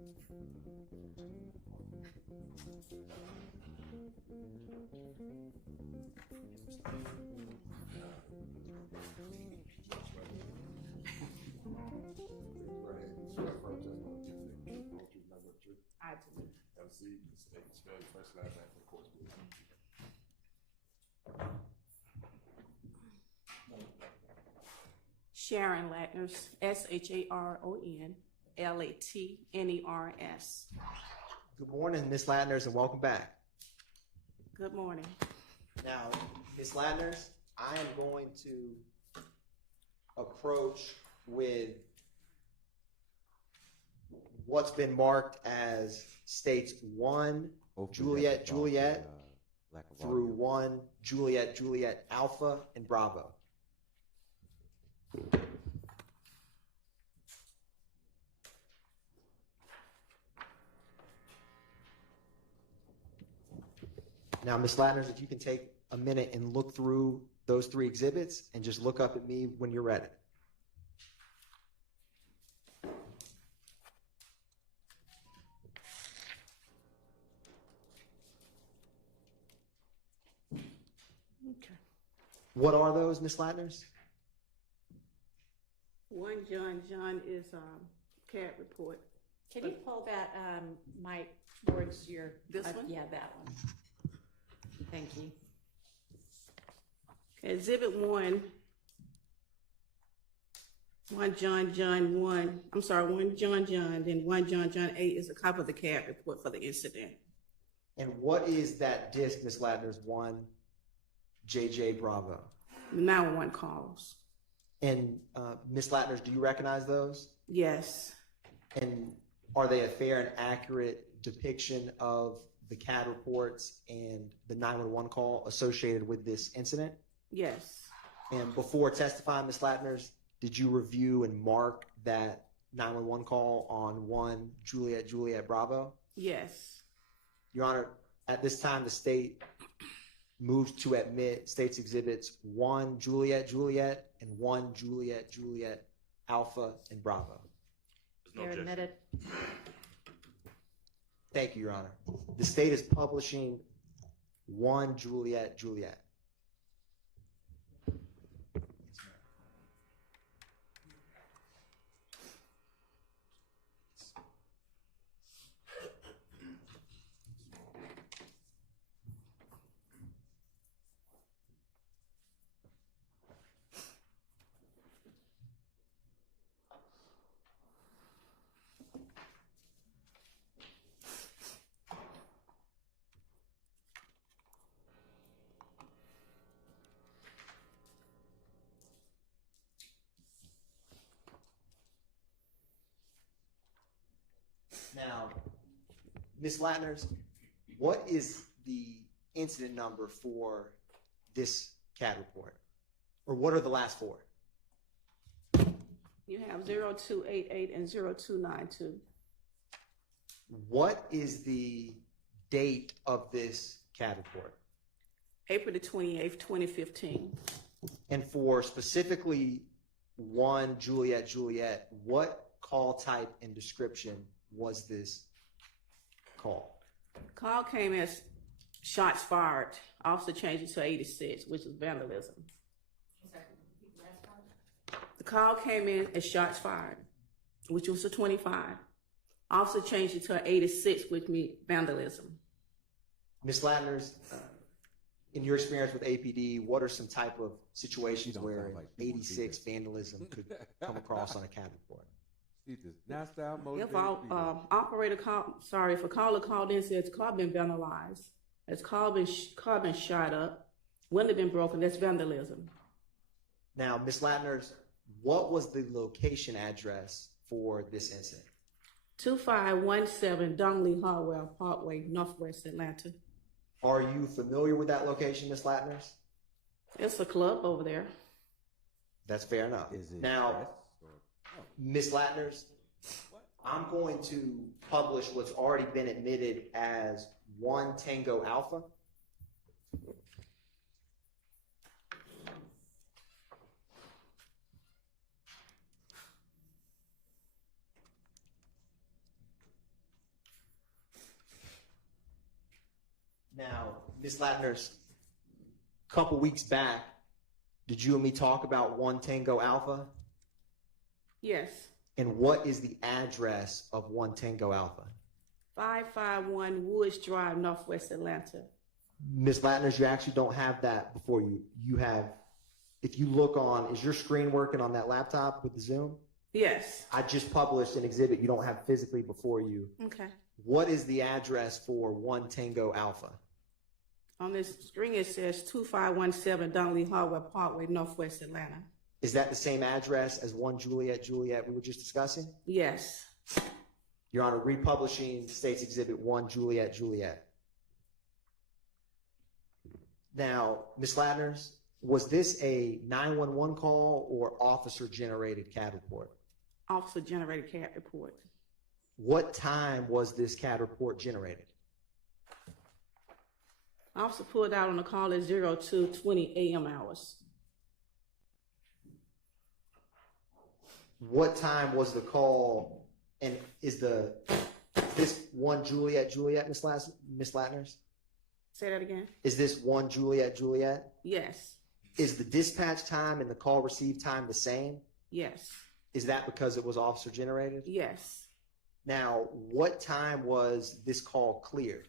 I do. MC, spell your first last name for the course, please. Sharon Latners, SharonLatners. Good morning, Ms. Latners, and welcome back. Good morning. Now, Ms. Latners, I am going to approach with what's been marked as states 1, Juliet, Juliet, through 1, Juliet, Juliet, Alpha, and Bravo. Now, Ms. Latners, if you can take a minute and look through those 3 exhibits and just look up at me when you're ready. Okay. What are those, Ms. Latners? 1 John is CAD report. Can you pull that mic towards your... This one? Yeah, that one. Thank you. Exhibit 1 John 1, I'm sorry, 1 John, then 1 John 8 is a copy of the CAD report for the incident. And what is that disc, Ms. Latners, 1 JJ Bravo? 911 calls. And Ms. Latners, do you recognize those? Yes. And are they a fair and accurate depiction of the CAD reports and the 911 call associated with this incident? Yes. And before testifying, Ms. Latners, did you review and mark that 911 call on 1 Juliet, Juliet, Bravo? Yes. Your Honor, at this time, the state moves to admit states exhibits 1 Juliet, Juliet, and 1 Juliet, Juliet, Alpha, and Bravo. They're admitted. Thank you, Your Honor. The state is publishing 1 Juliet, Juliet. Now, Ms. Latners, what is the incident number for this CAD report? Or what are the last 4? You have 0288 and 0292. What is the date of this CAD report? April the 28th, 2015. And for specifically 1 Juliet, Juliet, what call type and description was this call? Call came as shots fired. Officer changed it to 86, which is vandalism. The call came in as shots fired, which was a 25. Officer changed it to an 86, which means vandalism. Ms. Latners, in your experience with APD, what are some type of situations where 86 vandalism could come across on a CAD report? If our operator called, sorry, if a caller called in and says car been vandalized, it's car been shot up, window been broken, that's vandalism. Now, Ms. Latners, what was the location address for this incident? 2517 Donley Harwell Parkway, Northwest Atlanta. Are you familiar with that location, Ms. Latners? It's a club over there. That's fair enough. Now, Ms. Latners, I'm going to publish what's already been admitted as 1 Tango Alpha. Now, Ms. Latners, a couple weeks back, did you and me talk about 1 Tango Alpha? Yes. And what is the address of 1 Tango Alpha? 551 Woods Drive, Northwest Atlanta. Ms. Latners, you actually don't have that before you. You have, if you look on, is your screen working on that laptop with the Zoom? Yes. I just published an exhibit you don't have physically before you. Okay. What is the address for 1 Tango Alpha? On this screen, it says 2517 Donnelly Hardware Parkway, Northwest Atlanta. Is that the same address as 1 Juliet Juliet we were just discussing? Yes. Your Honor, republishing State's Exhibit 1 Juliet Juliet. Now, Ms. Latners, was this a 911 call or officer-generated CAD report? Officer-generated CAD report. What time was this CAD report generated? Officer pulled out on the call at 02:20 a.m. hours. What time was the call, and is this 1 Juliet Juliet, Ms. Latners? Say that again? Is this 1 Juliet Juliet? Yes. Is the dispatch time and the call received time the same? Yes. Is that because it was officer generated? Yes. Now, what time was this call cleared?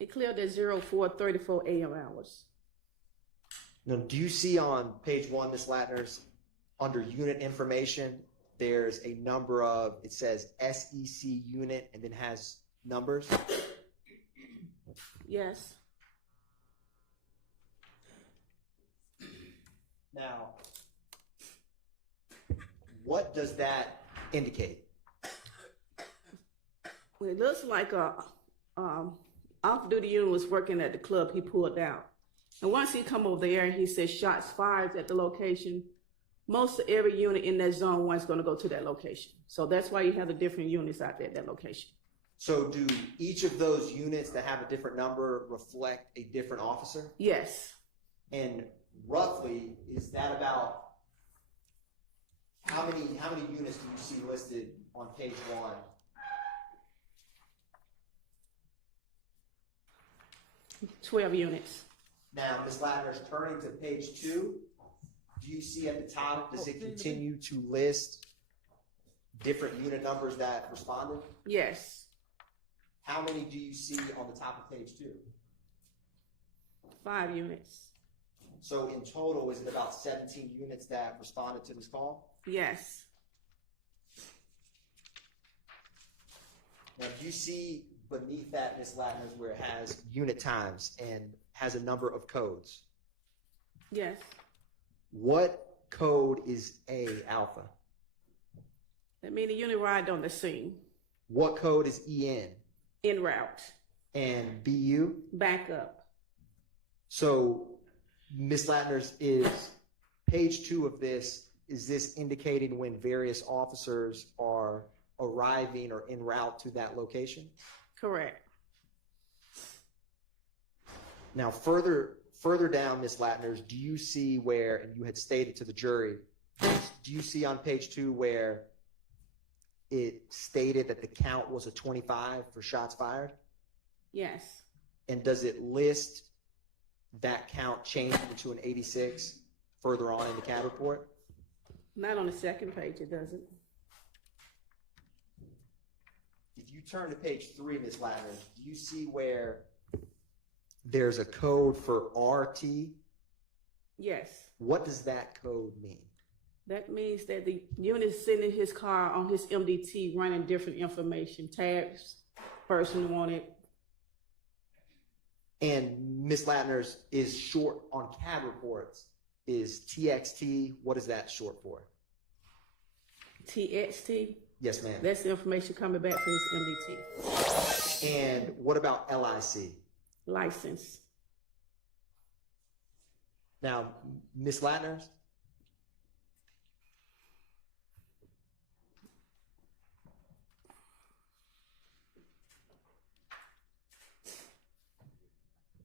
It cleared at 04:34 a.m. hours. Now, do you see on page 1, Ms. Latners, under unit information, there's a number of, it says SEC unit and then has numbers? Yes. Now, what does that indicate? Well, it looks like a off-duty unit was working at the club. He pulled out. And once he come over there and he said shots fired at the location, most of every unit in that zone 1 is going to go to that location. So that's why you have the different units out there at that location. So do each of those units that have a different number reflect a different officer? Yes. And roughly, is that about how many units do you see listed on page 1? – 12 units. Now, Ms. Latners, turning to page 2, do you see at the top, does it continue to list different unit numbers that responded? Yes. How many do you see on the top of page 2? 5 units. So in total, is it about 17 units that responded to this call? Yes. Now, do you see beneath that, Ms. Latners, where it has unit times and has a number of codes? Yes. What code is A alpha? That means the unit arrived on the scene. What code is EN? En route. And BU? Backup. So, Ms. Latners, is page 2 of this, is this indicating when various officers are arriving or en route to that location? Correct. Now, further down, Ms. Latners, do you see where, and you had stated to the jury, do you see on page 2 where it stated that the count was a 25 for shots fired? Yes. And does it list that count changing to an 86 further on in the CAD report? Not on the second page, it doesn't. If you turn to page 3, Ms. Latners, do you see where there's a code for RT? Yes. What does that code mean? That means that the unit is sitting in his car on his MDT running different information, tags, person wanted. And Ms. Latners, is short on CAD reports, is TXT, what is that short for? TXT? Yes, ma'am. That's the information coming back from his MDT. And what about LIC? License. Now, Ms. Latners,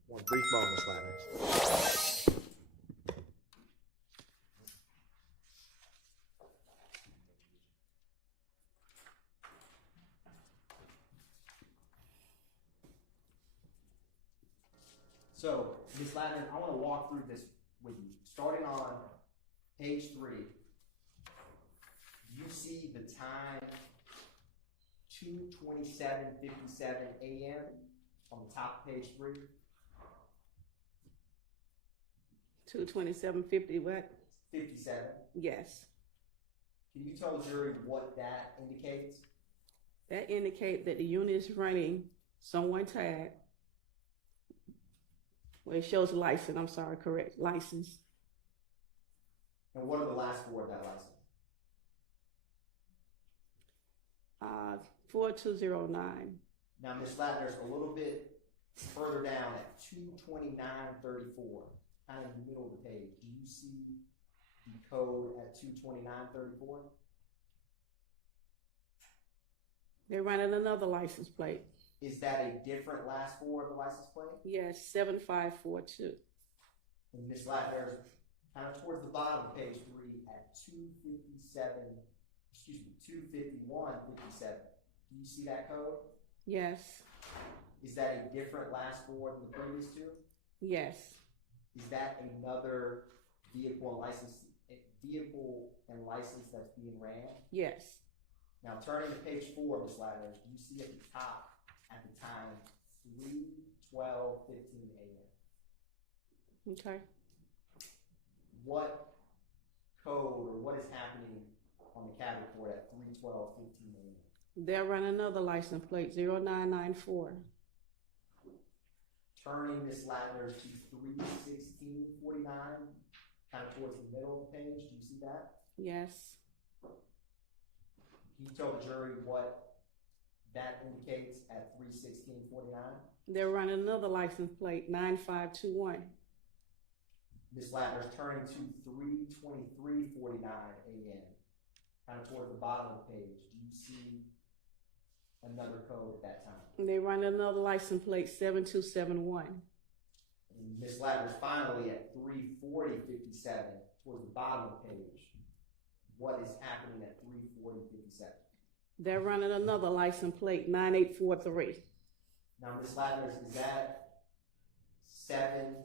one brief moment, Ms. Latners. So, Ms. Latner, I want to walk through this with you. Starting on page 3, you see the time 2:27:57 a.m. on the top of page 3. 2:27:50 what? 57. Yes. Can you tell the jury what that indicates? That indicates that the unit is running someone tag. Well, it shows license. I'm sorry, correct. License. And what are the last 4 of that license? 4209. Now, Ms. Latner's a little bit further down at 229:34, kind of in the middle of the page. Do you see the code at 229:34? They're running another license plate. Is that a different last 4 of the license plate? Yes, 7542. And Ms. Latner's kind of towards the bottom of page 3 at 251:57. Do you see that code? Yes. Is that a different last 4 than the previous 2? Yes. Is that another vehicle and license that's being ran? Yes. Now, turning to page 4, Ms. Latner, you see at the top at the time 3:12:15 a.m. Okay. What code or what is happening on the CAD report at 3:12:15 a.m.? They're running another license plate, 0994. Turning Ms. Latner to 3:16:49, kind of towards the middle of the page. Do you see that? Yes. Can you tell the jury what that indicates at 3:16:49? They're running another license plate, 9521. Ms. Latner's turning to 3:23:49 a.m., kind of towards the bottom of the page. Do you see another code at that time? They run another license plate, 7271. And Ms. Latner's finally at 3:40:57 towards the bottom of the page. What is happening at 3:40:57? They're running another license plate, 9843. Now, Ms. Latner, is that 7,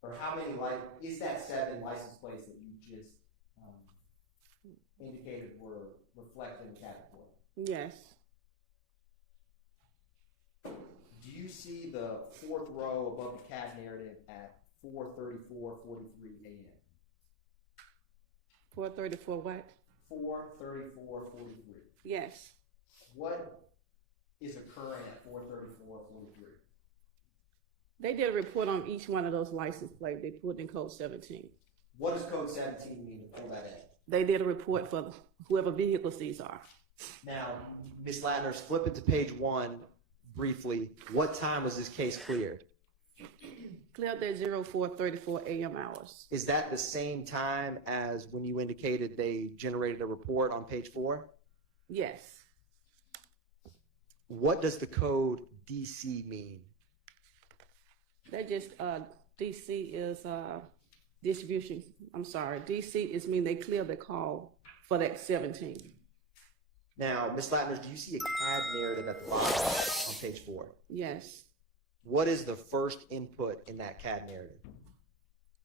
or how many is that 7 license plates that you just indicated were reflected in the CAD report? Yes. Do you see the 4th row above the CAD narrative at 4:34:43 a.m.? 434 what? 4:34:43. Yes. What is occurring at 4:34:43? They did a report on each one of those license plates. They put in code 17. What does code 17 mean to pull that in? They did a report for whoever vehicles these are. Now, Ms. Latner's flip it to page 1 briefly. What time was this case cleared? Cleared their 0434 a.m. hours. Is that the same time as when you indicated they generated a report on page 4? Yes. What does the code DC mean? That just, DC is distribution. I'm sorry. DC is mean they cleared the call for that 17. Now, Ms. Latner, do you see a CAD narrative at the bottom on page 4? Yes. What is the first input in that CAD narrative?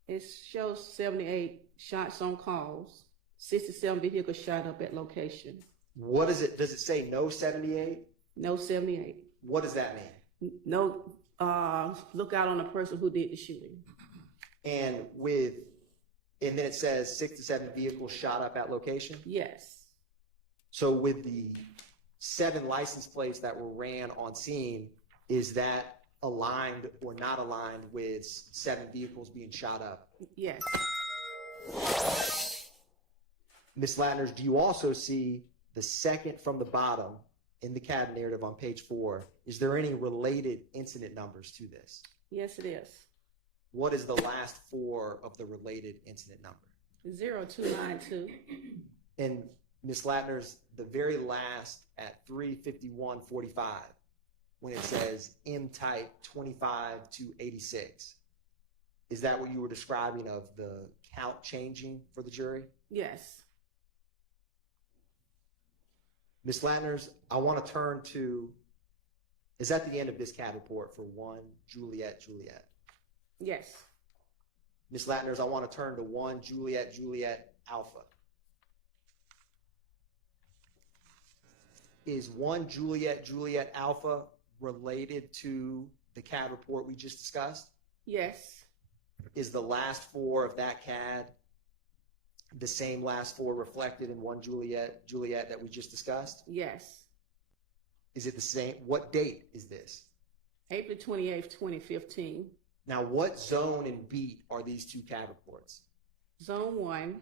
It shows 78 shots on calls, 67 vehicles shot up at location. What is it? Does it say no 78? No 78. What does that mean? No, look out on the person who did the shooting. And then it says 6 to 7 vehicles shot up at location? Yes. So with the 7 license plates that were ran on scene, is that aligned or not aligned with 7 vehicles being shot up? Yes. Ms. Latner, do you also see the second from the bottom in the CAD narrative on page 4? Is there any related incident numbers to this? Yes, it is. What is the last 4 of the related incident number? 0292. And Ms. Latner's the very last at 3:51:45 when it says M-type 25 to 86. Is that what you were describing of the count changing for the jury? Yes. Ms. Latner's, I want to turn to Is that the end of this CAD report for 1 Juliet Juliet? Yes. Ms. Latners, I want to turn to 1 Juliet Juliet Alpha. Is 1 Juliet Juliet Alpha related to the CAD report we just discussed? Yes. Is the last 4 of that CAD the same last 4 reflected in 1 Juliet Juliet that we just discussed? Yes. Is it the same? What date is this? April 28th, 2015. Now, what zone and beat are these 2 CAD reports? Zone 1,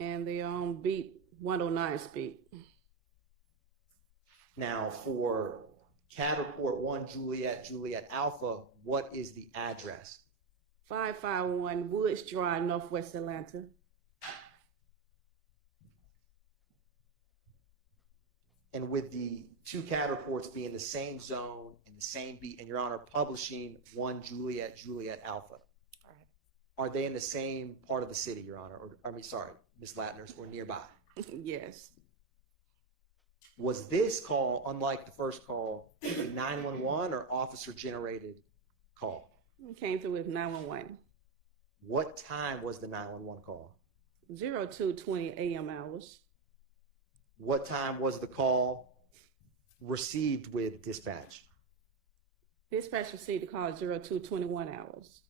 and they're on beat 109 speed. Now, for CAD report 1 Juliet Juliet Alpha, what is the address? 551 Woods Drive, Northwest Atlanta. And with the 2 CAD reports being the same zone and the same beat, and Your Honor, publishing 1 Juliet Juliet Alpha, All right. are they in the same part of the city, Your Honor? Sorry, Ms. Latners, or nearby? Yes. Was this call, unlike the first call, a 911 or officer-generated call? Came through with 911. What time was the 911 call? 02:20 a.m. hours. What time was the call received with dispatch? Dispatch received the call 02:21 hours.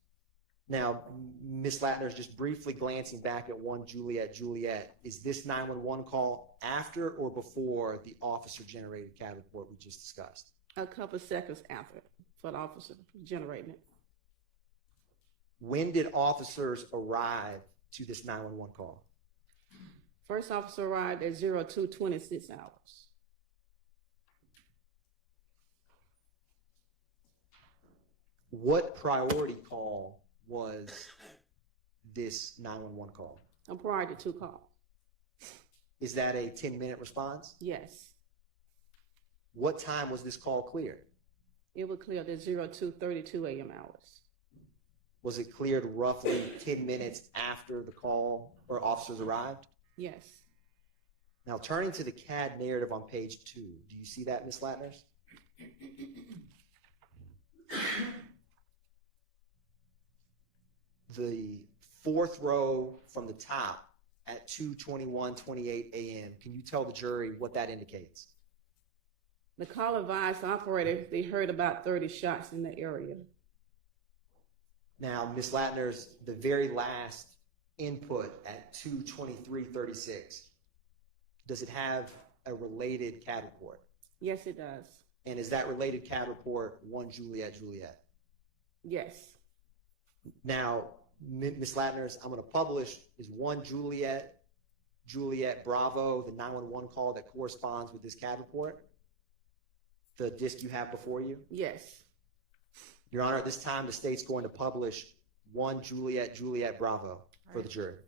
Now, Ms. Latner's just briefly glancing back at 1 Juliet Juliet, is this 911 call after or before the officer-generated CAD report we just discussed? A couple seconds after for the officer generating it. When did officers arrive to this 911 call? First officer arrived at 02:26 hours. What priority call was this 911 call? A priority 2 call. Is that a 10-minute response? Yes. What time was this call cleared? It was cleared at 02:32 a.m. hours. Was it cleared roughly 10 minutes after the call or officers arrived? Yes. Now, turning to the CAD narrative on page 2, do you see that, Ms. Latners? The 4th row from the top at 2:21:28 a.m. Can you tell the jury what that indicates? The call advised the operator they heard about 30 shots in the area. Now, Ms. Latners, the very last input at 2:23:36, does it have a related CAD report? Yes, it does. And is that related CAD report 1 Juliet Juliet? Yes. Now, Ms. Latners, I'm going to publish is 1 Juliet Juliet Bravo, the 911 call that corresponds with this CAD report? The disc you have before you? Yes. Your Honor, at this time, the state's going to publish 1 Juliet Juliet Bravo for the jury.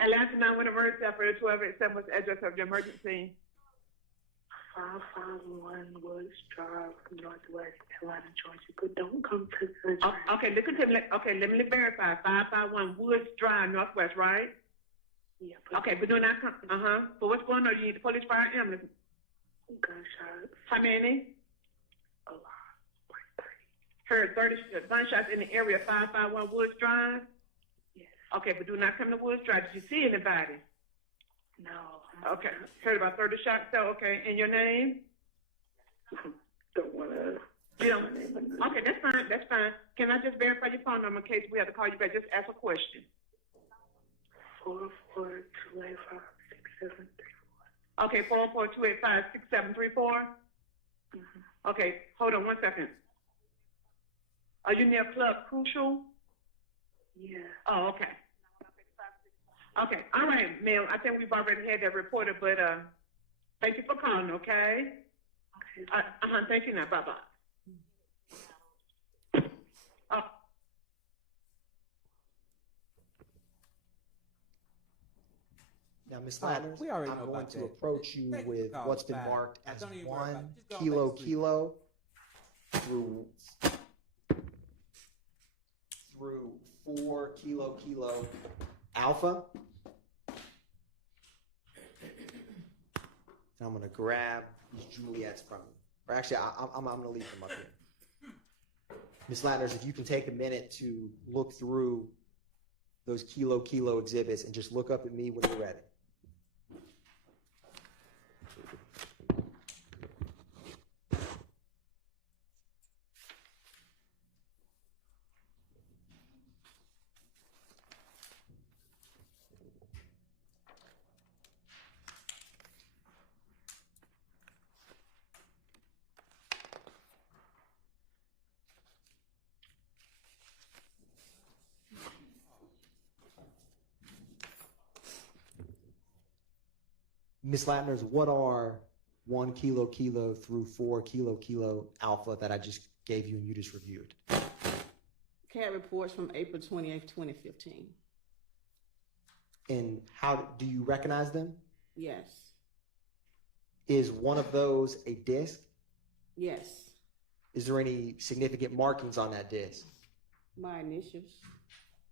Atlanta 911 emergency operator 1287 was the address of the emergency. 551 Woods Drive, Northwest Atlanta, Georgia. But don't come to the address. Okay, let me verify. 551 Woods Drive, Northwest, right? Yeah. Okay, but do not come. But what's going on? You need the police, fire, ambulance. Gunshots. How many? A lot. Like 30. Heard 30 gunshots in the area. 551 Woods Drive. Yes. Okay, but do not come to Woods Drive. Did you see anybody? No. Okay. Heard about 30 shots. So okay. And your name? Don't want to. You don't. Okay, that's fine. That's fine. Can I just verify your phone number in case we have to call you back? Just ask a question. 442856734. Okay, 442856734. Okay, hold on 1 second. Are you near Club Crucial? Yeah. Oh, okay. Okay, all right, ma'am. I think we've already had that reported, but thank you for calling, okay? Okay. Thank you now. Bye-bye. Now, Ms. Oh, Ladders, we already I'm know going about to that. approach you Thank you with for calling what's been back. marked as Don't even worry about 1 it. Just go kilo back to sleep. kilo through 4 kilo kilo alpha. And I'm going to grab these Juliets from you. Or actually, I'm going to leave them up here. Ms. Ladders, if you can take a minute to look through those kilo kilo exhibits and just look up at me when you're ready. Ms. Lattners, what are 1 kilo kilo through 4 kilo kilo alpha that I just gave you and you just reviewed? CAD reports from April 28th, 2015. And how do you recognize them? Yes. Is one of those a disc? Yes. Is there any significant markings on that disc? My initials.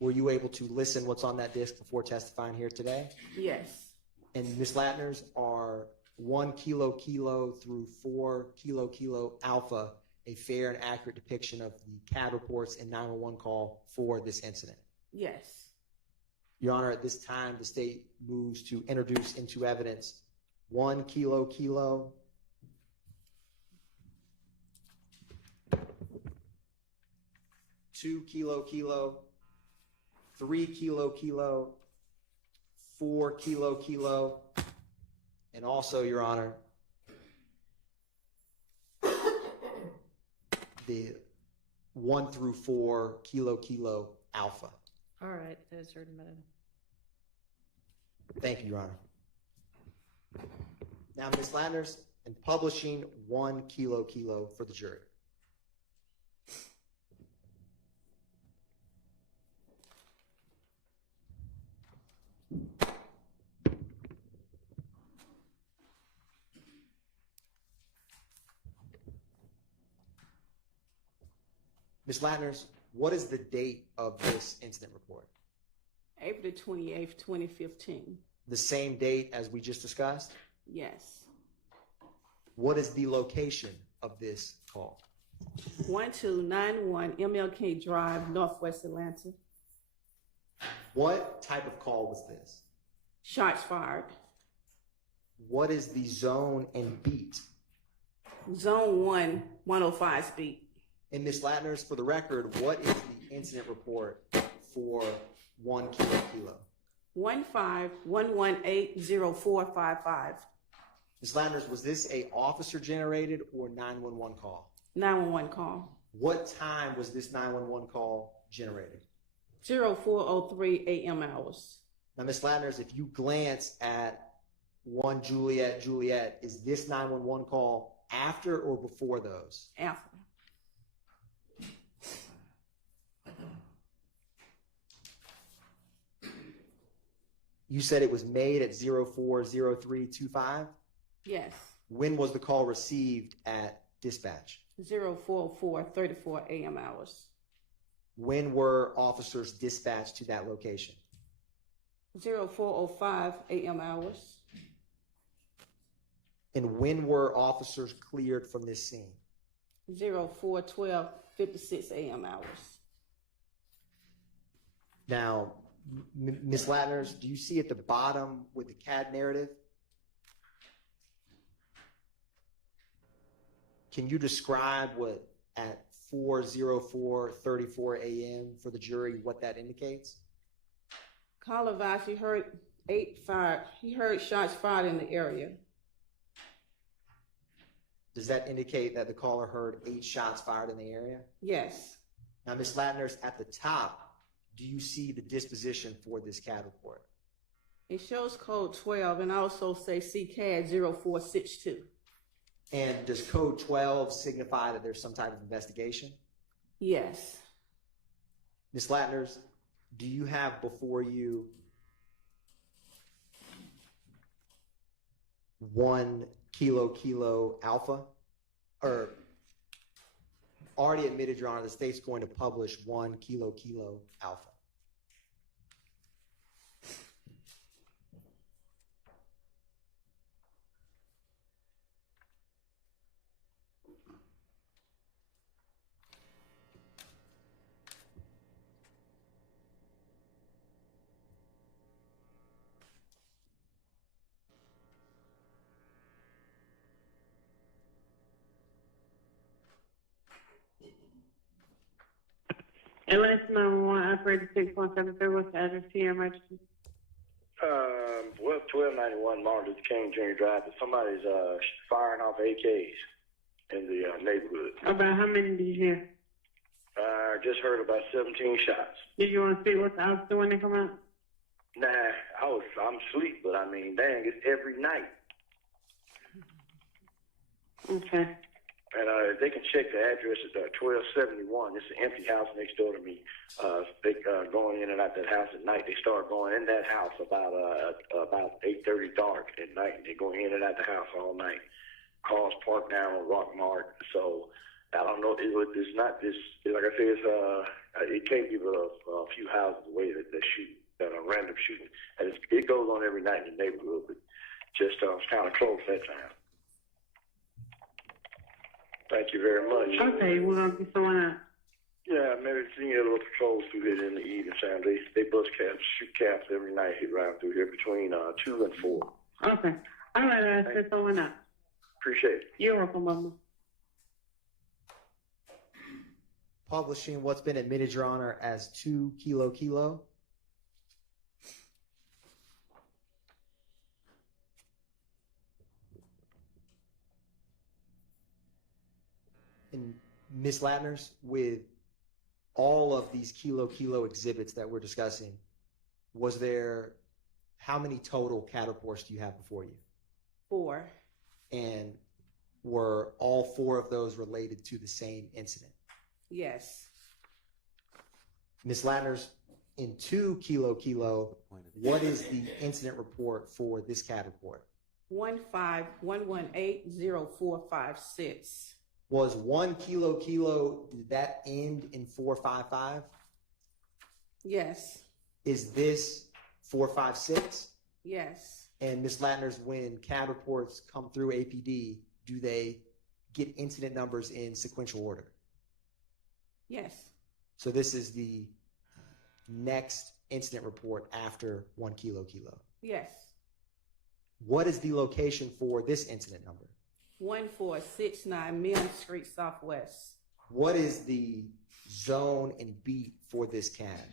Were you able to listen what's on that disc before testifying here today? Yes. And Ms. Lattners, are 1 kilo kilo through 4 kilo kilo alpha a fair and accurate depiction of the CAD reports and 911 call for this incident? Yes. Your Honor, at this time, the state moves to introduce into evidence 1 kilo kilo, 2 kilo kilo, 3 kilo kilo, 4 kilo kilo, and also, Your Honor, the 1 through 4 kilo kilo alpha. All right, that's heard a minute. Thank you, Your Honor. Now, Ms. Landers, in publishing 1 kilo kilo for the jury. Ms. Lattners, what is the date of this incident report? April 28th, 2015. The same date as we just discussed? Yes. What is the location of this call? 1291 MLK Drive, Northwest Atlanta. What type of call was this? Shots fired. What is the zone and beat? Zone 1, 105 speed. And Ms. Lattners, for the record, what is the incident report for 1 kilo kilo? 151180455. Ms. Lattners, was this a officer generated or 911 call? 911 call. What time was this 911 call generated? 0403 AM hours. Now, Ms. Lattners, if you glance at 1 Juliet Juliet, is this 911 call after or before those? After. You said it was made at 040325? Yes. When was the call received at dispatch? 0434 AM hours. When were officers dispatched to that location? 0405 AM hours. And when were officers cleared from this scene? 0412 56 AM hours. Now, Ms. Lattners, do you see at the bottom with the CAD narrative? Can you describe what at 4:04:34 a.m. for the jury, what that indicates? Caller advised he heard he heard shots fired in the area. Does that indicate that the caller heard 8 shots fired in the area? Yes. Now, Ms. Lattners, at the top, do you see the disposition for this CAD report? It shows code 12 and also say CCAD 0462. And does code 12 signify that there's some type of investigation? Yes. Ms. Lattners, do you have before you 1 kilo alpha, or already admitted, Your Honor, the state's going to publish 1 kilo alpha. LS 911, operator 6173, what's the address to your emergency? Well, 1291 Martin Luther King Jr. Drive. Somebody's firing off AKs in the neighborhood. About how many did you hear? Just heard about 17 shots. Did you want to see what's the officer when they come out? Nah, I'm asleep, but I mean, dang, it's every night. Okay. And they can check the address at 1271. It's an empty house next door to me. They going in and out that house at night. They start going in that house about 8:30 dark at night. They go in and out the house all night. Cars parked down on Rockmart. So I don't know. It's not this. Like I said, it can't be but a few houses away that they shoot, that are random shooting, and it goes on every night in the neighborhood. But just it's kind of close that time. Thank you very much. Okay, we're going to get someone out. Yeah, maybe see a little patrols through here in the evening time. They bust caps, shoot caps every night. Hit right through here between 2 and 4. Okay. All right, I'll send someone out. Appreciate it. You're welcome, Mama. Publishing what's been admitted, Your Honor, as 2 kilo. And Ms. Latners, with all of these kilo exhibits that we're discussing, was there, how many total cattle reports do you have before you? 4. And were all 4 of those related to the same incident? Yes. Ms. Latners, in 2 kilo, what is the incident report for this CAD report? 151180456. Was 1 kilo, did that end in 455? Yes. Is this 456? Yes. And Ms. Latners, when CAD reports come through APD, do they get incident numbers in sequential order? Yes. So this is the next incident report after 1 kilo. Yes. What is the location for this incident number? 1469 Mill Street Southwest. What is the zone and beat for this CAD?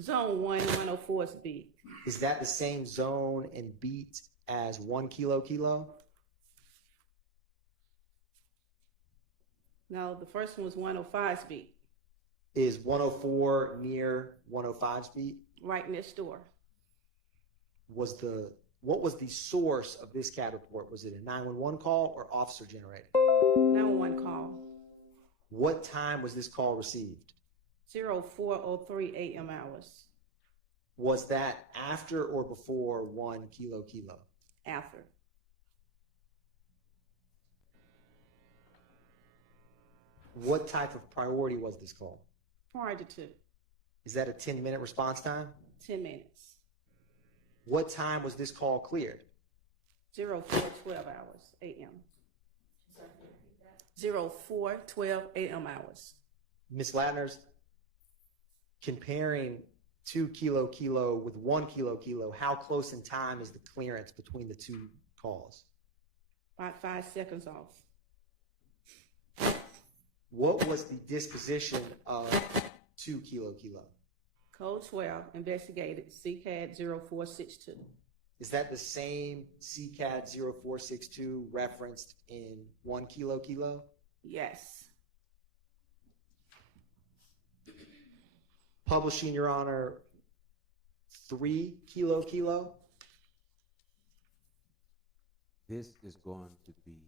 Zone 1, 104 is beat. Is that the same zone and beat as 1 kilo? No, the first one was 105's beat. Is 104 near 105's beat? Right next door. What was the source of this CAD report? Was it a 911 call or officer generated? 911 call. What time was this call received? 04:03 a.m. hours. Was that after or before 1 kilo? After. What type of priority was this call? Prior to 2. Is that a 10-minute response time? 10 minutes. What time was this call cleared? 04:12 hours a.m. 04:12 a.m. hours. Ms. Latners, comparing 2 kilo with 1 kilo, how close in time is the clearance between the 2 calls? About 5 seconds off. What was the disposition of 2 kilo? Code 12, investigated CCAD 0462. Is that the same CCAD 0462 referenced in 1 kilo? Yes. Publishing, Your Honor, 3 kilo? This is going to be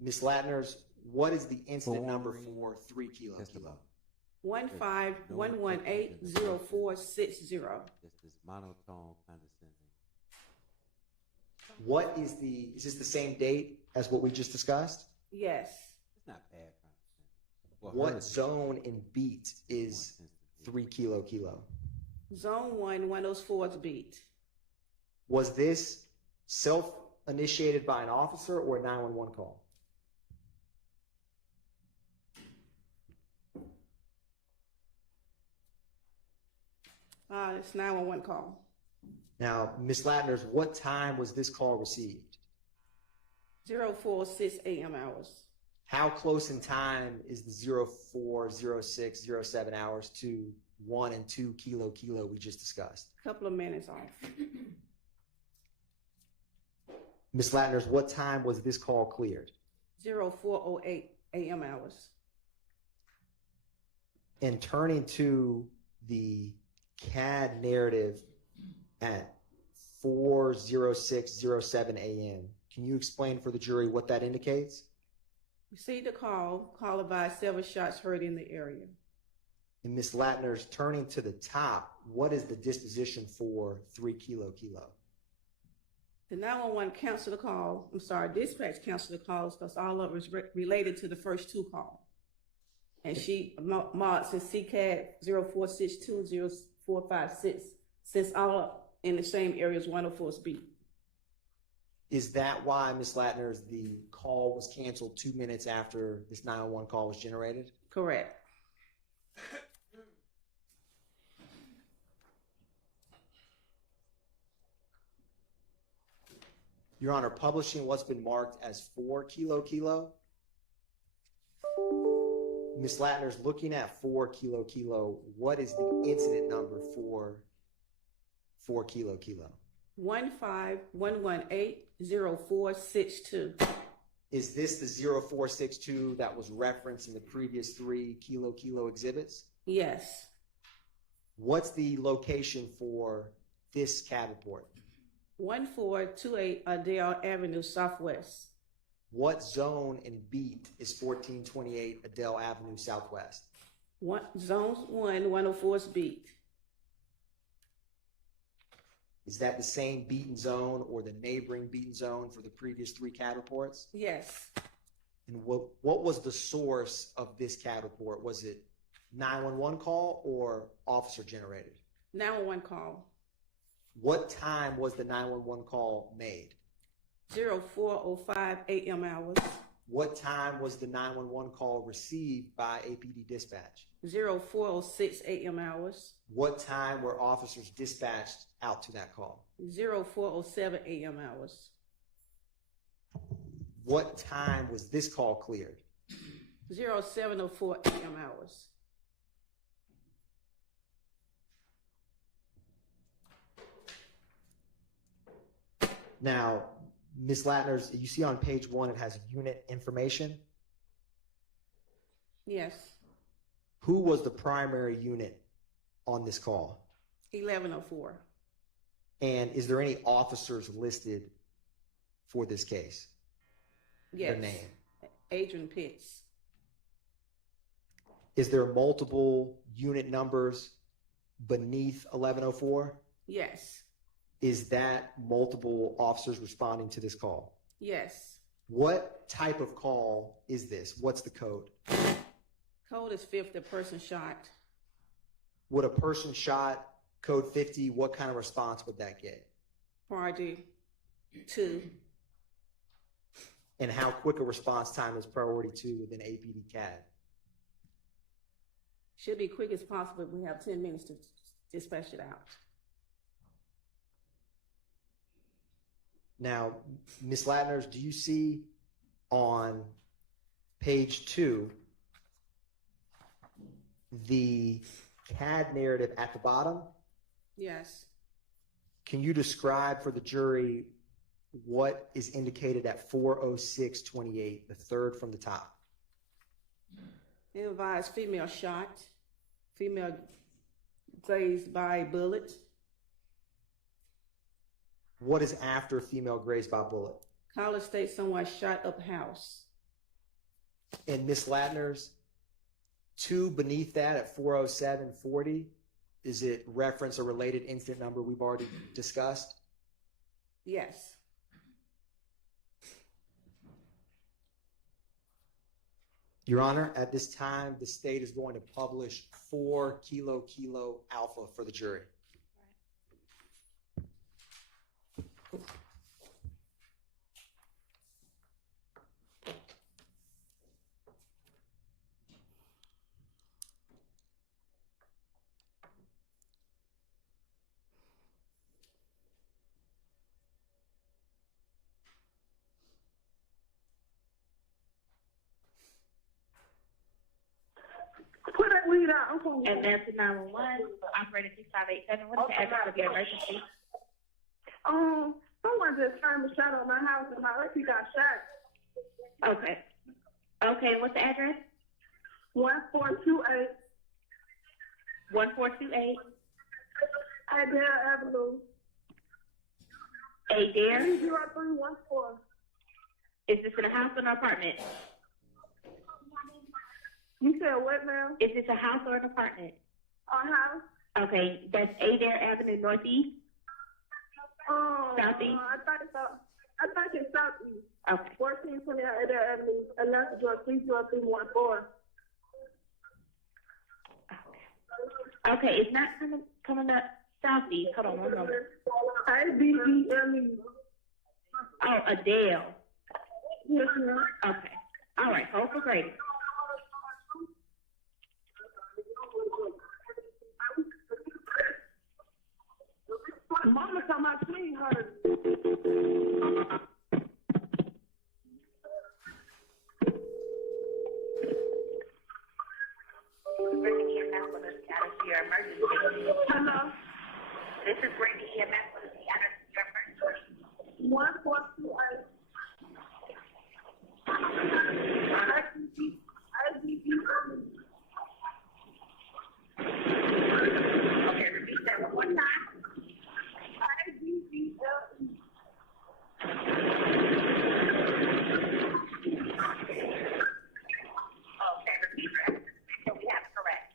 Ms. Latners, what is the incident number for 3 kilo? 151180460. just this monotone condescending. Is this the same date as what we just discussed? Yes. It's not bad. Well, What hers- zone and beat is 3 kilo kilo? Zone 1, 104's beat. Was this self-initiated by an officer or a 911 call? It's 911 call. Now, Ms. Latners, what time was this call received? 046 a.m. hours. How close in time is the 04, 06, 07 hours to 1 and 2 kilo kilo we just discussed? Couple of minutes off. Ms. Latners, what time was this call cleared? 0408 a.m. hours. And turning to the CAD narrative at 4:06:07 a.m., can you explain for the jury what that indicates? Received a call. Call advised several shots heard in the area. And Ms. Latners, turning to the top, what is the disposition for 3 kilo kilo? The 911 canceled the call. Dispatch canceled the calls because all of it was related to the first two calls. And she marked as CCAD 04620456, since all in the same area as 104's beat. Is that why, Ms. Latners, the call was canceled 2 minutes after this 911 call was generated? Correct. Your Honor, publishing what's been marked as 4 kilo kilo. Ms. Latners, looking at 4 kilo kilo, what is the incident number for 4 kilo kilo? 151180462. Is this the 0462 that was referenced in the previous 3 kilo kilo exhibits? Yes. What's the location for this CAD report? 1428 Adele Avenue Southwest. What zone and beat is 1428 Adele Avenue Southwest? Zone 1, 104's beat. Is that the same beaten zone or the neighboring beaten zone for the previous 3 CAD reports? Yes. And what was the source of this CAD report? Was it 911 call or officer generated? 911 call. What time was the 911 call made? 0405 a.m. hours. What time was the 911 call received by APD dispatch? 0406 a.m. hours. What time were officers dispatched out to that call? 0407 a.m. hours. What time was this call cleared? 0704 a.m. hours. Now, Ms. Latners, you see on page 1 it has unit information. Yes. Who was the primary unit on this call? 1104. And is there any officers listed for this case? Yes. Their name. Adrian Pitts. Is there multiple unit numbers beneath 1104? Yes. Is that multiple officers responding to this call? Yes. What type of call is this? What's the code? Code is 50, person shot. Would a person shot code 50, what kind of response would that get? Priority 2. And how quick a response time is priority 2 within APD CAD? Should be quick as possible. We have 10 minutes to dispatch it out. Now, Ms. Latners, do you see on page 2 the CAD narrative at the bottom? Yes. Can you describe for the jury what is indicated at 4:06:28, the third from the top? It advised female shot, female grazed by bullet. What is after female grazed by bullet? Caller states someone shot up house. And Ms. Latners, 2 beneath that at 4:07:40, is it reference a related incident number we've already discussed? Yes. Your Honor, at this time, the state is going to publish 4 Kilo Kilo Alpha for the jury. Put that weed out. I'm going And that's the 911, operator 6587. What's the address of your emergency? Someone just turned a shot on my house and my auntie got shot. Okay. Okay, what's the address? 1428 1428 Adair Avenue. Adair? 0314. Is this in a house or an apartment? You said what now? Is this a house or an apartment? Our house? Okay, that's Adair Avenue Northeast? Southeast? I think it's southeast. Okay. 1428 Adair Avenue, Atlanta, Georgia, 30314. Okay, it's not coming up southeast. Hold on one moment. ABELE. Oh, Adele. Yes, ma'am. Okay. All right, hold for Grady. Mama talking about clean her. Hello? This is Brady EMS for the status of your emergency. 1428. Okay, repeat that one more time. Okay, repeat that. Make sure we have it correct.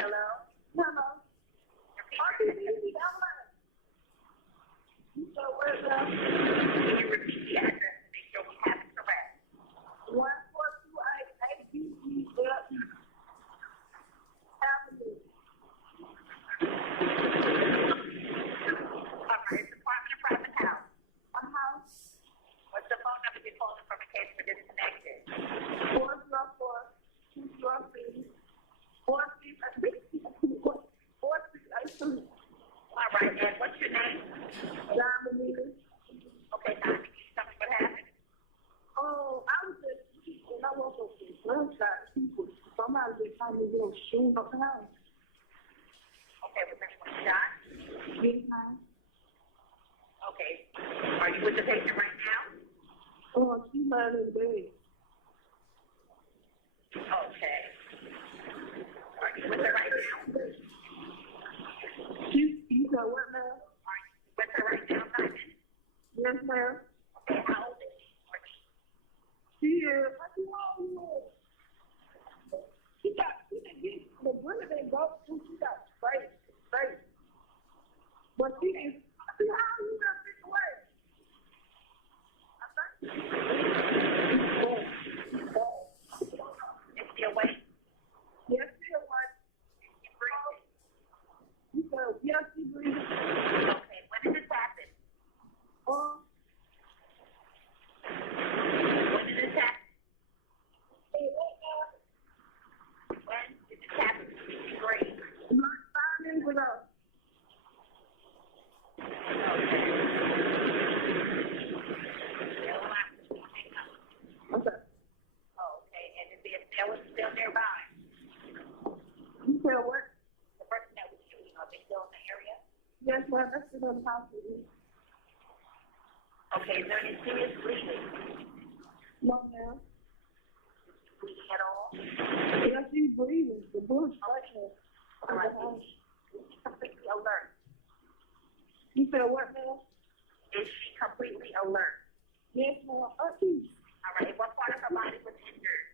Hello? Hello? Can you repeat the address to make sure we have it correct? 1428 ABELE Avenue. All right, department or private house? A house. What's the phone number you're calling from in case we're disconnected? 404-243-4682. All right, and what's your name? Diamond. Okay, now, can you tell me what happened? Oh, I was just, when I woke up with gunshot, people, somebody just told me, shooting up the house. Okay, was anyone shot? Big time. Okay. Are you with the patient right now? Oh, she lying in bed. Okay. Are you with her right now? You said what, ma'am? Are you with her right now, Simon? Yes, ma'am. Okay, how old is she? She is. She didn't get, the bullet didn't go through. She got straight. But she didn't, see how you got this away? Is she awake? Yes, she is like, She breathing? you said, yes, she breathing. Okay, when did this happen? When did this happen? When did this happen? Great. Like 5 minutes ago. Okay. Okay, and is there was still nearby? You said what? The person that was shooting, are they still in the area? Yes, ma'am, that's still in the house with me. Okay, is there any serious bleeding? No, ma'am. Bleeding at all? Yes, she's breathing. The bullet struck her. All right. Is she completely alert? You said what, ma'am? Is she completely alert? Yes, ma'am. Auntie, All right, what part of her body was injured?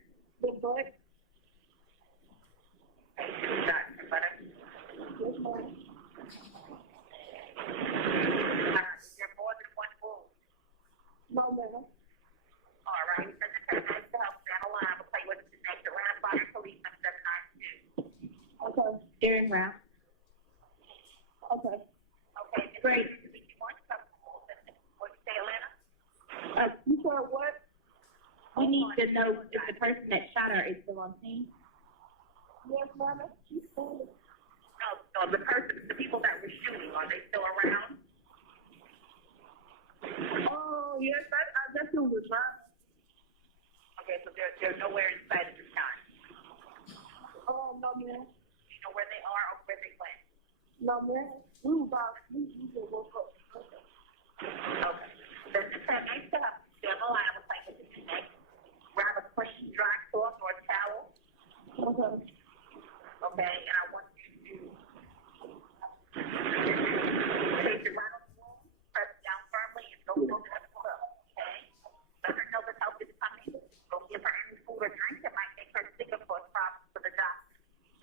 the butt. Okay, two shots in her butt. Yes, ma'am. Is there more than one wound? No, ma'am. Darren Ralph. Okay. Okay, great. What did you say, Atlanta? You said what? We need to know if the person that shot her is still on scene. Yes, ma'am. She said it. No, the people that were shooting, are they still around? Oh, yes, I guess it was right. Okay, so they're nowhere in sight at this time. Oh, no, ma'am. You know where they are or where they went? No, ma'am. We just woke up. Okay. Okay. Then the next step, demo, I would like to do next. Grab a question dry cloth or a towel. Okay. Okay, and I want you to place your right on the wall, press down firmly, and don't look at the club. Okay? Let her know that help is coming. Don't give her any food or drink that might make her sick or cause problems for the doctor.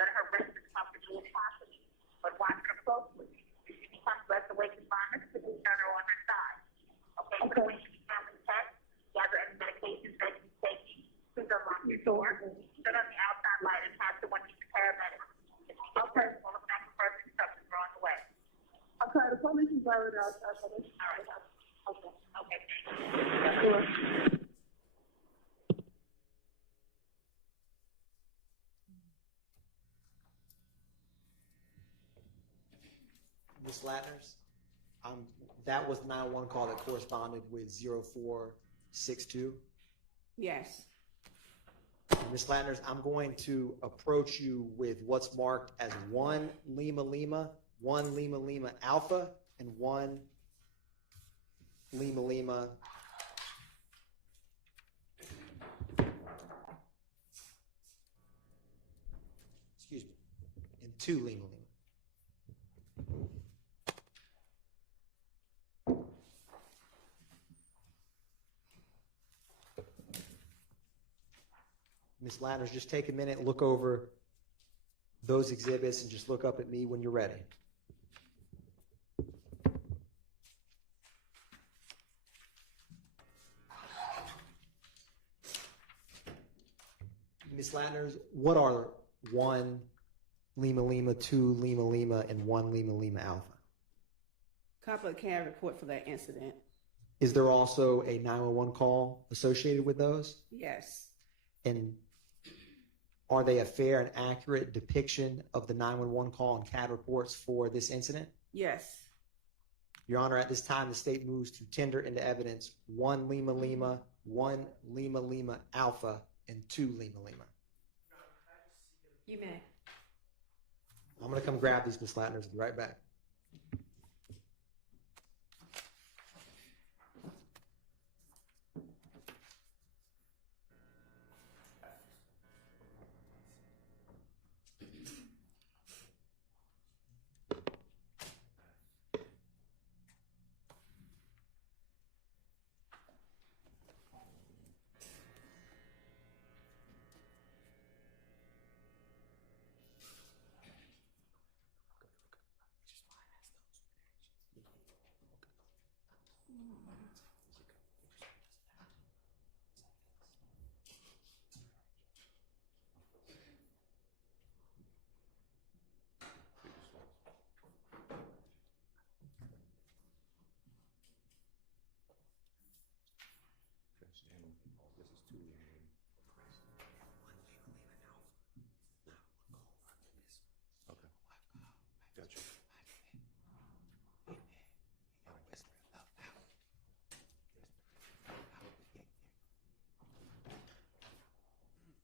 Let her rest as comfortably as possible, but watch her closely. If she becomes less awake and vomits, please turn her on her side. Okay? So when she becomes test, gather any medications that she's taking. Please unlock your door. Shut on the outside light and pass the one to the paramedics. If she gets hurt, we'll look back for further instructions. We're on the way. Okay, the police is already outside. All right. Okay. Okay, thank you. Sure. Ms. Latners, that was the 911 call that corresponded with 0462. Yes. Ms. Latners, I'm going to approach you with what's marked as 1 Lima Lima, 1 Lima Lima Alpha, and 1 Lima Lima. Excuse me, and 2 Lima Lima. Ms. Latners, just take a minute and look over those exhibits and just look up at me when you're ready. Ms. Latners, what are 1 Lima Lima, 2 Lima Lima, and 1 Lima Lima Alpha? Copy of the CAD report for that incident. Is there also a 911 call associated with those? Yes. And are they a fair and accurate depiction of the 911 call and CAD reports for this incident? Yes. Your Honor, at this time, the state moves to tender into evidence 1 Lima Lima, 1 Lima Lima Alpha, and 2 Lima Lima. You may. I'm going to come grab these, Ms. Latners, and be right back.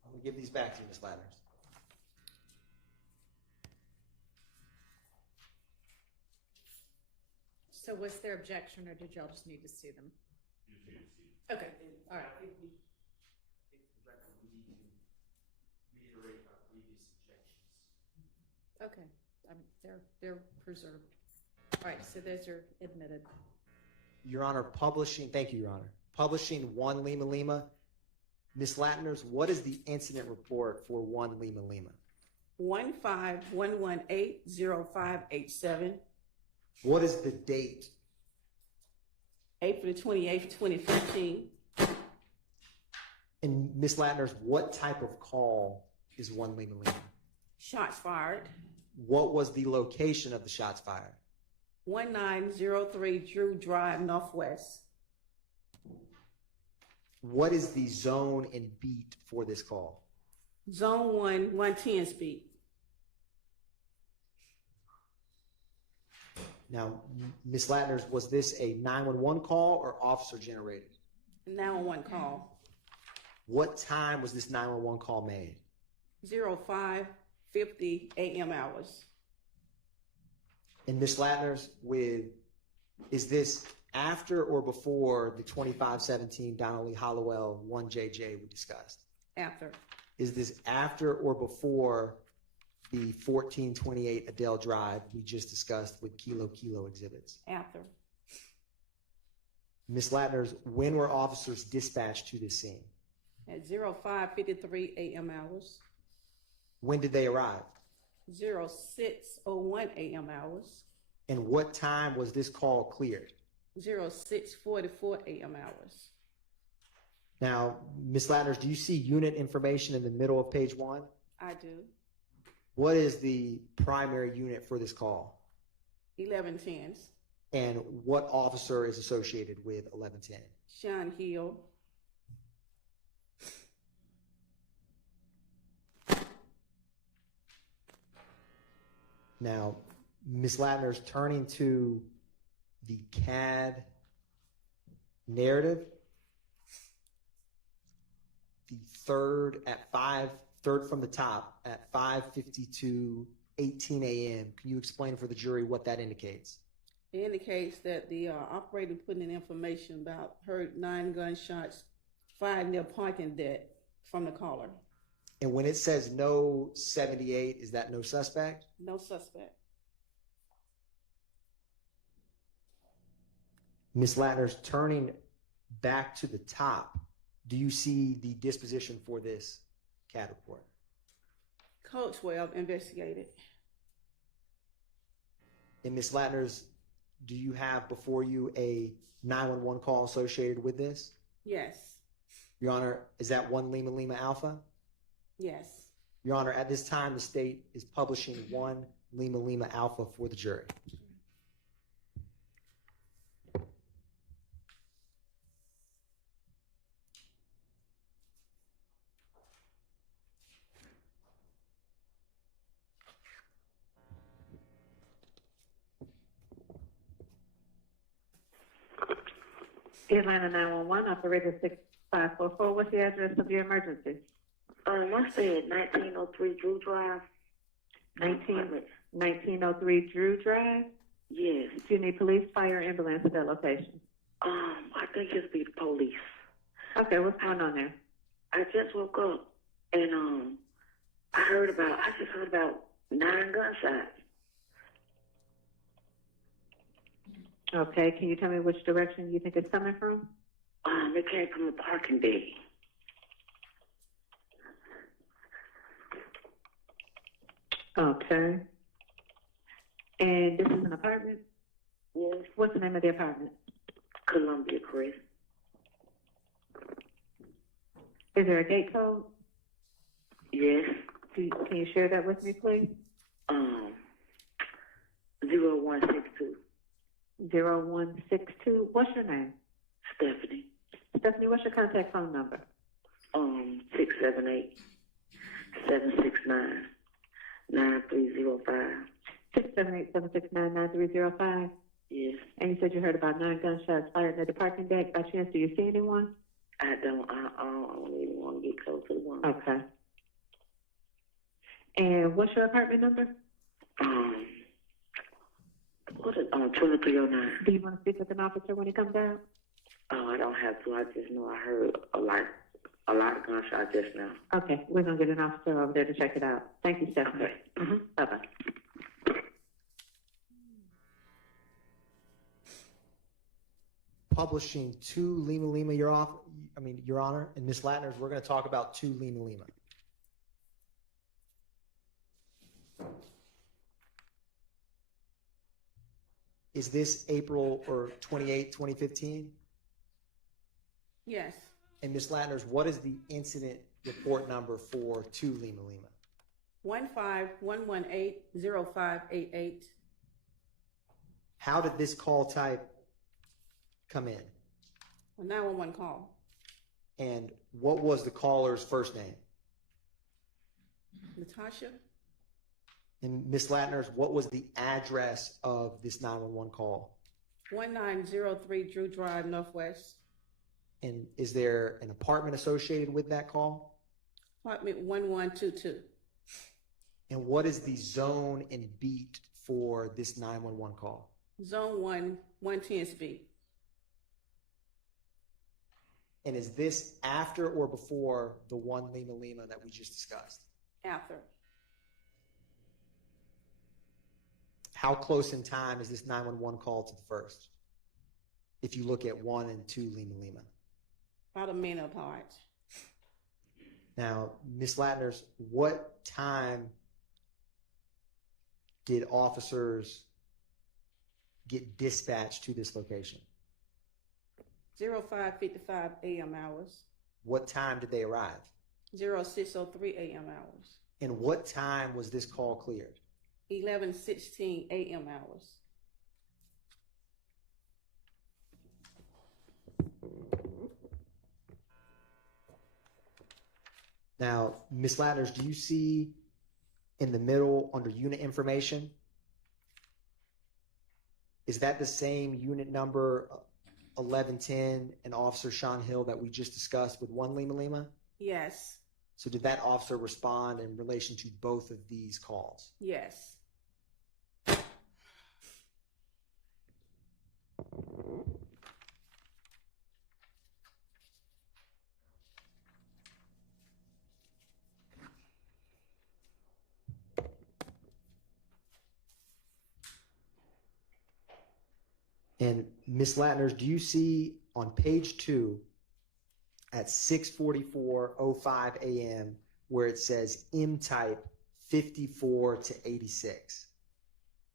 I'm going to give these back to you, Ms. Latners. So was there objection, or did y'all just need to see them? Okay, all right. Okay, they're preserved. All right, so those are admitted. Your Honor, thank you, Your Honor. Publishing 1 Lima Lima. Ms. Latners, what is the incident report for 1 Lima Lima? 15-118-0587. What is the date? April 28th, 2015. And Ms. Latners, what type of call is 1 Lima Lima? Shots fired. what was the location of the shots fired? 1903 Drew Drive, Northwest. What is the zone and beat for this call? Zone 1, 110 speed. Now, Ms. Latners, was this a 911 call or officer generated? 911 call. What time was this 911 call made? 05:50 a.m. hours. And Ms. Latners, is this after or before the 2517 Donnelly Hollowell 1JJ we discussed? After. Is this after or before the 1428 Adele Drive we just discussed with Kilo exhibits? After. Ms. Latners, when were officers dispatched to this scene? At 05:53 a.m. hours. When did they arrive? 06:01 a.m. hours. And what time was this call cleared? 06:44 a.m. hours. Now, Ms. Latners, do you see unit information in the middle of page 1? I do. What is the primary unit for this call? 1110s. And what officer is associated with 1110? Sean Hill. Now, Ms. Latner's turning to the CAD narrative, the third from the top at 5:52:18 a.m. Can you explain for the jury what that indicates? It indicates that the operator put in information about heard 9 gunshots fired near parking deck from the caller. And when it says no 78, is that no suspect? No suspect. Ms. Latner's turning back to the top. Do you see the disposition for this CAD report? Code 12 investigated. And Ms. Latner's, do you have before you a 911 call associated with this? Yes. Your Honor, is that 1 Lima Lima Alpha? Yes. Your Honor, at this time, the state is publishing 1 Lima Lima Alpha for the jury. Atlanta 911, operator 6544. What's the address of your emergency? I said 1903 Drew Drive. 1903 Drew Drive? Yes. Do you need police, fire, ambulance at that location? I think it'll be the police. Okay, what's going on there? I just woke up and I just heard about 9 gunshots. Okay, can you tell me which direction you think it's coming from? It came from the parking deck. Okay. And this is an apartment? Yes. What's the name of the apartment? Columbia Crest. Is there a gate code? Yes. Can you share that with me, please? 0162. 0162. What's your name? Stephanie. Stephanie, what's your contact phone number? 678-769-9305. 678-769-9305. Yes. And you said you heard about 9 gunshots fired at the parking deck. By chance, do you see anyone? I don't even want to get close to the one. Okay. And what's your apartment number? What is 2309? Do you want to speak with an officer when he comes out? Oh, I don't have to. I just know I heard a lot of gunshots just now. Okay, we're gonna get an officer over there to check it out. Thank you, Stephanie. Okay. Bye bye. Publishing 2 Lima Lima, Your Honor, and Ms. Latner's, we're going to talk about 2 Lima Lima. Is this April 28, 2015? Yes. And Ms. Latner's, what is the incident report number for 2 Lima Lima? 151180588. How did this call type come in? A 911 call. And what was the caller's first name? Natasha, And Ms. Latner's, what was the address of this 911 call? 1903 Drew Drive, Northwest. And is there an apartment associated with that call? Apartment 1122. And what is the zone and beat for this 911 call? Zone 1, 110 speed. And is this after or before the 1 Lima Lima that we just discussed? After. How close in time is this 911 call to the first? If you look at 1 and 2 Lima Lima. About a minute apart. Now, Ms. Latner's, what time did officers get dispatched to this location? 05:55 a.m. hours. What time did they arrive? 06:03 a.m. hours. And what time was this call cleared? 11:16 a.m. hours. Now, Ms. Latner's, do you see in the middle under unit information? Is that the same unit number 1110 and Officer Sean Hill that we just discussed with 1 Lima Lima? Yes. So did that officer respond in relation to both of these calls? Yes. And Ms. Latner's, do you see on page 2 at 6:44:05 a.m. where it says M-type 54 to 86?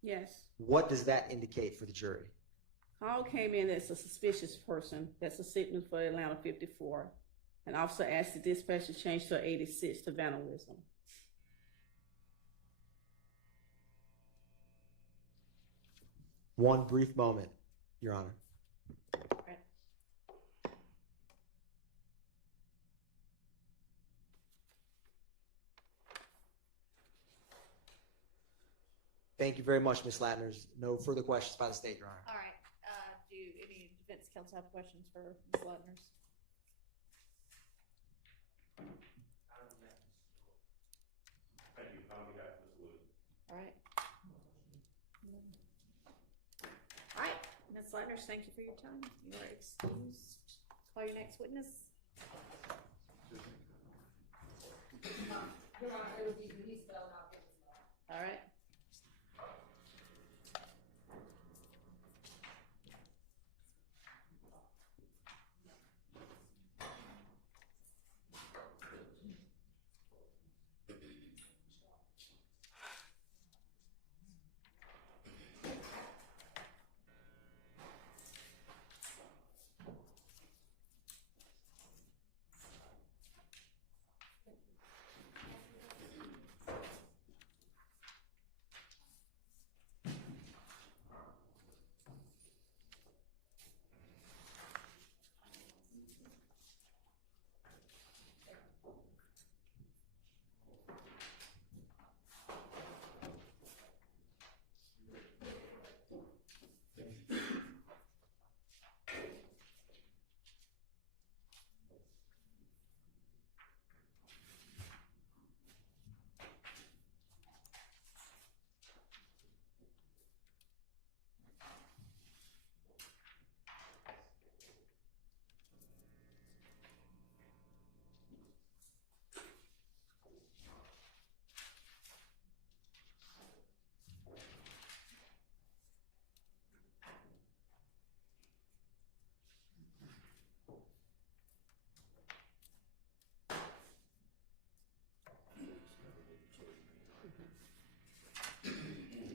Yes. What does that indicate for the jury? Call came in as a suspicious person. That's a signal for Atlanta 54. An officer asked the dispatcher change to 86 to vandalism. One brief moment, Your Honor. Right. Thank you very much, Ms. Latner's. No further questions by the state, Your Honor. All right. Do any defense counsel have questions for Ms. Latner's? Thank you. On behalf of Ms. Wood. All right. All right, Ms. Latner's, thank you for your time. You are excused. Call your next witness. All right.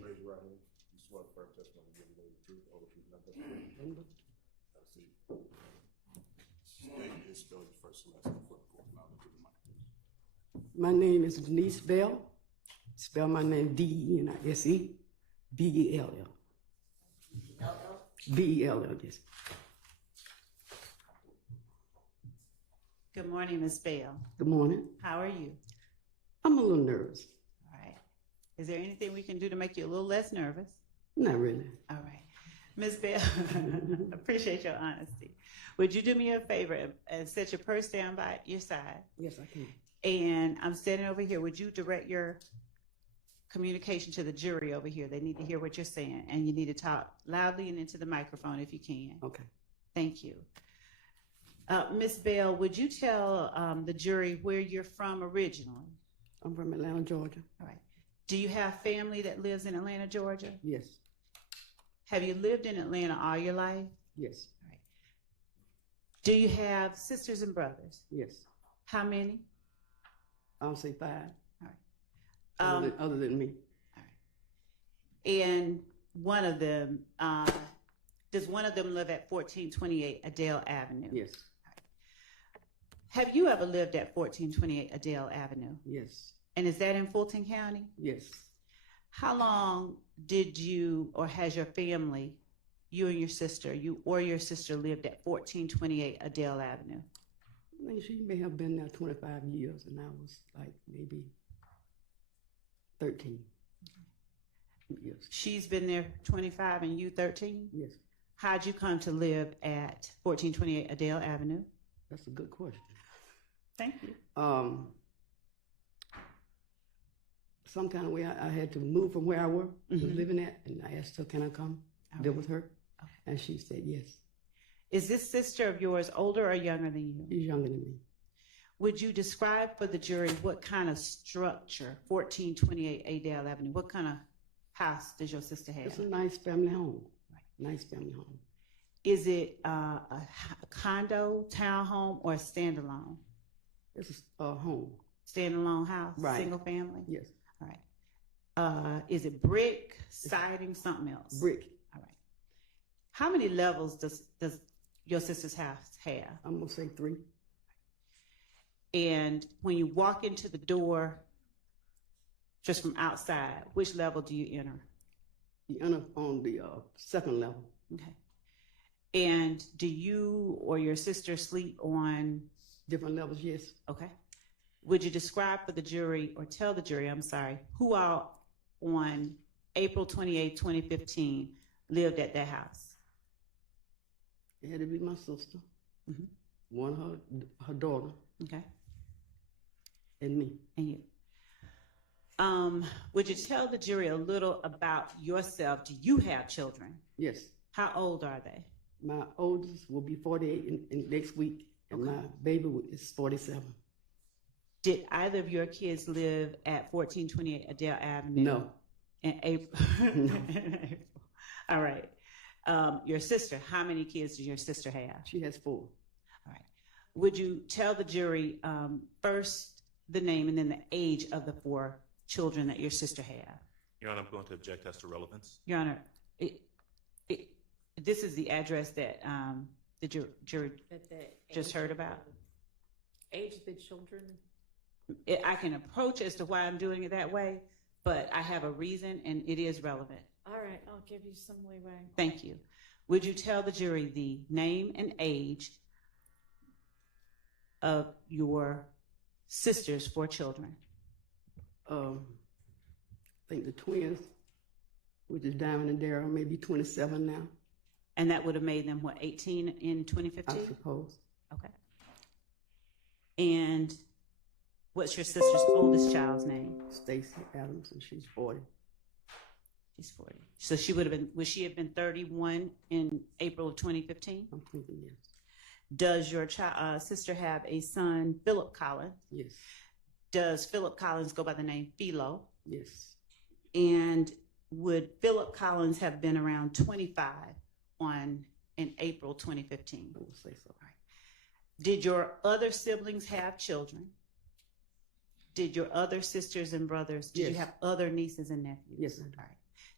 Raise your right hand. You swear the firm testimony you give today the truth, all the truth, nothing but the truth. Have a seat. State and spell your first and last name for the court. Now look at the mic, please. My name is Denise Bell. Spell my name D-E-N-I-S-E-B-E-L-L. B-E-L-L, yes. Good morning, Ms. Bell. Good morning. How are you? I'm a little nervous. All right. Is there anything we can do to make you a little less nervous? Not really. All right. Ms. Bell, appreciate your honesty. Would you do me a favor and set your purse down by your side? Yes, I can. And I'm standing over here. Would you direct your communication to the jury over here? They need to hear what you're saying, and you need to talk loudly and into the microphone if you can. Okay. Thank you. Ms. Bell, would you tell the jury where you're from originally? I'm from Atlanta, Georgia. All right. Do you have family that lives in Atlanta, Georgia? Yes. Have you lived in Atlanta all your life? Yes. All right. Do you have sisters and brothers? Yes. How many? I'll say 5. All right. Other than me. All right. And one of them, does one of them live at 1428 Adele Avenue? Yes. Have you ever lived at 1428 Adele Avenue? Yes. And is that in Fulton County? Yes. How long did you or has your family, you and your sister, you or your sister lived at 1428 Adele Avenue? I mean, she may have been there 25 years, and I was like maybe 13 years. She's been there 25 and you 13? Yes. How'd you come to live at 1428 Adele Avenue? That's a good question. Thank you. Some kind of way I had to move from where I was living at, and I asked her, can I come live with her? Okay. And she said yes. Is this sister of yours older or younger than you? She's younger than me. Would you describe for the jury what kind of structure, 1428 Adele Avenue, what kind of house does your sister have? It's a nice family home. Right. Nice family home. Is it a condo, townhome, or a standalone? It's a home. Standalone house, Right. Single family? Yes. All right. Is it brick, siding, something else? Brick. All right. How many levels does your sister's house have? I'm gonna say 3. And when you walk into the door, just from outside, which level do you enter? You enter on the 2nd level. Okay. And do you or your sister sleep on? Different levels, yes. Okay. Would you describe for the jury, or tell the jury, I'm sorry, who all on April 28, 2015 lived at that house? It had to be my sister, Mhm. one her daughter, Okay. and me. And you. Would you tell the jury a little about yourself? Do you have children? Yes. How old are they? My oldest will be 48 in next week, and my baby is 47. Did either of your kids live at 1428 Adele Avenue? No. In April? No. All right. Your sister, how many kids does your sister have? She has 4. All right. Would you tell the jury first the name and then the age of the 4 children that your sister had? Your Honor, I'm going to object as to relevance. Your Honor, this is the address that the jury just heard about? Age of the children? I can approach as to why I'm doing it that way, but I have a reason and it is relevant. All right, I'll give you some leeway. Thank you. Would you tell the jury the name and age of your sister's 4 children? I think the twins, which is Diamond and Daryl, may be 27 now, And that would have made them, what, 18 in 2015? I suppose. Okay. And what's your sister's oldest child's name? Stacy Adams, and she's 40. She's 40. So she would have been, would she have been 31 in April of 2015? I'm thinking yes. Does your sister have a son, Philip Collins? Yes. Does Philip Collins go by the name Philo? Yes. And would Philip Collins have been around 25 in April 2015? I would say so. Right. Did your other siblings have children? Did your other sisters and brothers, did Yes. you have other nieces and nephews? Yes. All right.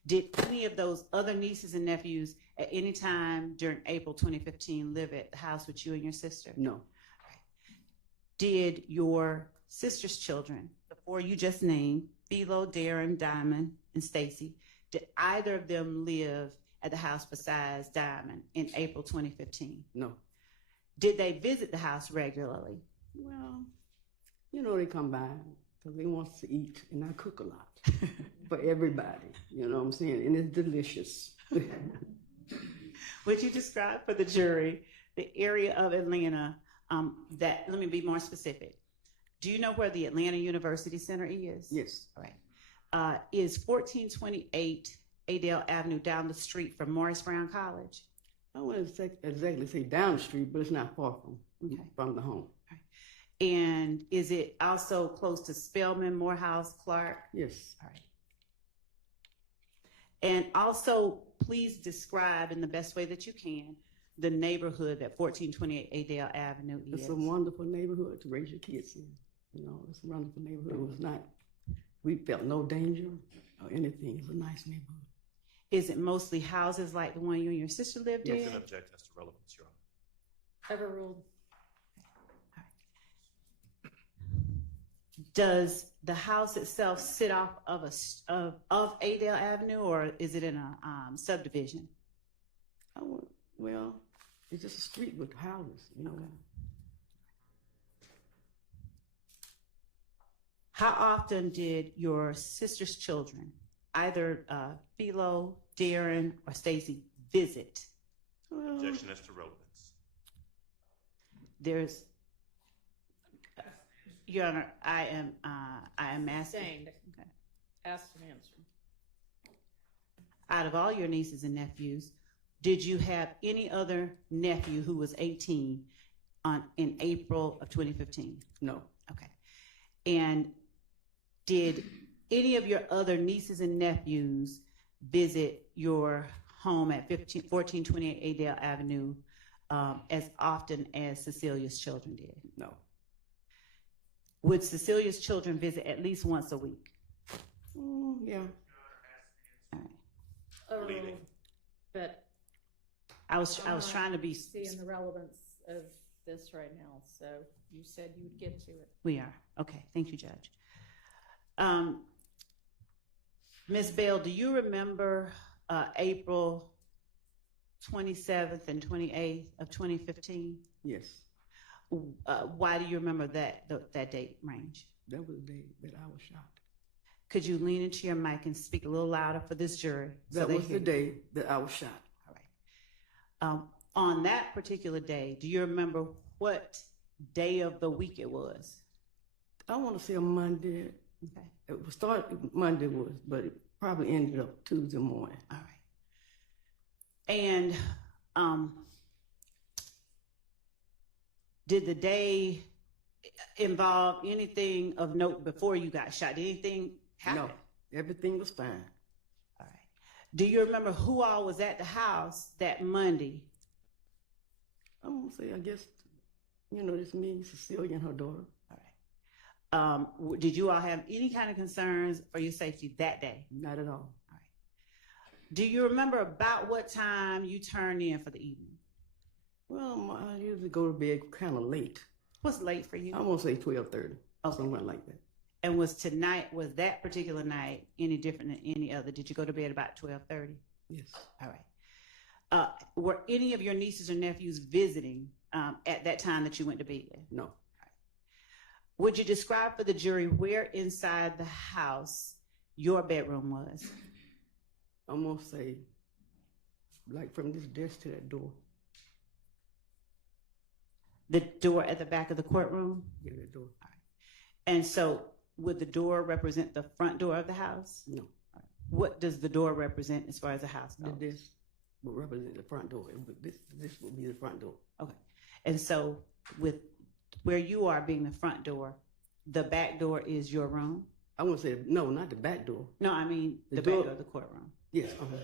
Did any of those other nieces and nephews at any time during April 2015 live at the house with you and your sister? No. All right. Did your sister's children, the 4 you just named, Philo, Darren, Diamond, and Stacy, did either of them live at the house besides Diamond in April 2015? No. Did they visit the house regularly? Well, you know, they come by because they want to eat, and I cook a lot for everybody. You know what I'm saying? And it's delicious. Would you describe for the jury the area of Atlanta that, let me be more specific. Do you know where the Atlanta University Center is? Yes. All right. Is 1428 Adele Avenue down the street from Morris Brown College? I wouldn't exactly say down the street, but it's not far from the home. And is it also close to Spelman, Morehouse, Clark? Yes. All right. And also, please describe in the best way that you can the neighborhood that 1428 Adele Avenue is. It's a wonderful neighborhood to raise your kids in. You know, it's a wonderful neighborhood. It was not, we felt no danger or anything. It's a nice neighborhood. Is it mostly houses like the one you and your sister lived You in? can object as to relevance, Your Honor. Overruled. Does the house itself sit off of Adele Avenue, or is it in a subdivision? Well, it's just a street with houses, you know. How often did your sister's children, either Philo, Darren, or Stacy, visit? Objection as to relevance. There's, Your Honor, I am asking. Sustained. Okay. Asked and answered. Out of all your nieces and nephews, did you have any other nephew who was 18 in April of 2015? No. Okay. And did any of your other nieces and nephews visit your home at 1428 Adele Avenue as often as Cecilia's children did? No. Would Cecilia's children visit at least once a week? Yeah. All right. Overruled. But I was trying to be. seeing the relevance of this right now, so you said you would get to it. We are. Okay. Thank you, Judge. Ms. Bell, do you remember April 27th and 28th of 2015? Yes. Why do you remember that date range? That was the day that I was shot. Could you lean into your mic and speak a little louder for this jury? That was the day that I was shot. All right. On that particular day, do you remember what day of the week it was? I want to say a Monday. Okay. It was started Monday but it probably ended up Tuesday morning. All right. And did the day involve anything of note before you got shot? Did anything happen? No, everything was fine. All right. Do you remember who all was at the house that Monday? I'm gonna say, I guess, you know, it's me, Cecilia, and her daughter. All right. Did you all have any kind of concerns for your safety that day? Not at all. All right. Do you remember about what time you turned in for the evening? Well, I usually go to bed kind of late. What's late for you? I'm gonna say 12:30, Okay. somewhere like that. And was that particular night any different than any other? Did you go to bed about 12:30? Yes. All right. Were any of your nieces or nephews visiting at that time that you went to bed? No. Right. Would you describe for the jury where inside the house your bedroom was? I'm gonna say, like from this desk to that door. The door at the back of the courtroom? Yeah, that door. All right. And so would the door represent the front door of the house? No. All right. What does the door represent as far as the house goes? This would represent the front door. This would be the front door. Okay. And so with where you are being the front door, the back door is your room? I wouldn't say, no, not the back door. No, I mean the door, back door of the courtroom. Yes. All right.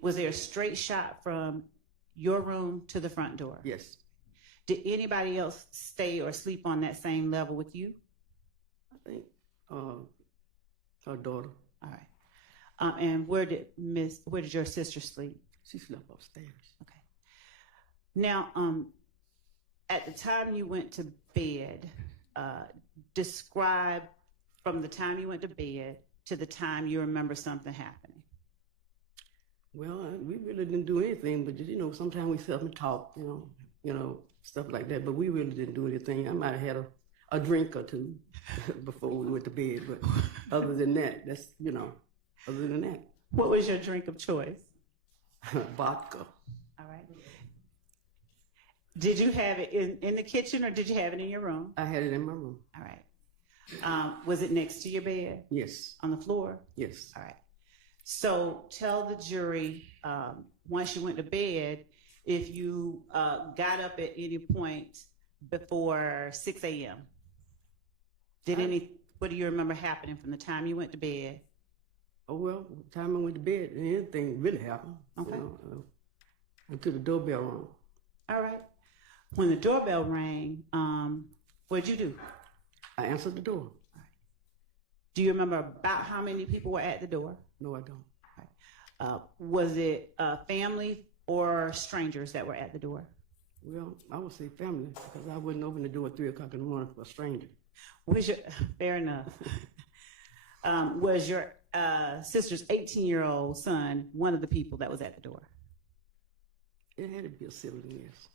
Was there a straight shot from your room to the front door? Yes. Did anybody else stay or sleep on that same level with you? I think her daughter. All right. And where did your sister sleep? She slept upstairs. Okay. Now, at the time you went to bed, describe from the time you went to bed to the time you remember something happening? Well, we really didn't do anything, but just, sometimes we sit up and talk, stuff like that. But we really didn't do anything. I might have had a drink or two before we went to bed, but other than that, other than that. What was your drink of choice? Vodka. All right. Did you have it in the kitchen or did you have it in your room? I had it in my room. All right. Was it next to your bed? Yes. On the floor? Yes. All right. So tell the jury, once you went to bed, if you got up at any point before 6 a.m. What do you remember happening from the time you went to bed? Oh, well, the time I went to bed, anything really happened. Okay. Until the doorbell rang. All right. When the doorbell rang, what'd you do? I answered the door. All right. Do you remember about how many people were at the door? No, I don't. All right. Was it family or strangers that were at the door? Well, I would say family because I wouldn't open the door at 3 o'clock in the morning for a stranger. Fair enough. Was your sister's 18-year-old son one of the people that was at the door? It had to be a sibling, yes.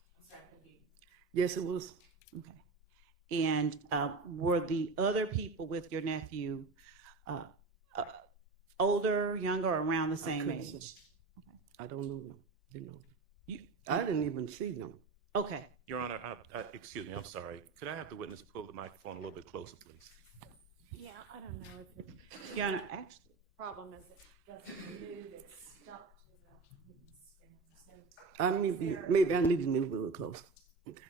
Yes, it was. Okay. And were the other people with your nephew older, younger, or around the same age? Okay. I don't know them. Didn't know them. I didn't even see them. Okay. Your Honor, excuse me, I'm sorry. Could I have the witness pull the microphone a little bit closer, please? Yeah, I don't know if it's. Your Honor, actually. The problem is it doesn't move, it's stuck to the witness I maybe I need to move a little closer. Okay.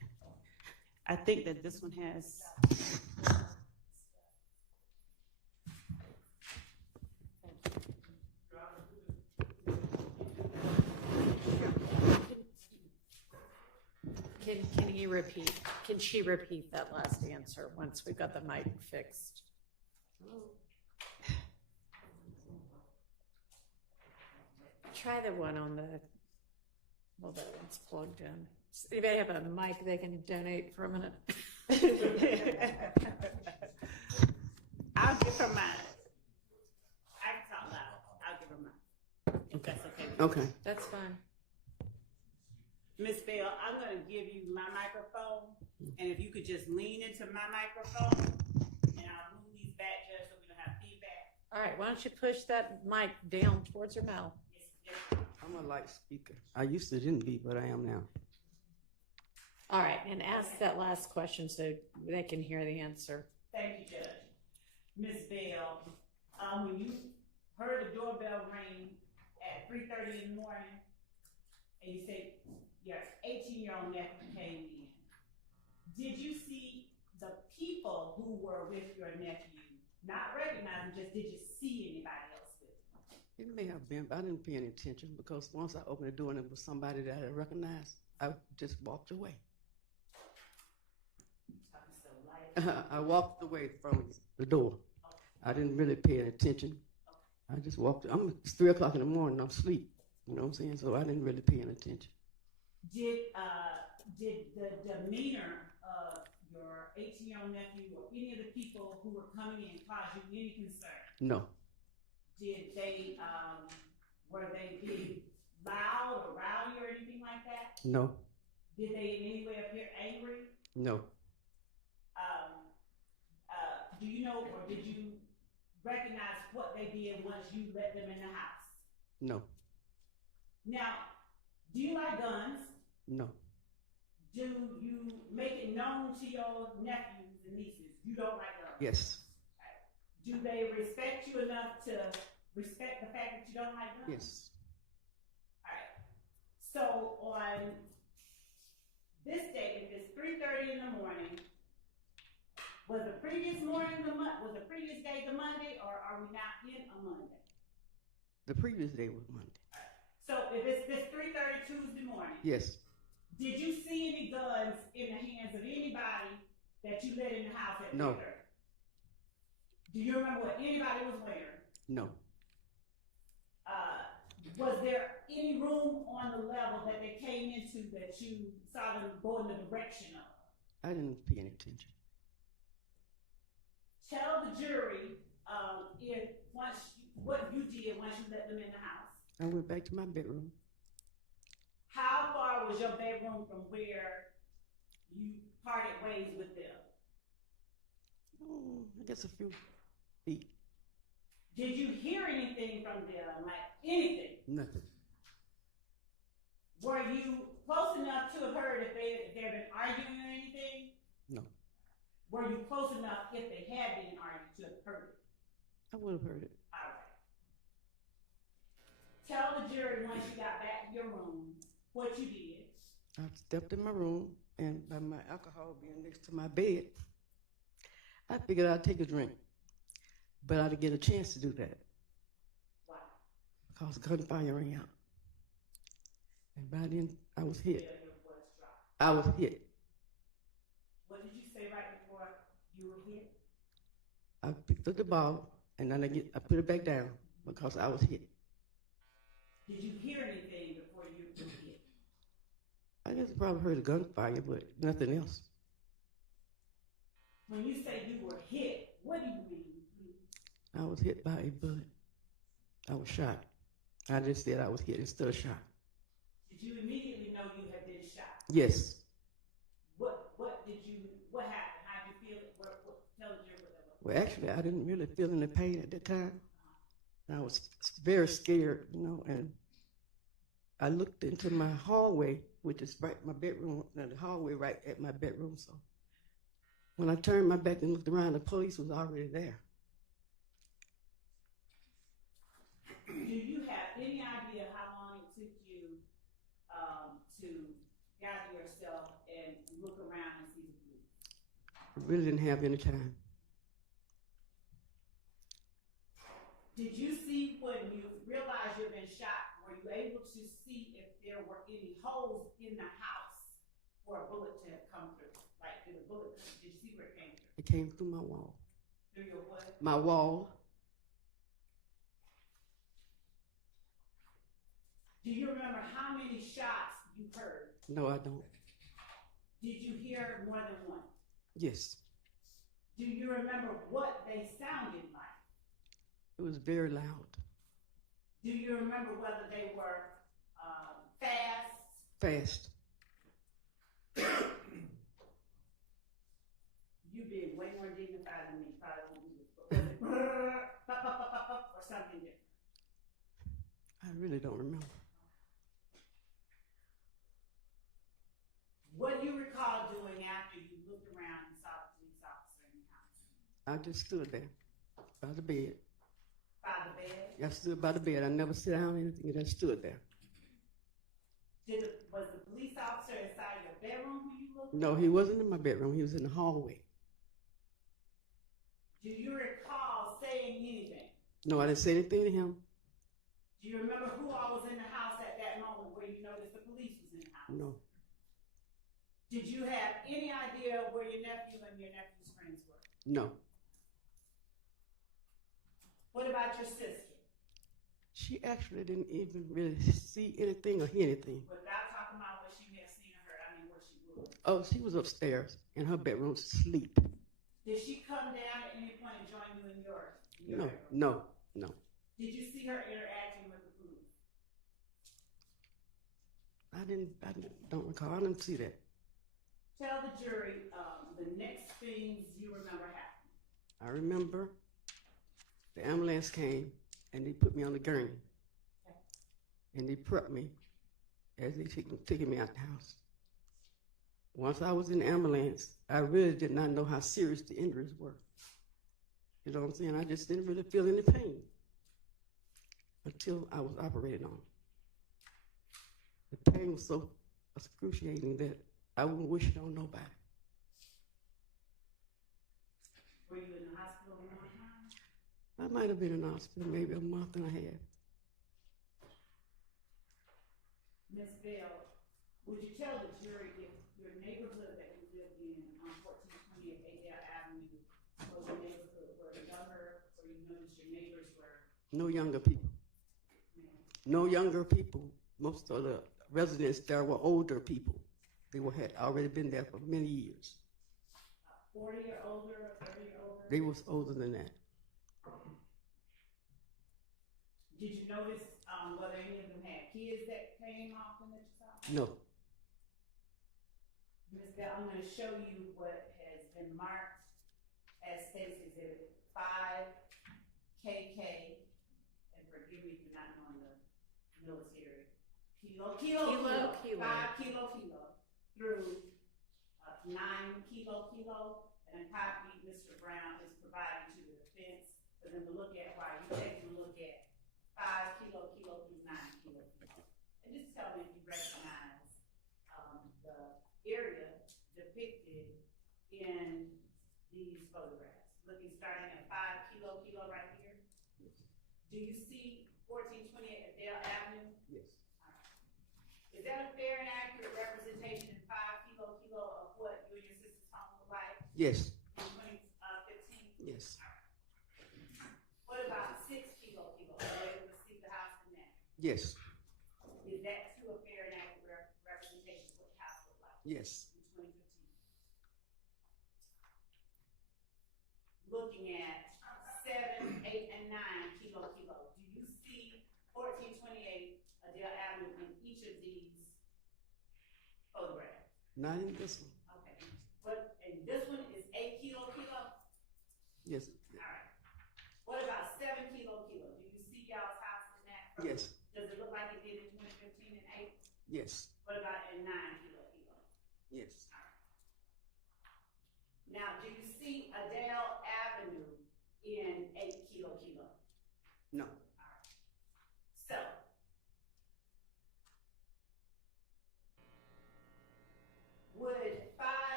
I think that this one has. Can you repeat? Can she repeat that last answer once we've got the mic fixed? Try the one on the. Well, that one's plugged in. Does anybody have a mic they can donate for a minute? I'll give her mine. I can talk loud. I'll give her mine. If that's okay. Okay. That's fine. Miss Bell, I'm going to give you my microphone, and if you could just lean into my microphone, and I'll move these back just so we don't have feedback. All right, why don't you push that mic down towards your mouth? I'm a light speaker. I used to didn't be, but I am now. All right, and ask that last question so they can hear the answer. Thank you, Judge. Miss Bell, when you heard the doorbell ring at 3:30 in the morning, and you said your 18-year-old nephew came in, did you see the people who were with your nephew? Not recognizing, just did you see anybody else with him? It may have been, but I didn't pay any attention because once I opened the door and it was somebody that I recognized, I just walked away. I walked away from the door. I didn't really pay any attention. I just walked. It's 3 o'clock in the morning. I'm asleep. You know what I'm saying? So I didn't really pay any attention. Did the demeanor of your 18-year-old nephew or any of the people who were coming in cause you any concern? No. Did they were they being loud or rowdy or anything like that? No. Did they in any way appear angry? No. Do you know or did you recognize what they did once you let them in the house? No. Now, do you like guns? No. Do you make it known to your nephews and nieces you don't like guns? Yes. Do they respect you enough to respect the fact that you don't like guns? Yes. All right. So on this day, if it's 3:30 in the morning, was the previous day the Monday, or are we now in a Monday? The previous day was Monday. So if it's this 3:30 Tuesday morning, Yes. did you see any guns in the hands of anybody that you let in the house at 3:30? No. Do you remember what anybody was wearing? No. Was there any room on the level that they came into that you saw them go in the direction of? I didn't pay any attention. Tell the jury if what you did once you let them in the house. I went back to my bedroom. How far was your bedroom from where you parted ways with them? Oh, I guess a few feet. Did you hear anything from them, like anything? Nothing. Were you close enough to have heard if they had been arguing or anything? No. Were you close enough if they had been arguing to have heard it? I would have heard it. All right. Tell the jury once you got back to your room what you did. I stepped in my room, and by my alcohol being next to my bed, I figured I'd take a drink. But I didn't get a chance to do that. Why? Because gunfire rang out. And by then, I was hit. I was hit. What did you say right before you were hit? I picked up the ball, and then I put it back down because I was hit. Did you hear anything before you were hit? I guess I probably heard a gunfire, but nothing else. When you say you were hit, what do you mean? I was hit by a bullet. I was shot. I just said I was hit instead of shot. Did you immediately know you had been shot? Yes. What happened? How did you feel it? Tell the jury what that was. Well, actually, I didn't really feel any pain at that time. I was very scared, and I looked into my hallway, which is right my bedroom, the hallway right at my bedroom. So when I turned my back and looked around, the police was already there. Do you have any idea how long it took you to gather yourself and look around and see the police? I really didn't have any time. Did you see when you realized you'd been shot, were you able to see if there were any holes in the house for a bullet to have come through? Like, did you see where it came through? It came through my wall. Through your what? My wall. Do you remember how many shots you heard? No, I don't. Did you hear more than one? Yes. Do you remember what they sounded like? It was very loud. Do you remember whether they were fast? Fast. You being way more dignified than me, probably won't do this. But was it or something different? I really don't remember. What do you recall doing after you looked around and saw the police officer in the house? I just stood there by the bed. By the bed? I stood by the bed. I never sat down or anything. I just stood there. Was the police officer inside your bedroom when you looked? No, he wasn't in my bedroom. He was in the hallway. Do you recall saying anything? No, I didn't say anything to him. Do you remember who all was in the house at that moment where you noticed the police was in the house? No. Did you have any idea where your nephew and your nephew's friends were? No. What about your sister? She actually didn't even really see anything or hear anything. Without talking about what she had seen or heard, I mean where she was. Oh, she was upstairs in her bedroom asleep. Did she come down at any point and join you in your No, bedroom? no. Did you see her interacting with the police? I don't recall. I didn't see that. Tell the jury the next things you remember happening. I remember the ambulance came and they put me on the gurney. Okay. And they prepped me as they taking me out the house. Once I was in the ambulance, I really did not know how serious the injuries were. You know what I'm saying? I just didn't really feel any pain until I was operated on. The pain was so excruciating that I wouldn't wish it on nobody. Were you in the hospital a long time? I might have been in the hospital maybe a month and a half. Ms. Bell, would you tell the jury if your neighborhood that you lived in on 1428 Adele Avenue was a neighborhood where younger, or you noticed your neighbors were? No younger people. No younger people. Most of the residents there were older people. They had already been there for many years. 40 or older, 30 or older? They was older than that. Did you notice whether any of them had kids that came often that you saw? No. Ms. Bell, I'm going to show you what has been marked as State's Exhibit 5KK, and forgive me for not knowing the military. Kilo, 5 kilo, through 9 kilo, and a copy Mr. Brown is providing to the defense for them to look at while you take a look at 5 kilo through 9 kilo. And just tell me if you recognize the area depicted in these photographs. Looking starting at 5 kilo right here. Do you see 1428 Adele Avenue? Yes. Is that a fair and accurate representation in 5 kilo of what you and your sister's home look like Yes. in 2015? Yes. What about 6 kilo? Are you able to see the house from that? Yes. Is that too a fair and accurate representation of what the house looked like Yes. in 2015? Looking at 7, 8, and 9 kilo. Do you see 1428 Adele Avenue in each of these photographs? Not in this one. Okay. But and this one is 8 kilo. Yes. All right. What about 7 kilo? Do you see y'all's house in that? Yes. Does it look like it did in 2015 and 8? Yes. What about in 9 kilo? Yes. Now, do you see Adele Avenue in 8 kilo? No. So, would 5,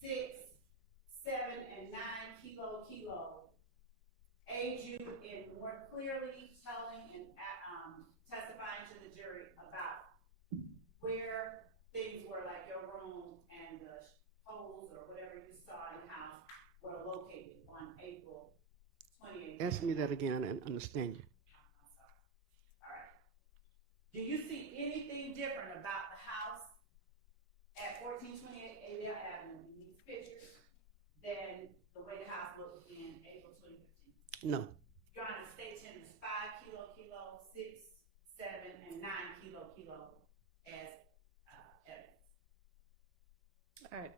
6, 7, and 9 kilo aid you in more clearly telling and testifying to the jury about where things were, like your room and the holes or whatever you saw in the house were located on April 28th? Ask me that again. I didn't understand you. I'm sorry. All right. Do you see anything different about the house at 1428 Adele Avenue in these pictures than the way the house looked in April 2015? No. Your Honor, state tenders 5 kilo, 6, 7, and 9 kilo as evidence. All right,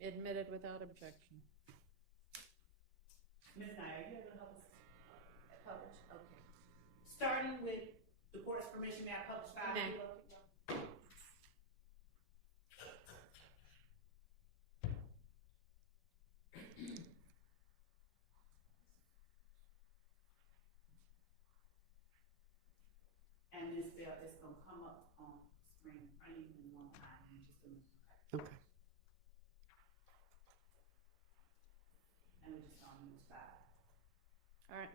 admitted without objection. Ms. Nye, are you able to help us publish? Okay. Starting with the court's permission, may I publish 5 May. kilo? And Ms. Bell, it's going to come up on screen in front of you in one time in just a minute. Okay. And we're just going to use 5. All right.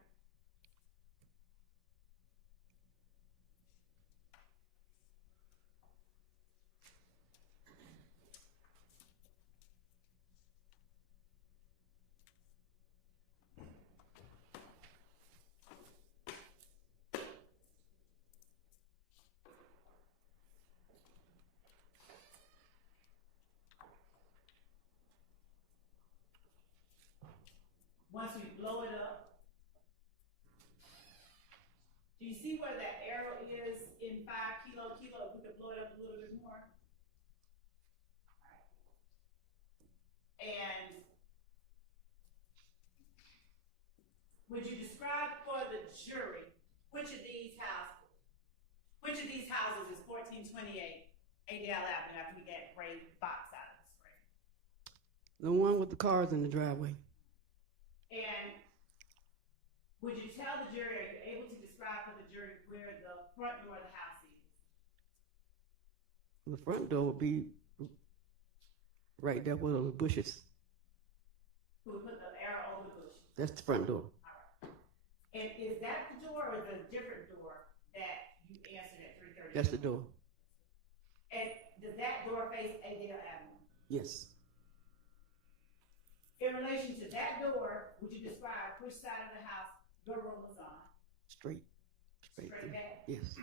Once we blow it up, do you see where that arrow is in 5 kilo? If we could blow it up a little bit more. All right. And would you describe for the jury which of these houses is 1428 Adele Avenue after we get gray box out of the screen? The one with the cars in the driveway. And would you tell the jury, are you able to describe for the jury where the front door of the house is? The front door would be right there where those bushes. Who would put the arrow over the bush? That's the front door. All right. And is that the door or is it a different door that you answered at 3:30? That's the door. And does that door face Adele Avenue? Yes. In relation to that door, would you describe which side of the house your room was on? Straight. Straight through. back? Yes.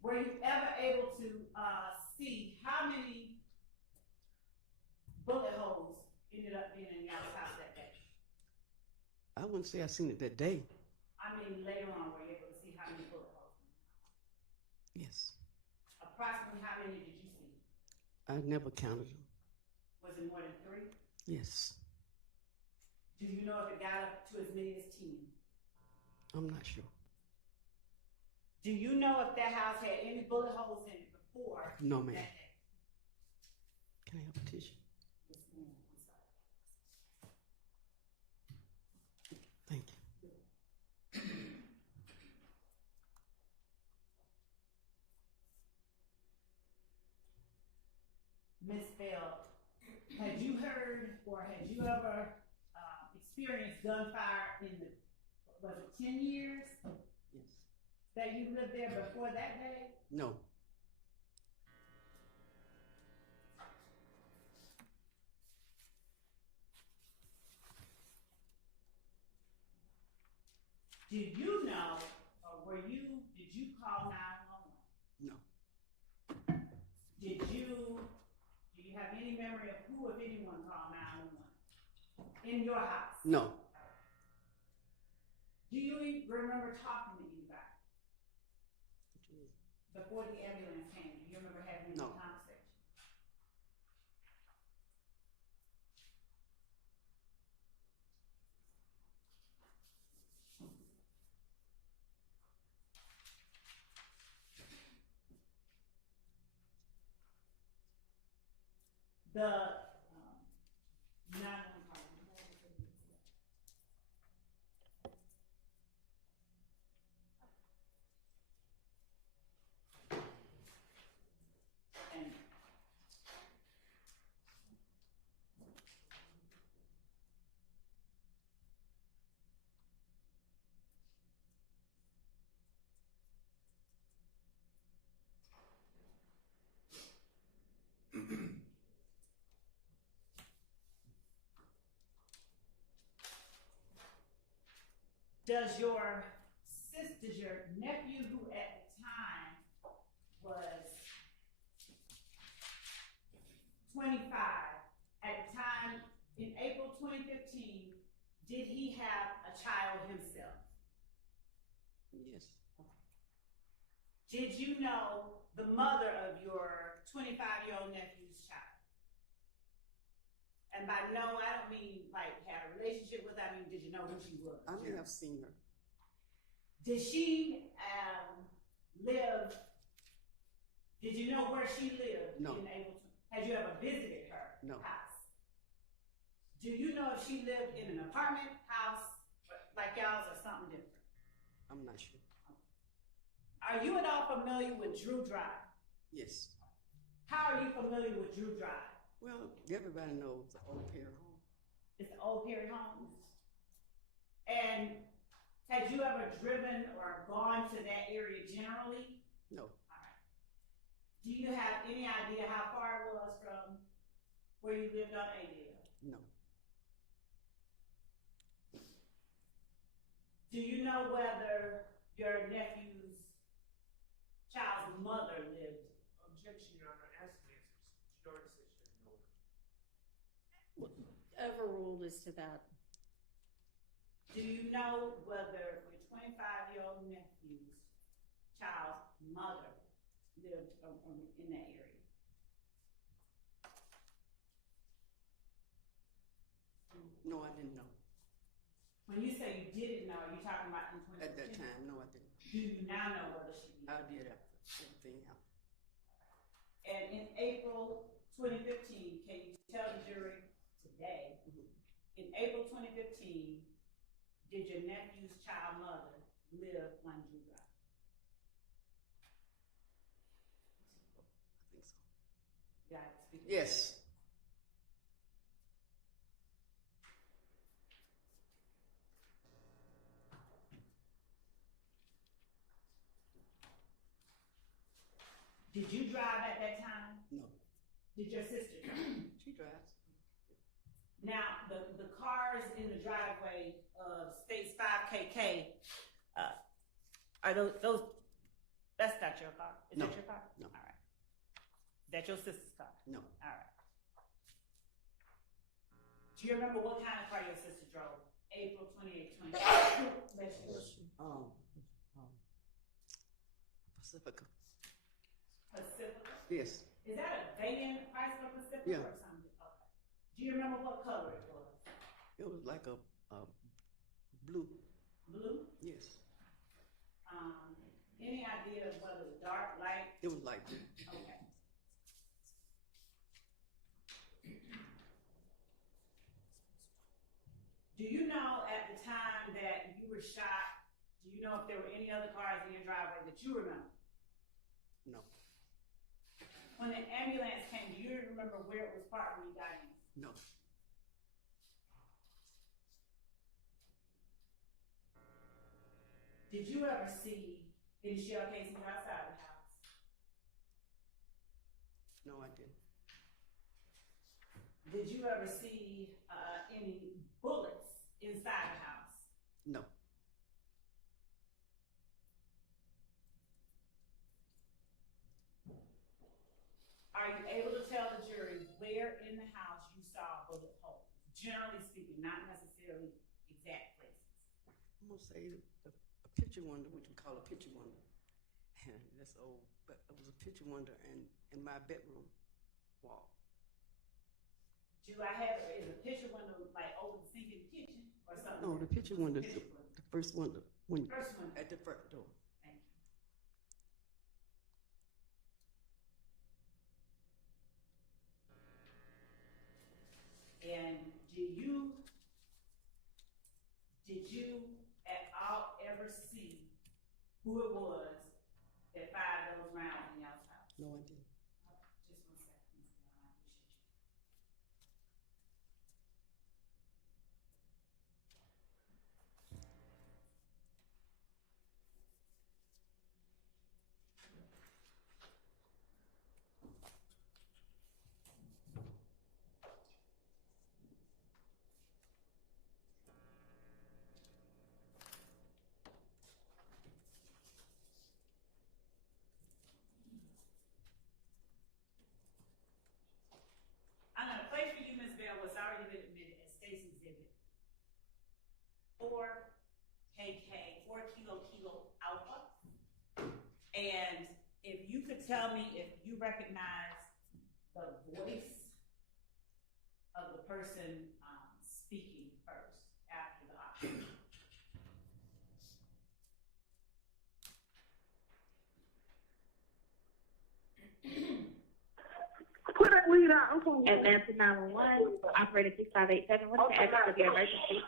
Were you ever able to see how many bullet holes ended up being in y'all's house that day? I wouldn't say I seen it that day. I mean, later on, were you able to see how many bullet holes? Yes. Approximately how many did you see? I never counted them. Was it more than 3? Yes. Do you know if it got up to as many as 10? I'm not sure. Do you know if that house had any bullet holes in it before No, ma'am. that day? Can I have a tissue? Yes, ma'am. I'm sorry. Thank you. Ms. Bell, had you heard or had you ever experienced gunfire in the, was it 10 years Yes. that you lived there before that day? No. Did you know, or did you call 911? No. Do you have any memory of who, if anyone, called 911 in your house? No. Do you remember talking to anybody before the ambulance came? Do you remember having any No. conversation? The 911 call. And does your nephew, who at the time was 25, at the time in April 2015, did he have a child himself? Yes. Did you know the mother of your 25-year-old nephew's child? And by no, I don't mean like had a relationship with her, I mean, did you know who she was? I may have seen her. Did she live, did you know where she lived? No. Had you ever visited her No. house? Do you know if she lived in an apartment house like y'all's or something different? I'm not sure. Are you at all familiar with Drew Drive? Yes. How are you familiar with Drew Drive? Well, everybody knows the old Perry home. It's the old Perry home. And had you ever driven or gone to that area generally? No. All right. Do you have any idea how far it was from where you lived on Adel? No. Do you know whether your nephew's child's mother lived? Objection, Your Honor. Ask answers. She already said she didn't know her. Overruled as to that. Do you know whether your 25-year-old nephew's child's mother lived in that area? No, I didn't know. When you say you didn't know, are you talking about in 2015? At that time, no, I didn't. Do you now know whether she did? I did after everything happened. And in April 2015, can you tell the jury today, in April 2015, did your nephew's child mother live on Drew Drive? I think so. Yeah, speak. Yes. Did you drive at that time? No. Did your sister drive? She drives. Now, the cars in the driveway of States 5KK, are those, that's not your car? Is No. that your car? No. All right. Is that your sister's car? No. All right. Do you remember what kind of car your sister drove? April 28, 20. Pacifica. Pacifica? Yes. Is that a van, Chrysler Pacifica Yeah. or something? Okay. Do you remember what color it was? It was like a blue. Blue? Yes. Any idea of whether it was dark, light? It was like blue. Okay. Do you know at the time that you were shot, do you know if there were any other cars in your driveway that you remember? No. When the ambulance came, do you remember where it was parked when you got in? No. Did you ever see any shell casings outside the house? No, I didn't. Did you ever see any bullets inside the house? No. Are you able to tell the jury where in the house you saw bullet holes? Generally speaking, not necessarily exact places. I'm gonna say a picture window, which we call a picture window. That's old, but it was a picture window in my bedroom wall. Do I have is a picture window like over the sink in the kitchen or something? No, the picture window is the first window when First window. at the front door. Thank you. And did you at all ever see who it was that fired those rounds in y'all's house? No, I didn't. Just 1 second. I appreciate you. I'm gonna play for you, Ms. Bell, what's already been admitted as State's Exhibit 4KK, 4 Kilo Alpha. And if you could tell me if you recognize the voice of the person speaking first after the option. Put that weed out. I'm going Atlanta 911, operator 6587. What's the address of your emergency?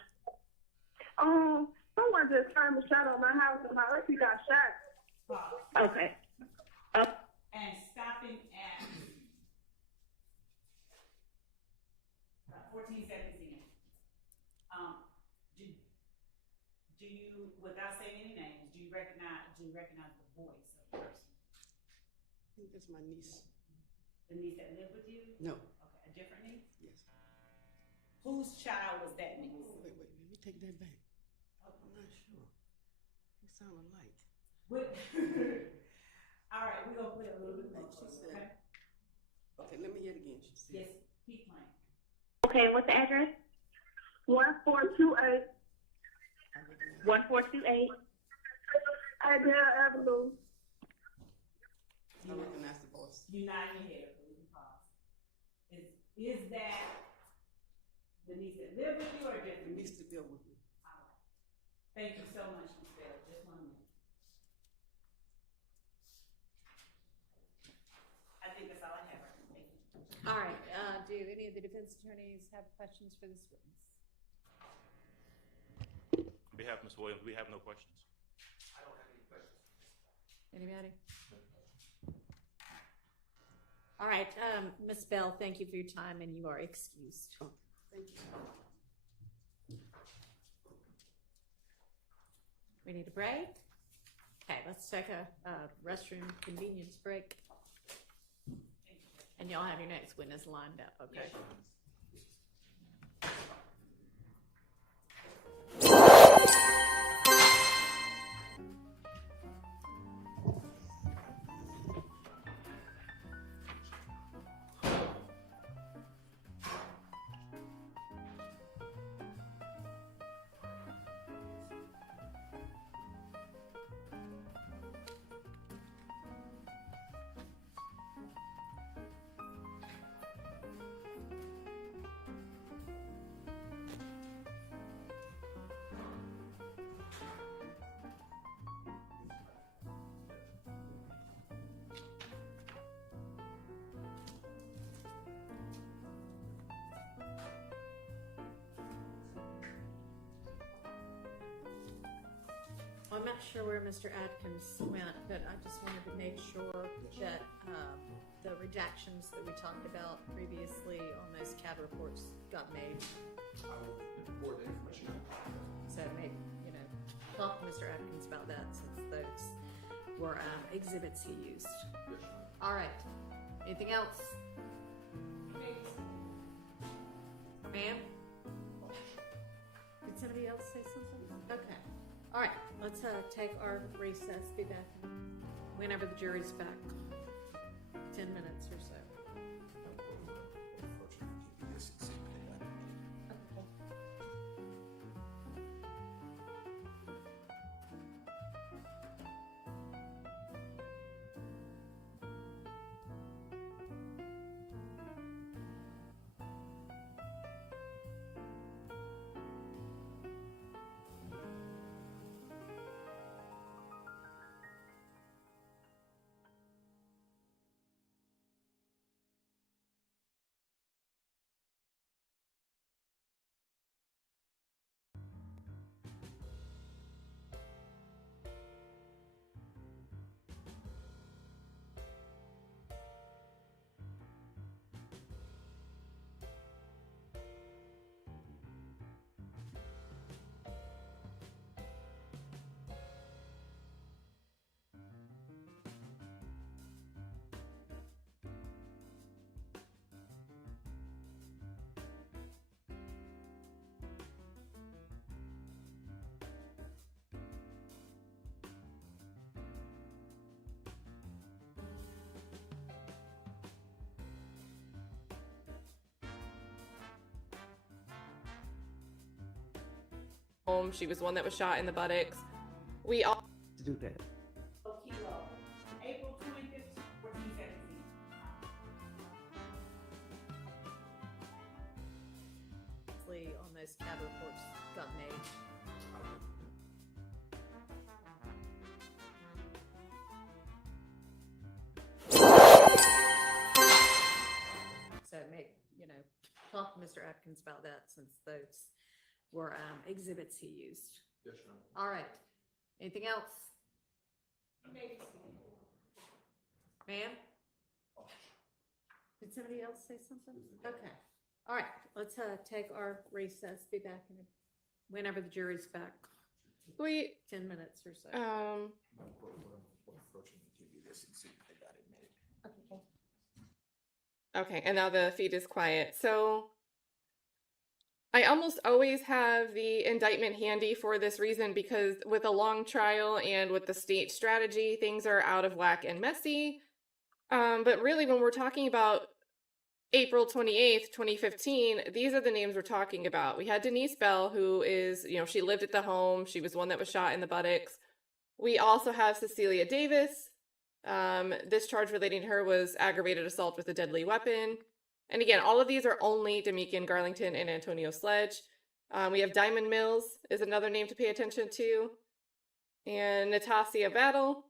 Someone just turned a shot on my house and my auntie got shot. Okay. And stopping at 14 seconds in. Do you, without saying any names, do you recognize the voice of the person? I think that's my niece. The niece that lived with you? No. Okay, a different niece? Yes. Whose child was that niece? Wait, let me take that back. I'm not sure. You sound alike. All right, we're gonna play a little bit more. She said, okay, let me hear it again. She said, yes, keep playing. Okay, what's the address? 1428 1428. Adele Avenue. I recognize the voice. You're not in your head, so we can pause. Is that the niece that lived with you or just The niece that lived with me. All right. Thank you so much, Ms. Bell. Just 1 minute. I think that's all I have right now. Thank you. All right, do any of the defense attorneys have questions for this witness? On behalf of Ms. Williams, we have no questions. I don't have any questions. Anybody? All right, Ms. Bell, thank you for your time and you are excused. Oh, thank you. We need a break? Okay, let's take a restroom convenience break. And y'all have your next witness lined up, okay? not sure where Mr. Atkins went, but I just wanted to make sure that the redactions that we talked about previously on those CAD reports got made. I will forward the information. So maybe, talk to Mr. Atkins about that since those were exhibits he used. Yes. All right. Anything else? Ma'am? Did somebody else say something? Okay. All right. Let's take our recess. Be back whenever the jury's back. 10 minutes or so. Home. She was one that was shot in the buttocks. We all To do that. April 25th, 1417. On those CAD reports got made. So maybe, talk to Mr. Atkins about that since those were exhibits he used. Yes, ma'am. All right. Anything else? Ma'am? Did somebody else say something? Okay. All right. Let's take our recess. Be back whenever the jury's back. 10 minutes or so. Okay, and now the feed is quiet. So I almost always have the indictment handy for this reason, because with a long trial and with the state strategy, things are out of whack and messy. But really, when we're talking about April 28th, 2015, these are the names we're talking about. We had Denise Bell, who is, she lived at the home. She was one that was shot in the buttocks. We also have Cecilia Davis. This charge relating to her was aggravated assault with a deadly weapon. And again, all of these are only Demikian Garlington and Antonio Sledge. We have Diamond Mills is another name to pay attention to. And Natasia Battle.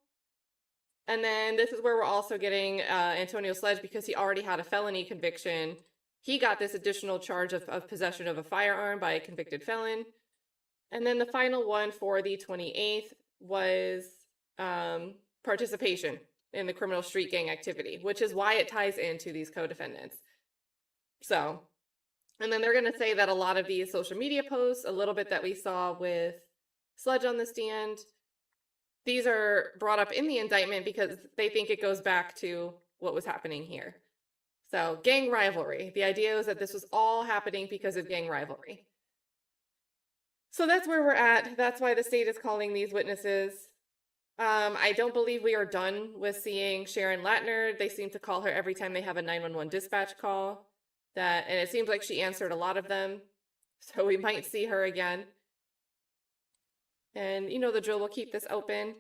And then this is where we're also getting Antonio Sledge, because he already had a felony conviction. He got this additional charge of possession of a firearm by a convicted felon. And then the final one for the 28th was participation in the criminal street gang activity, which is why it ties into these co-defendants. So, and then they're going to say that a lot of these social media posts, a little bit that we saw with Sledge on the stand, these are brought up in the indictment because they think it goes back to what was happening here. So, gang rivalry. The idea is that this was all happening because of gang rivalry. So that's where we're at. That's why the state is calling these witnesses. I don't believe we are done with seeing Sharon Latner. They seem to call her every time they have a 911 dispatch call. And it seems like she answered a lot of them. So we might see her again. And you know the drill, we'll keep this open.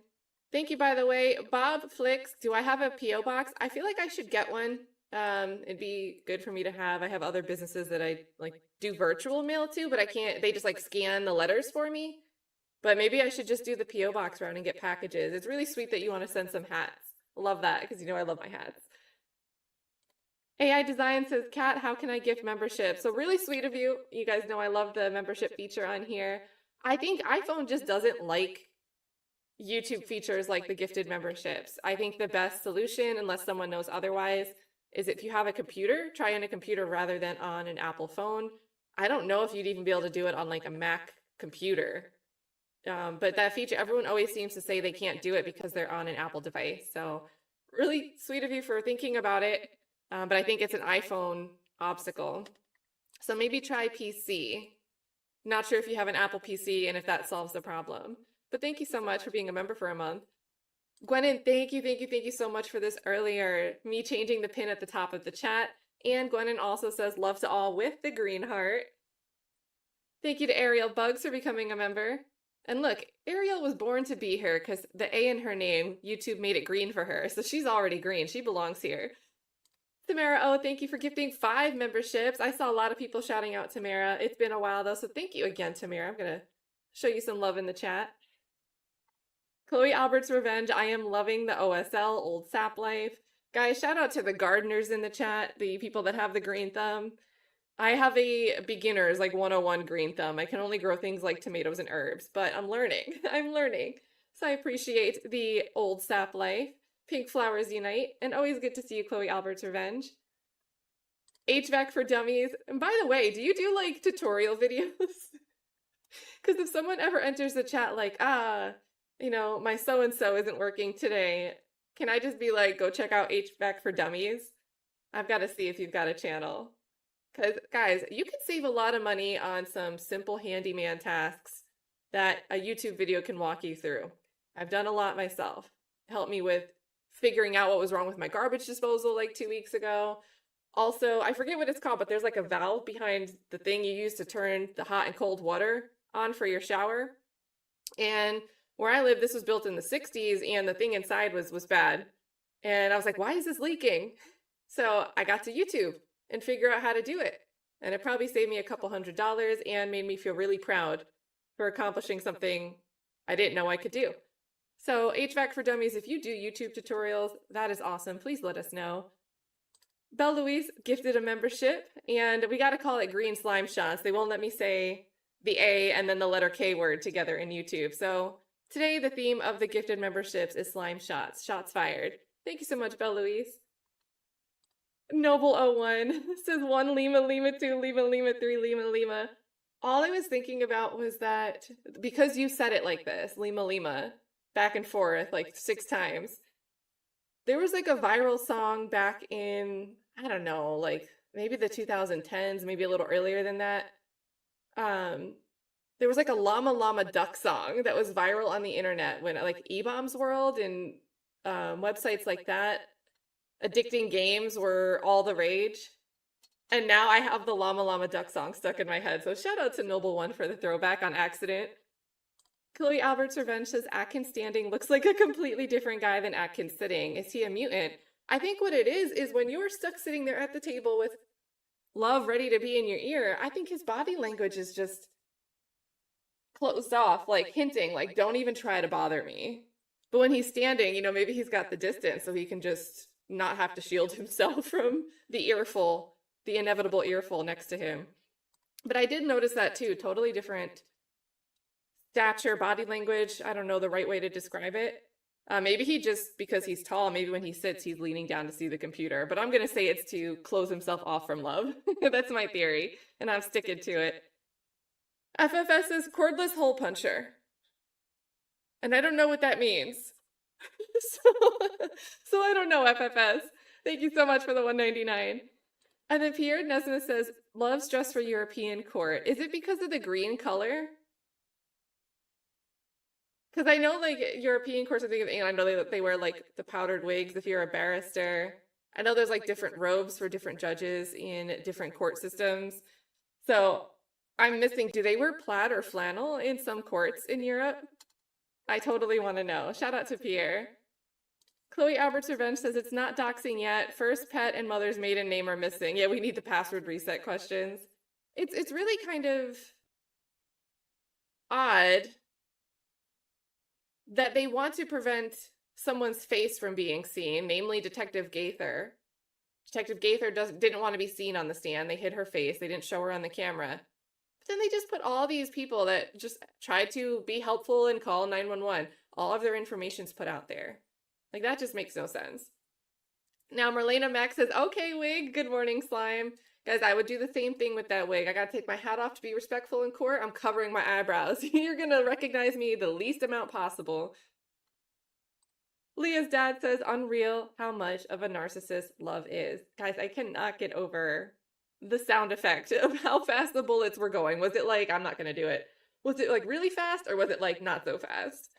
Thank you, by the way. Bob Flicks, do I have a P.O. box? I feel like I should get one. It'd be good for me to have. I have other businesses that I do virtual mail to, but I can't, they just scan the letters for me. But maybe I should just do the P.O. box round and get packages. It's really sweet that you want to send some hats. Love that, because I love my hats. AI Design says, Kat, how can I gift membership? So really sweet of you. You guys know I love the membership feature on here. I think iPhone just doesn't like YouTube features like the gifted memberships. I think the best solution, unless someone knows otherwise, is if you have a computer, try on a computer rather than on an Apple phone. I don't know if you'd even be able to do it on like a Mac computer. But that feature, everyone always seems to say they can't do it because they're on an Apple device. So really sweet of you for thinking about it. But I think it's an iPhone obstacle. So maybe try PC. Not sure if you have an Apple PC and if that solves the problem. But thank you so much for being a member for a month. Gwennon, thank you so much for this earlier. Me changing the pin at the top of the chat. And Gwennon also says love to all with the green heart. Thank you to Ariel Bugs for becoming a member. And look, Ariel was born to be here because the A in her name, YouTube made it green for her. So she's already green. She belongs here. Tamara, oh, thank you for gifting 5 memberships. I saw a lot of people shouting out Tamara. It's been a while though, so thank you again, Tamara. I'm going to show you some love in the chat. Chloe Albert's Revenge. I am loving the OSL, Old Sap Life. Guys, shout out to the gardeners in the chat, the people that have the green thumb. I have a beginner's like 101 green thumb. I can only grow things like tomatoes and herbs, but I'm learning. I'm learning. So I appreciate the Old Sap Life. Pink Flowers Unite, and always good to see you, Chloe Albert's Revenge. HVAC for Dummies. And by the way, do you do like tutorial videos? Because if someone ever enters the chat like, you know, my so-and-so isn't working today, can I just be like, go check out HVAC for Dummies? I've got to see if you've got a channel. Because, guys, you can save a lot of money on some simple handyman tasks that a YouTube video can walk you through. I've done a lot myself. Help me with figuring out what was wrong with my garbage disposal like 2 weeks ago. Also, I forget what it's called, but there's like a valve behind the thing you use to turn the hot and cold water on for your shower. And where I live, this was built in the 60s and the thing inside was bad. And I was like, why is this leaking? So I got to YouTube and figure out how to do it. And it probably saved me a couple $100 and made me feel really proud for accomplishing something I didn't know I could do. So HVAC for Dummies, if you do YouTube tutorials, that is awesome. Please let us know. Belle Louise gifted a membership, and we got to call it Green Slime Shots. They won't let me say the A and then the letter K word together in YouTube. So today the theme of the gifted memberships is Slime Shots. Shots fired. Thank you so much, Belle Louise. Noble01 says 1 Lima, Lima 2, Lima, Lima 3, Lima, Lima. All I was thinking about was that because you said it like this, Lima, Lima, back and forth like 6 times. There was like a viral song back in, I don't know, like maybe the 2010s, maybe a little earlier than that. There was like a Llama Llama Duck song that was viral on the internet when like eBaum's World and websites like that, addicting games were all the rage. And now I have the Llama Llama Duck song stuck in my head. So shout out to Noble One for the throwback on accident. Chloe Albert's Revenge says Atkins standing looks like a completely different guy than Atkins sitting. Is he a mutant? I think what it is when you're stuck sitting there at the table with love ready to be in your ear, I think his body language is just closed off, like hinting, like don't even try to bother me. But when he's standing, you know, maybe he's got the distance so he can just not have to shield himself from the earful, the inevitable earful next to him. But I did notice that too, totally different stature, body language. I don't know the right way to describe it. Maybe he just, because he's tall, maybe when he sits, he's leaning down to see the computer. But I'm going to say it's to close himself off from love. That's my theory, and I'm sticking to it. FFS is cordless hole puncher. And I don't know what that means. so I don't know, FFS. Thank you so much for the $1.99. And then Pierre Nesna says, loves dress for European court. Is it because of the green color? Because I know, like, European courts, I know they wear, like, the powdered wigs if you're a barrister. I know there's, like, different robes for different judges in different court systems. So I'm missing, do they wear plaid or flannel in some courts in Europe? I totally want to know. Shout out to Pierre. Chloe Albert's Revenge says it's not doxing yet. First pet and mother's maiden name are missing. Yeah, we need the password reset questions. It's really kind of odd that they want to prevent someone's face from being seen, namely Detective Gaither. Detective Gaither didn't want to be seen on the stand. They hid her face. They didn't show her on the camera. Then they just put all these people that just try to be helpful and call 911. All of their information's put out there. Like, that just makes no sense. Now, Marlena Max says, okay, wig, good morning, slime. Guys, I would do the same thing with that wig. I gotta take my hat off to be respectful in court. I'm covering my eyebrows. You're gonna recognize me the least amount possible. Leah's dad says, unreal how much of a narcissist love is. Guys, I cannot get over the sound effect of how fast the bullets were going. Was it like, I'm not gonna do it? Was it like really fast, or was it like not so fast?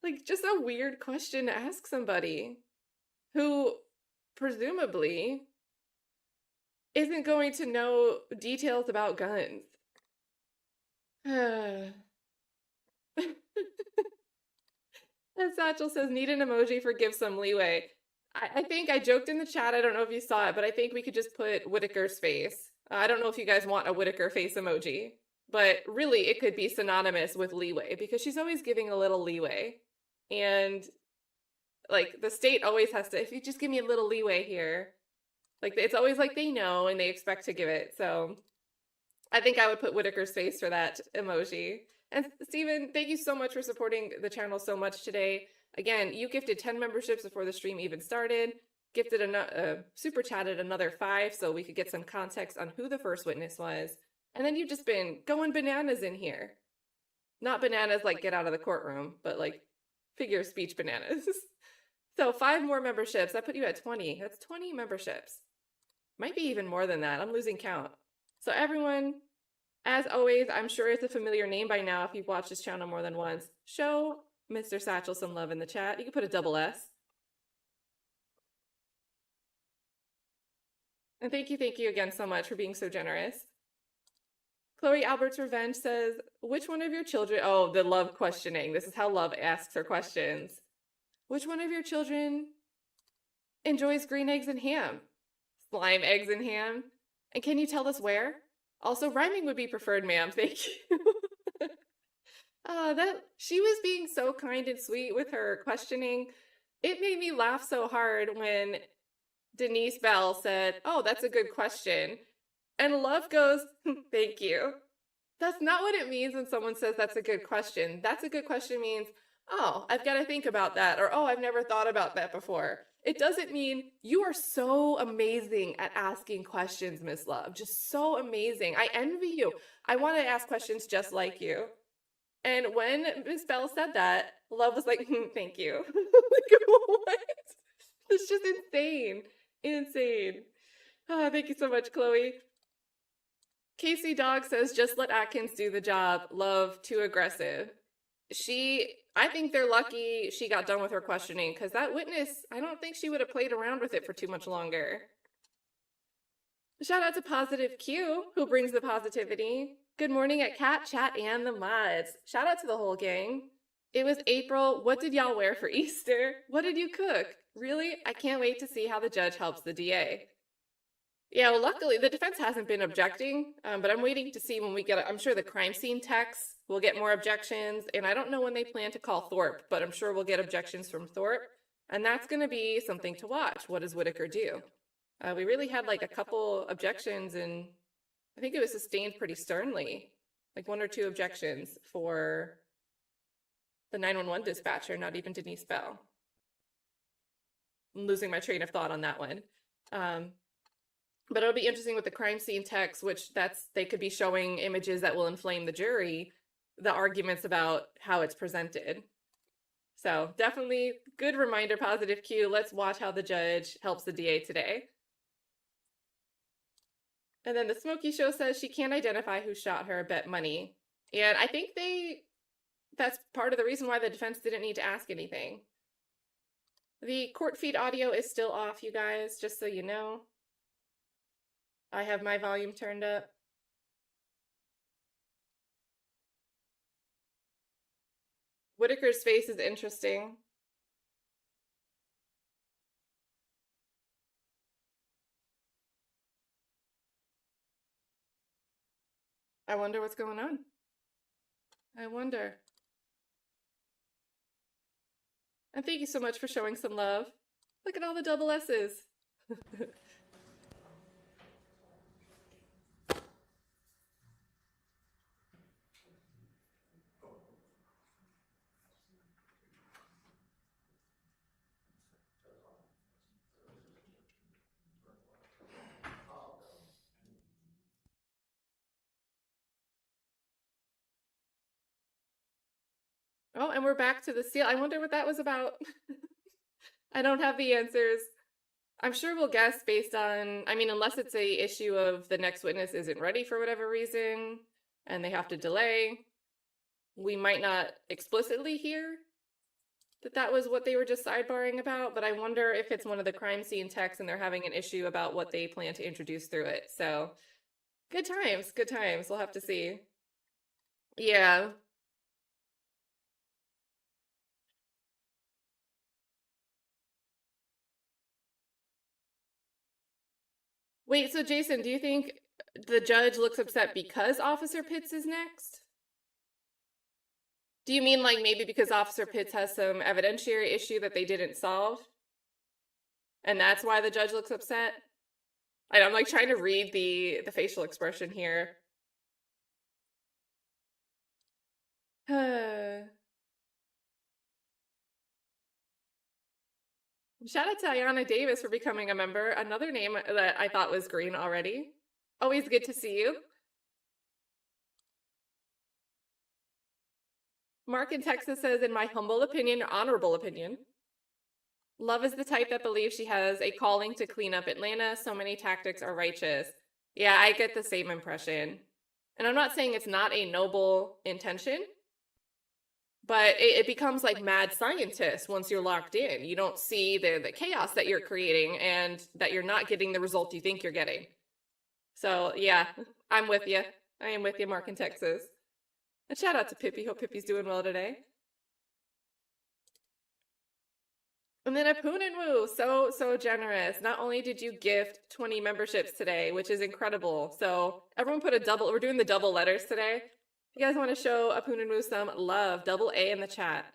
Like, just a weird question to ask somebody who presumably isn't going to know details about guns. And Satchel says, need an emoji for give some leeway. I think I joked in the chat, I don't know if you saw it, but I think we could just put Whitaker's face. I don't know if you guys want a Whitaker face emoji, but really it could be synonymous with leeway, because she's always giving a little leeway. And like, the state always has to, if you just give me a little leeway here, like, it's always like they know and they expect to give it. So I think I would put Whitaker's face for that emoji. And Steven, thank you so much for supporting the channel so much today. Again, you gifted 10 memberships before the stream even started, gifted super chatted another 5 so we could get some context on who the first witness was. And then you've just been going bananas in here. Not bananas like get out of the courtroom, but like figure of speech bananas. So 5 more memberships, that put you at 20. That's 20 memberships. Might be even more than that, I'm losing count. So everyone, as always, I'm sure it's a familiar name by now if you've watched this channel more than once. Show Mr. Satchel some love in the chat. You can put a double S. And thank you again so much for being so generous. Chloe Albert's Revenge says, which one of your children, oh, the love questioning. This is how love asks her questions. Which one of your children enjoys green eggs and ham? Slime, eggs, and ham? And can you tell us where? Also, rhyming would be preferred, ma'am. Thank you. She was being so kind and sweet with her questioning. It made me laugh so hard when Denise Bell said, oh, that's a good question. And Love goes, thank you. That's not what it means when someone says that's a good question. That's a good question means, oh, I've got to think about that, or oh, I've never thought about that before. It doesn't mean you are so amazing at asking questions, Miss Love. Just so amazing. I envy you. I want to ask questions just like you. And when Miss Bell said that, Love was like, thank you. Like, what? It's just insane. Insane. Oh, thank you so much, Chloe. Casey Dog says, just let Atkins do the job. Love, too aggressive. I think they're lucky she got done with her questioning, because that witness, I don't think she would have played around with it for too much longer. Shout out to Positive Q, who brings the positivity. Good morning at Cat Chat and the Mods. Shout out to the whole gang. It was April. What did y'all wear for Easter? What did you cook? Really? I can't wait to see how the judge helps the DA. Yeah, well, luckily the defense hasn't been objecting, but I'm waiting to see when we get, I'm sure the crime scene texts, we'll get more objections, and I don't know when they plan to call Thorpe, but I'm sure we'll get objections from Thorpe, and that's going to be something to watch. What does Whitaker do? We really had like a couple objections, and I think it was sustained pretty sternly, like 1 or 2 objections for the 911 dispatcher, not even Denise Bell. I'm losing my train of thought on that one. But it'll be interesting with the crime scene text, which they could be showing images that will inflame the jury, the arguments about how it's presented. So definitely good reminder, Positive Q. Let's watch how the judge helps the DA today. And then the Smokey Show says she can't identify who shot her, bet money. And I think that's part of the reason why the defense didn't need to ask anything. The court feed audio is still off, you guys, just so you know. I have my volume turned up. Whitaker's face is interesting. I wonder what's going on. I wonder. And thank you so much for showing some love. Look at all the double S's. Oh, and we're back to the seal. I wonder what that was about. I don't have the answers. I'm sure we'll guess based on, I mean, unless it's a issue of the next witness isn't ready for whatever reason and they have to delay, we might not explicitly hear that that was what they were just sidebarring about, but I wonder if it's one of the crime scene texts and they're having an issue about what they plan to introduce through it. So, good times, good times. We'll have to see. Yeah. Wait, so Jason, do you think the judge looks upset because Officer Pitts is next? Do you mean like maybe because Officer Pitts has some evidentiary issue that they didn't solve? And that's why the judge looks upset? I'm like trying to read the facial expression here. Shout out to Ayanna Davis for becoming a member. Another name that I thought was green already. Always good to see you. Mark in Texas says, in my humble opinion, honorable opinion, Love is the type that believes she has a calling to clean up Atlanta. So many tactics are righteous. Yeah, I get the same impression. And I'm not saying it's not a noble intention, but it becomes like mad scientist once you're locked in. You don't see the chaos that you're creating and that you're not getting the result you think you're getting. So yeah, I'm with you. I am with you, Mark in Texas. And shout out to Pippi. Hope Pippi's doing well today. And then Apoon and Woo, so generous. Not only did you gift 20 memberships today, which is incredible. So everyone put a double, we're doing the double letters today. If you guys want to show Apoon and Woo some love, double A in the chat.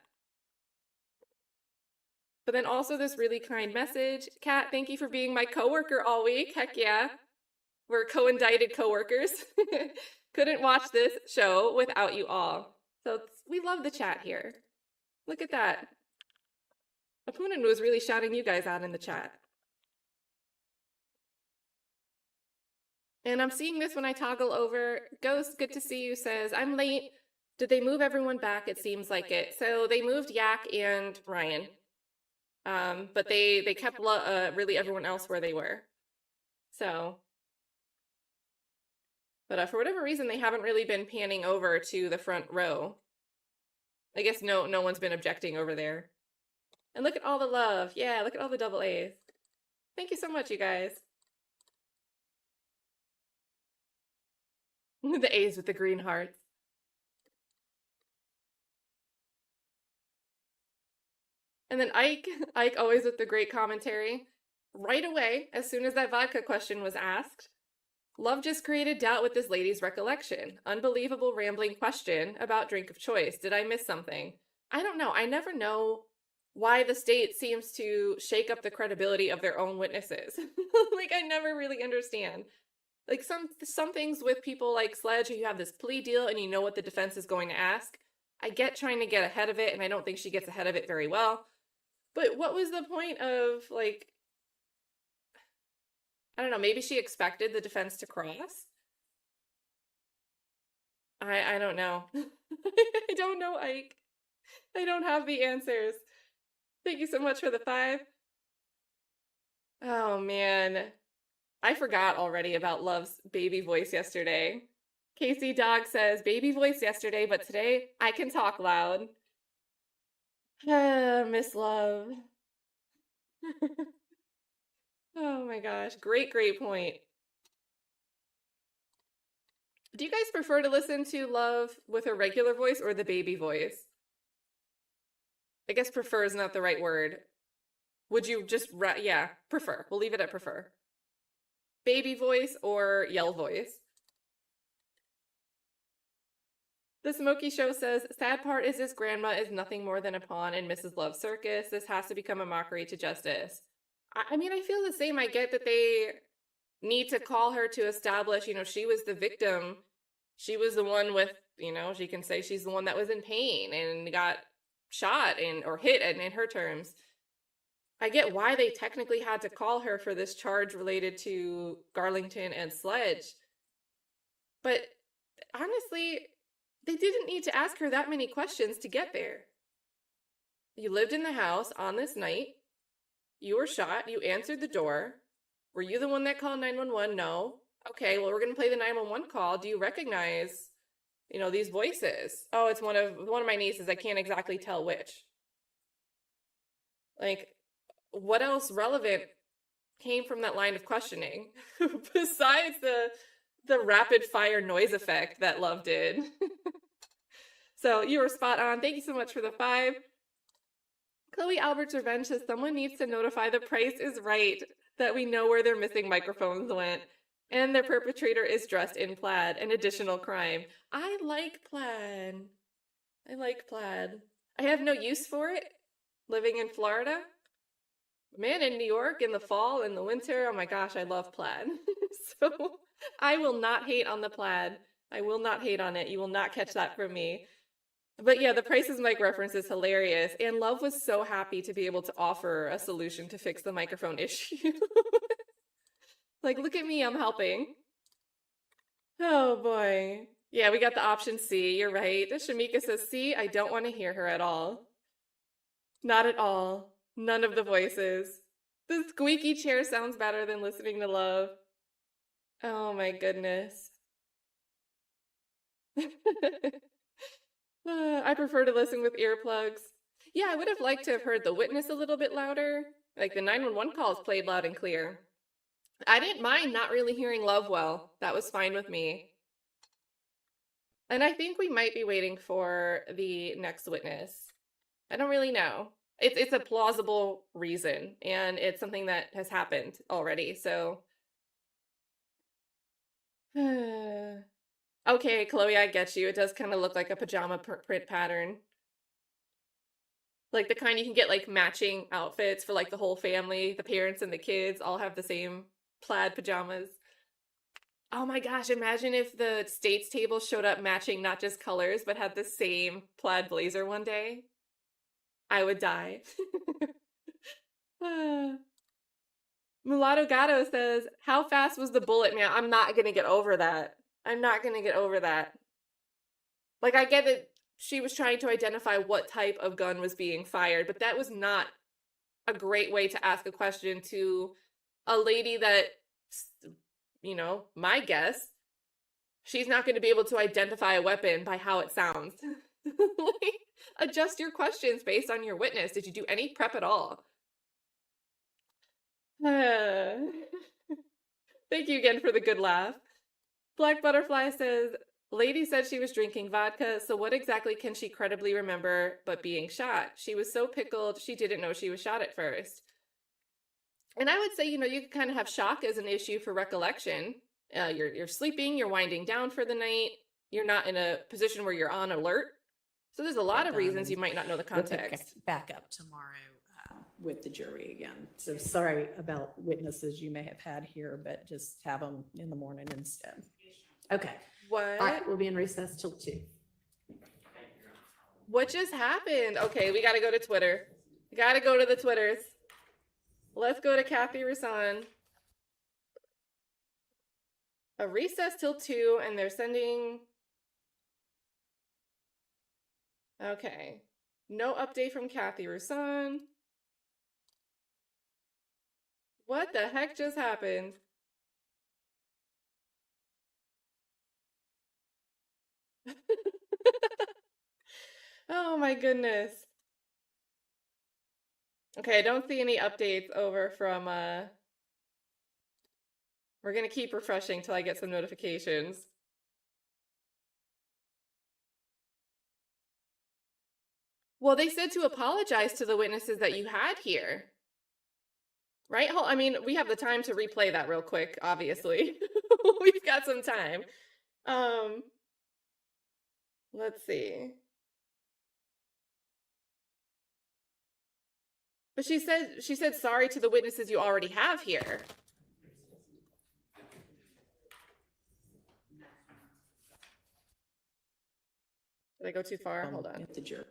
But then also this really kind message. Kat, thank you for being my coworker all week. Heck yeah. We're co-indicted coworkers. Couldn't watch this show without you all. So we love the chat here. Look at that. Apunan was really shouting you guys out in the chat. And I'm seeing this when I toggle over. Ghost, good to see you, says, I'm late. Did they move everyone back? It seems like it. So they moved Yak and Ryan. But they kept really everyone else where they were. So. But for whatever reason, they haven't really been panning over to the front row. I guess no one's been objecting over there. And look at all the love. Yeah, look at all the double A's. Thank you so much, you guys. The A's with the green hearts. And then Ike always with the great commentary. Right away, as soon as that vodka question was asked, Love just created doubt with this lady's recollection. Unbelievable rambling question about drink of choice. Did I miss something? I don't know. I never know why the state seems to shake up the credibility of their own witnesses. Like, I never really understand. Like, some things with people like Sledge, who you have this plea deal and you know what the defense is going to ask. I get trying to get ahead of it, and I don't think she gets ahead of it very well. But what was the point of, like, I don't know, maybe she expected the defense to cross? I don't know. I don't know, Ike. I don't have the answers. Thank you so much for the 5. Oh, man. I forgot already about Love's baby voice yesterday. Casey Dog says, baby voice yesterday, but today I can talk loud. Miss Love. Oh my gosh. Great point. Do you guys prefer to listen to Love with her regular voice or the baby voice? I guess prefer is not the right word. Would you just, yeah, prefer. We'll leave it at prefer. Baby voice or yell voice? The Smoky Show says, sad part is this grandma is nothing more than a pawn in Mrs. Love's circus. This has to become a mockery to justice. I mean, I feel the same. I get that they need to call her to establish, she was the victim. She was the one with, she can say she's the one that was in pain and got shot or hit in her terms. I get why they technically had to call her for this charge related to Garlington and Sledge. But honestly, they didn't need to ask her that many questions to get there. You lived in the house on this night. You were shot. You answered the door. Were you the one that called 911? No. Okay, well, we're going to play the 911 call. Do you recognize, these voices? Oh, it's one of my nieces. I can't exactly tell which. Like, what else relevant came from that line of questioning besides the rapid fire noise effect that Love did? So you were spot on. Thank you so much for the 5. Chloe Albert's Revenge says someone needs to notify The Price is Right that we know where their missing microphones went and their perpetrator is dressed in plaid, an additional crime. I like plaid. I have no use for it living in Florida. Man, in New York in the fall, in the winter, oh my gosh, I love plaid. So I will not hate on the plaid. I will not hate on it. You will not catch that from me. But yeah, the Price is Mike reference is hilarious. And Love was so happy to be able to offer a solution to fix the microphone issue. Like, look at me, I'm helping. Oh boy. Yeah, we got the option C. You're right. Shamika says, C, I don't want to hear her at all. Not at all. None of the voices. The squeaky chair sounds better than listening to Love. Oh my goodness. I prefer to listen with earplugs. Yeah, I would have liked to have heard the witness a little bit louder. Like the 911 calls played loud and clear. I didn't mind not really hearing Love well. That was fine with me. And I think we might be waiting for the next witness. I don't really know. It's a plausible reason, and it's something that has happened already, so. Okay, Chloe, I get you. It does kind of look like a pajama print pattern. Like the kind you can get like matching outfits for like the whole family, the parents and the kids all have the same plaid pajamas. Oh my gosh, imagine if the States table showed up matching not just colors, but had the same plaid blazer one day. I would die. Mulatto Gato says, how fast was the bullet, man? I'm not going to get over that. I'm not going to get over that. Like, I get that she was trying to identify what type of gun was being fired, but that was not a great way to ask a question to a lady that, my guess, she's not going to be able to identify a weapon by how it sounds. Like, adjust your questions based on your witness. Did you do any prep at all? Thank you again for the good laugh. Black Butterfly says, lady said she was drinking vodka, so what exactly can she credibly remember but being shot? She was so pickled, she didn't know she was shot at first. And I would say, you can kind of have shock as an issue for recollection. You're sleeping, you're winding down for the night, you're not in a position where you're on alert. So there's a lot of reasons you might not know the context. Back up tomorrow with the jury again. So sorry about witnesses you may have had here, but just have them in the morning instead. Okay. What? All right, we'll be in recess till 2. What just happened? Okay, we got to go to Twitter. We got to go to the Twitters. Let's go to Kathy Rasan. A recess till 2, and they're sending... Okay. No update from Kathy Rasan. What the heck just happened? Oh my goodness. Okay, I don't see any updates over from, we're gonna keep refreshing till I get some notifications. Well, they said to apologize to the witnesses that you had here. Right? I mean, we have the time to replay that real quick, obviously. We've got some time. Let's see. But she said sorry to the witnesses you already have here. Did I go too far? Hold on. At the jury.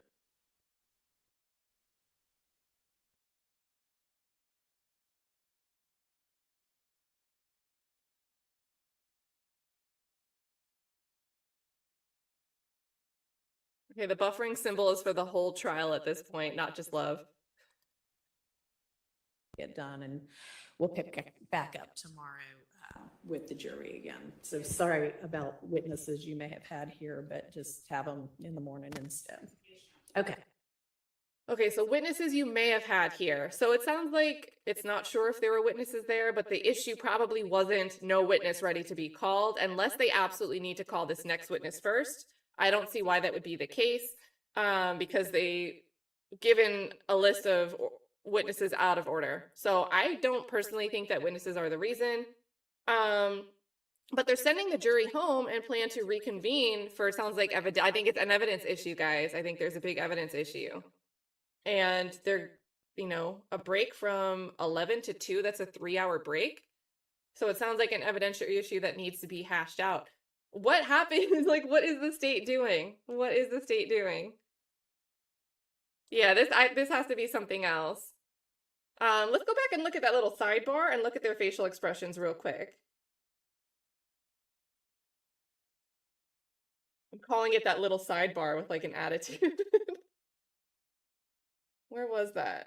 Okay, the buffering symbol is for the whole trial at this point, not just love. Get done, and we'll pick back up tomorrow with the jury again. So sorry about witnesses you may have had here, but just have them in the morning instead. Okay. Okay, so witnesses you may have had here. So it sounds like it's not sure if there were witnesses there, but the issue probably wasn't no witness ready to be called, unless they absolutely need to call this next witness first. I don't see why that would be the case, because they given a list of witnesses out of order. So I don't personally think that witnesses are the reason. But they're sending the jury home and plan to reconvene for, sounds like, I think it's an evidence issue, guys. I think there's a big evidence issue. And they're, a break from 11 to 2, that's a 3-hour break. So it sounds like an evidentiary issue that needs to be hashed out. What happens? Like, what is the state doing? What is the state doing? Yeah, this has to be something else. Let's go back and look at that little sidebar and look at their facial expressions real quick. I'm calling it that little sidebar with like an attitude. Where was that?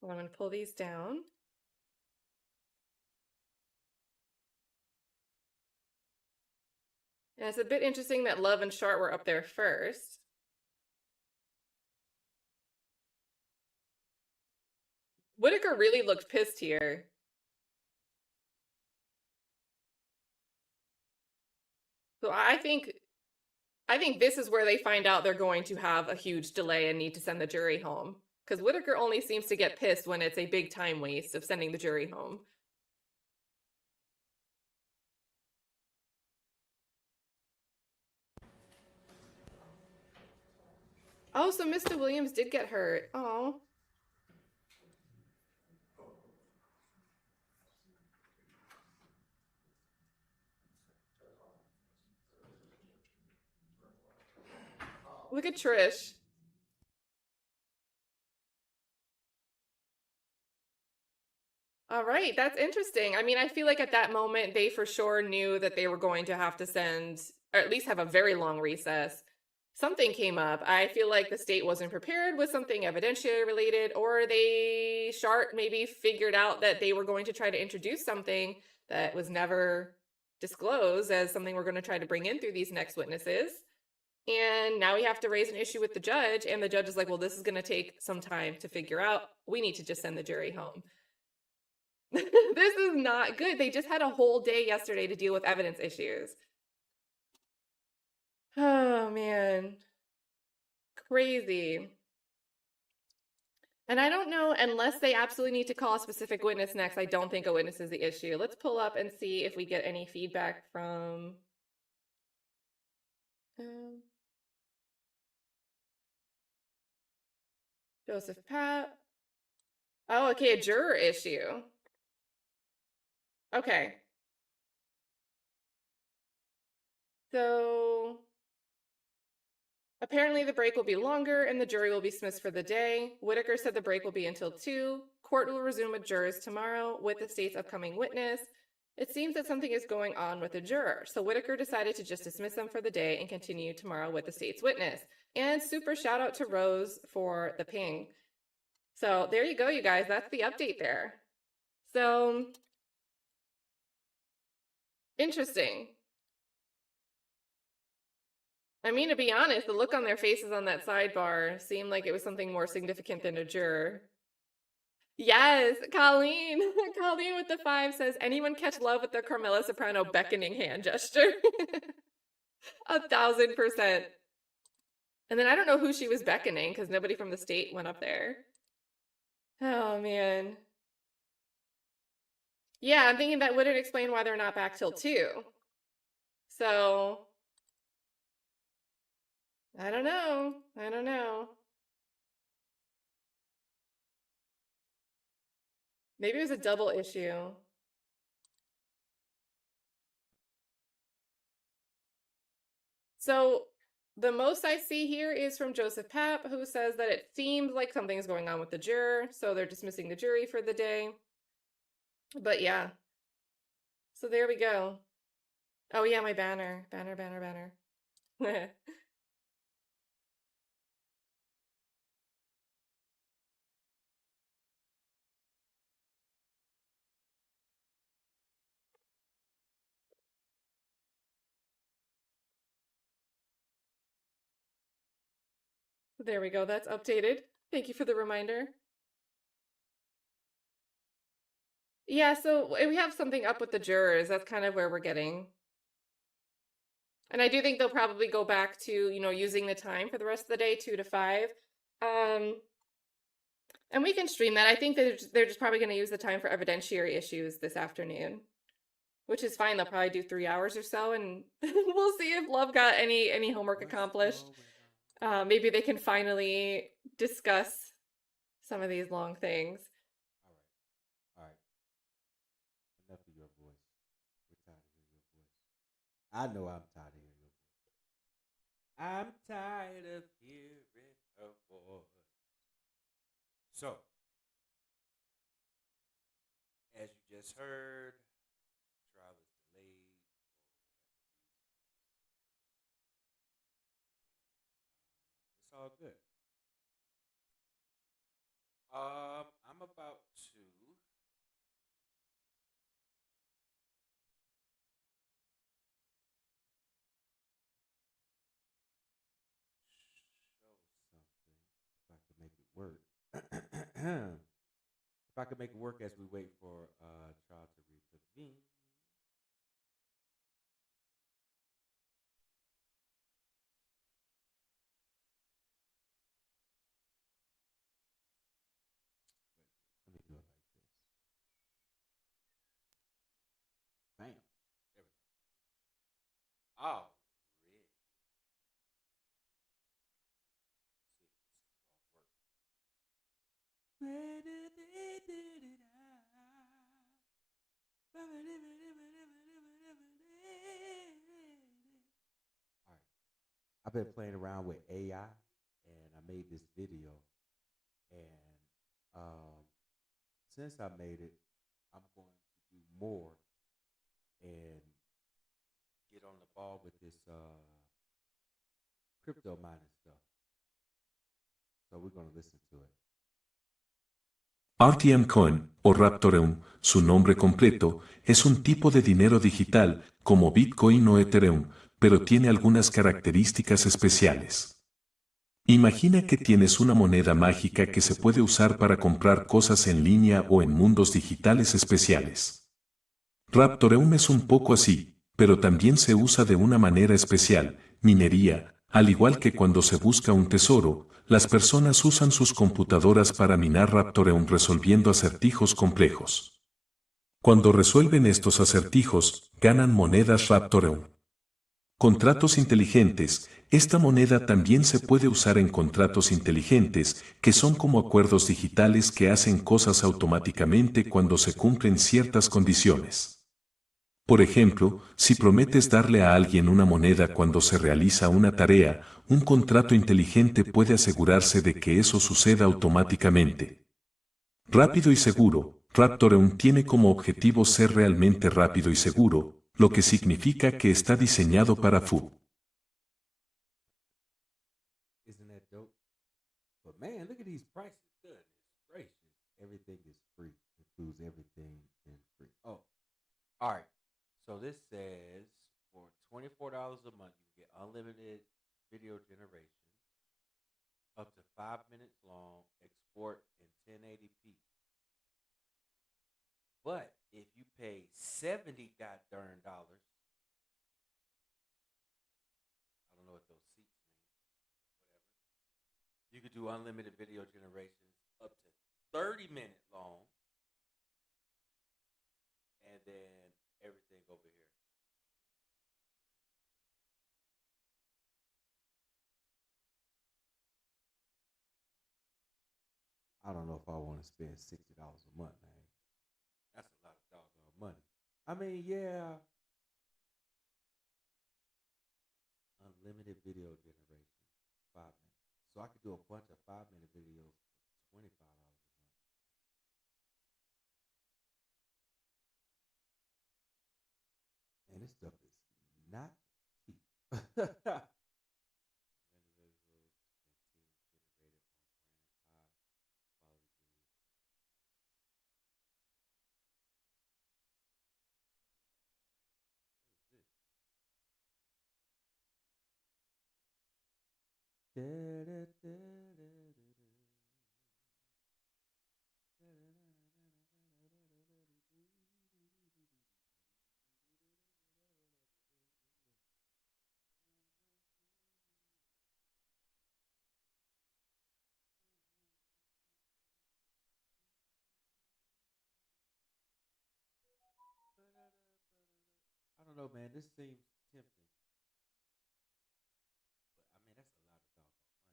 Well, I'm going to pull these down. And it's a bit interesting that Love and Shart were up there first. Whitaker really looked pissed here. So I think this is where they find out they're going to have a huge delay and need to send the jury home. Because Whitaker only seems to get pissed when it's a big time waste of sending the jury home. Oh, so Mr. Williams did get hurt. Oh. Look at Trish. All right, that's interesting. I mean, I feel like at that moment, they for sure knew that they were going to have to send, or at least have a very long recess. Something came up. I feel like the state wasn't prepared with something evidentiary related, or Shart maybe figured out that they were going to try to introduce something that was never disclosed as something we're going to try to bring in through these next witnesses. And now we have to raise an issue with the judge, and the judge is like, well, this is going to take some time to figure out. We need to just send the jury home. This is not good. They just had a whole day yesterday to deal with evidence issues. Oh, man. Crazy. And I don't know, unless they absolutely need to call a specific witness next, I don't think a witness is the issue. Let's pull up and see if we get any feedback from... Joseph Pat. Oh, okay, a juror issue. Okay. So apparently the break will be longer and the jury will be dismissed for the day. Whitaker said the break will be until 2. Court will resume with jurors tomorrow with the state's upcoming witness. It seems that something is going on with the juror, so Whitaker decided to just dismiss them for the day and continue tomorrow with the state's witness. And super shout out to Rose for the ping. So there you go, you guys. That's the update there. So interesting. I mean, to be honest, the look on their faces on that sidebar seemed like it was something more significant than a juror. Yes, Colleen. Colleen with the 5 says, anyone catch Love with the Carmela Soprano beckoning hand gesture? 1000%. And then I don't know who she was beckoning because nobody from the state went up there. Oh, man. Yeah, I'm thinking that wouldn't explain why they're not back till 2. So, I don't know. I don't know. Maybe it was a double issue. So, The most I see here is from Joseph Papp, who says that it seems like something's going on with the juror, so they're dismissing the jury for the day. But yeah. So there we go. Oh yeah, my banner. Banner. There we go. That's updated. Thank you for the reminder. Yeah, so we have something up with the jurors. That's kind of where we're getting. And I do think they'll probably go back to, using the time for the rest of the day, 2 to 5. And we can stream that. I think they're just probably going to use the time for evidentiary issues this afternoon, which is fine. They'll probably do 3 hours or so, and we'll see if Love got any homework accomplished. Maybe they can finally discuss some of these long things. All right. Enough of your voice. We're tired of hearing your voice. I know I'm tired of hearing your voice. I'm tired of hearing her voice. So, as you just heard, trial is delayed for whatever reason. It's all good. I'm about to show something. If I can make it work. If I can make it work as we wait for trial to reconvene. Let me do it like this. Bam. There we go. Oh, really? See if this is All right. I've been playing around with AI, and I made this video. And since I made it, I'm going to do more and get on the ball with this crypto mining stuff. So we're going to listen to it. RTM Coin, o Raptoreum, su nombre completo, es un tipo de dinero digital, como Bitcoin o Ethereum, pero tiene algunas características especiales. Imagina que tienes una moneda mágica que se puede usar para comprar cosas en línea o en mundos digitales especiales. Raptoreum es un poco así, pero también se usa de una manera especial, minería. Al igual que cuando se busca un tesoro, las personas usan sus computadoras para minar Raptoreum resolviendo acertijos complejos. Cuando resuelven estos acertijos, ganan monedas Raptoreum. Contratos inteligentes. Esta moneda también se puede usar en contratos inteligentes, que son como acuerdos digitales que hacen cosas automáticamente cuando se cumplen ciertas condiciones. Por ejemplo, si prometes darle a alguien una moneda cuando se realiza una tarea, un contrato inteligente puede asegurarse de que eso suceda automáticamente. Rápido y seguro. Raptoreum tiene como objetivo ser realmente rápido y seguro, lo que significa que está diseñado para FU. Isn't that dope? But man, look at these prices. Goodness gracious. Everything is free. Includes everything in free. Oh, all right. So this says for $24 a month, you can get unlimited video generation, up to 5 minutes long, export in 1080p. But if you pay 70 goddamn dollars, I don't know what those seats mean, whatever. You could do unlimited video generations up to 30 minutes long, and then everything over here. I don't know if I want to spend $60 a month, man. That's a lot of doggone money. I mean, yeah. Unlimited video generation. So I could do a bunch of 5-minute videos for $25 a month. And this stuff is not cheap. Render visuals and team generated on brand high quality videos. What is this? I don't know, man. This seems tempting, but I mean, that's a lot of doggone money, man. Good lord.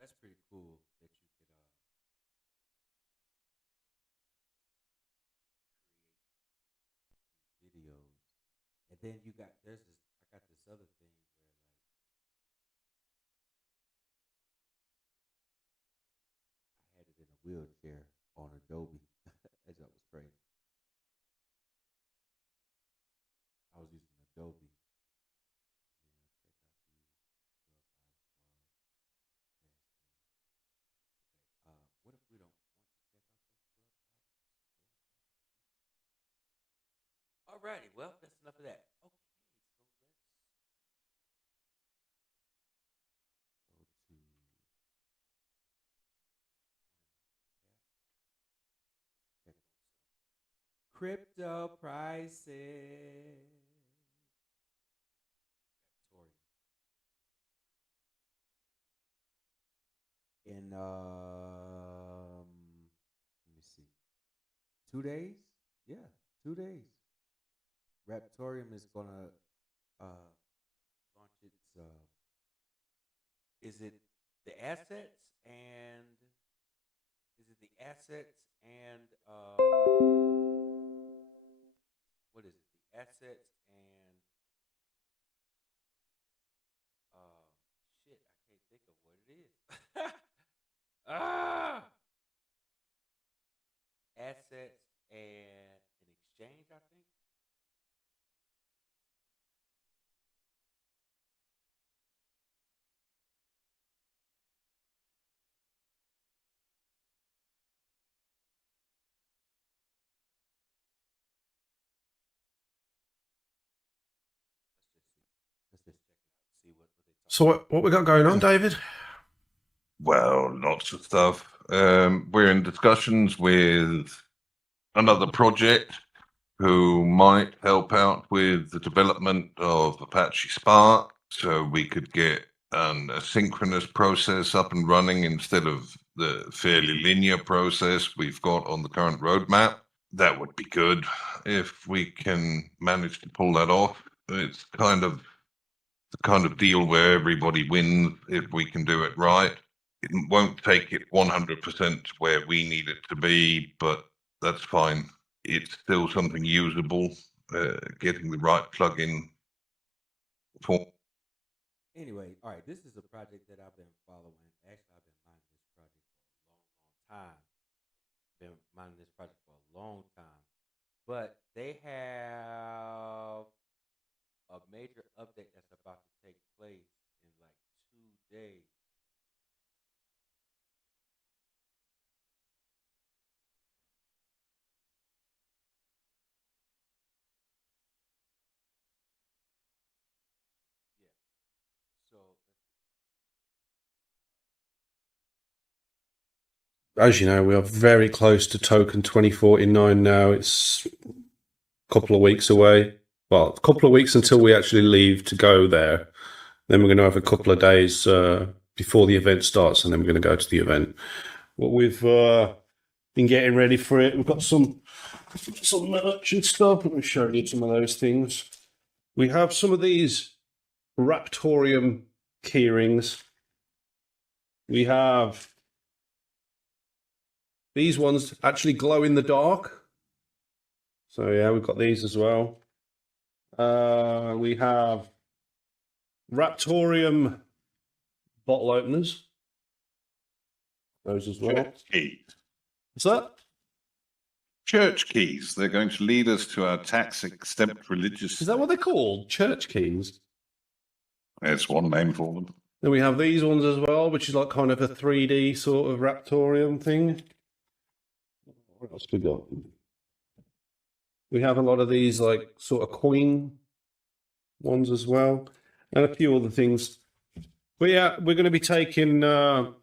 That's pretty cool that you could create videos, and then you got there's this. I got this other thing where like I had it in a wheelchair on Adobe. That joke was crazy. I was using Adobe. Yeah, check out these club items. Okay. What if we don't want to check out those club items? Alrighty, well, that's enough of that. Okay, so let's go to check on some crypto prices. Victoria. In let me see, 2 days. Yeah, 2 days. Raptorium is gonna launch its. Is it the assets and is it the assets and what is it? The assets and shit. I can't think of what it is. ah, assets and an exchange. I think. Let's just check it out. See what they talk. So what we got going on, David? Well, lots of stuff. We're in discussions with another project who might help out with the development of Apache Spark, so we could get an asynchronous process up and running instead of the fairly linear process we've got on the current roadmap. That would be good if we can manage to pull that off. It's kind of the kind of deal where everybody wins if we can do it right. It won't take it 100% where we need it to be, but that's fine. It's still something usable. Getting the right plugin for. Anyway, all right. This is a project that I've been following. Actually, I've been mining this project for a long, long time. Been mining this project for a long time, but they have a major update that's about to take place in like 2 days. Yeah. So As you know, we are very close to token 2049 now. It's a couple of weeks away. Well, a couple of weeks until we actually leave to go there. Then we're going to have a couple of days before the event starts, and then we're going to go to the event. What we've been getting ready for it, we've got some merch and stuff. Let me show you some of those things. We have some of these Raptorium keyrings. We have these ones actually glow in the dark. So yeah, we've got these as well. We have Raptorium bottle openers. Those as well. Church keys. What's that? Church keys. They're going to lead us to our tax-exempt religious. Is that what they're called? Church keys? There's one name for them. Then we have these ones as well, which is like kind of a 3D sort of Raptorium thing. What else we got? We have a lot of these like sort of coin ones as well, and a few other things. But yeah, we're going to be taking that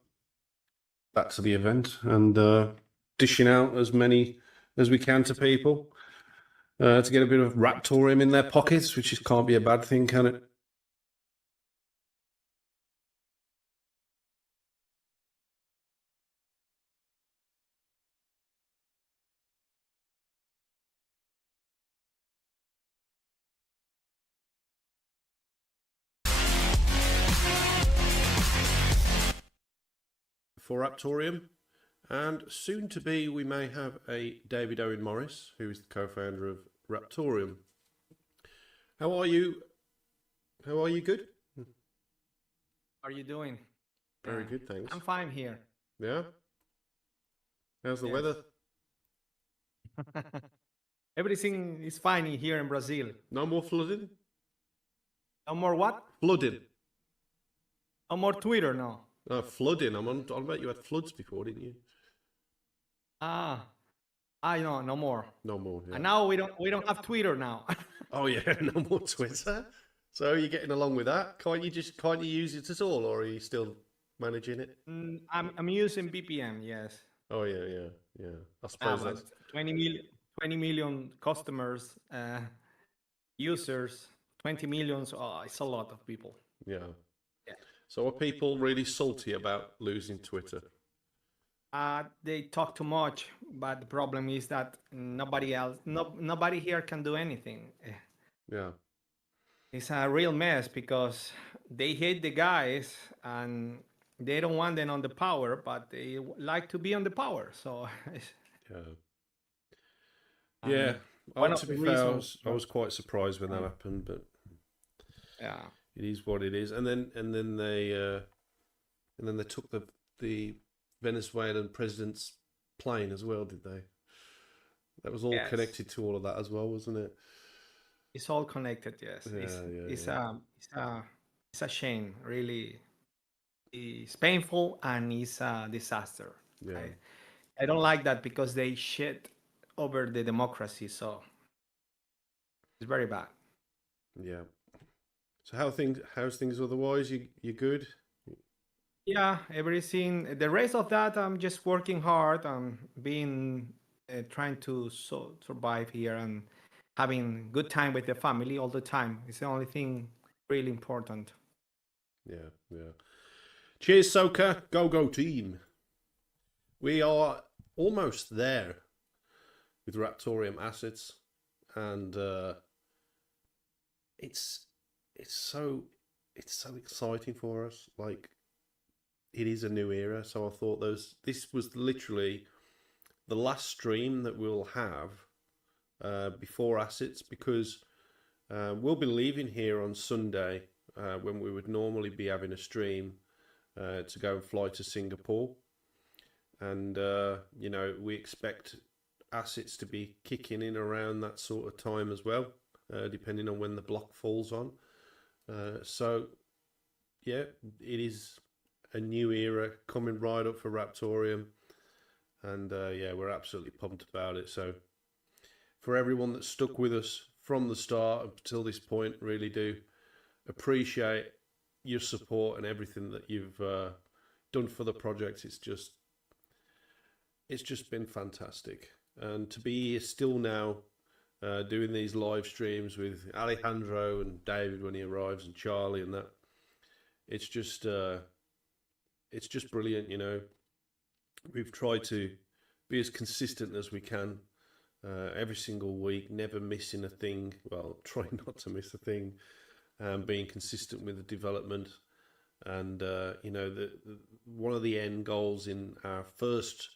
to the event and dishing out as many as we can to people to get a bit of Raptorium in their pockets, which can't be a bad thing, can it? For Raptorium, and soon to be we may have a David Owen Morris, who is the co-founder of Raptorium. How are you? How are you? Good? How are you doing? Very good, thanks. I'm fine here. Yeah? How's the Yes. weather? Everything is fine here in Brazil. No more flooding? No more what? Flooding. No more Twitter now. Flooding. I bet you had floods before, didn't you? I know, no more. No more. Yeah. And now we don't have Twitter now. Oh yeah, no more Twitter. So are you getting along with that? Can't you use it at all, or are you still managing it? I'm using VPN, yes. Oh yeah. I suppose But that's 20 million customers, users, 20 million. Oh, it's a lot of people. yeah. Yeah. So are people really salty about losing Twitter? They talk too much, but the problem is that nobody here can do anything. Yeah. It's a real mess because they hate the guys and they don't want them on the power, but they like to be on the power. So, Yeah. one of To the be fair, reasons- I was quite surprised when that happened, but yeah, it is what it is. And then they took the Venezuelan president's plane as well, did they? That was all Yes. connected to all of that as well, wasn't it? it's all connected. Yes, it's a shame. Really, it's painful and it's a disaster. Yeah. I don't like that because they shit over the democracy. So it's very bad. Yeah. So how's things otherwise? You good? Yeah, everything. The rest of that, I'm just working hard. I'm trying to survive here and having good time with the family all the time. It's the only thing really important. Yeah. Cheers, Soka. Go team. We are almost there with Raptorium assets, and it's so exciting for us. Like, it is a new era. So I thought this was literally the last stream that we'll have before assets, because we'll be leaving here on Sunday when we would normally be having a stream to go and fly to Singapore. And we expect assets to be kicking in around that sort of time as well, depending on when the block falls on. So yeah, it is a new era coming right up for Raptorium, and we're absolutely pumped about it. So for everyone that stuck with us from the start up until this point, really do appreciate your support and everything that you've done for the project. It's just been fantastic, and to be here still now doing these live streams with Alejandro and David when he arrives, and Charlie and that, it's just brilliant. We've tried to be as consistent as we can every single week, never missing a thing. Well, trying not to miss a thing, being consistent with the development, and one of the end goals in our first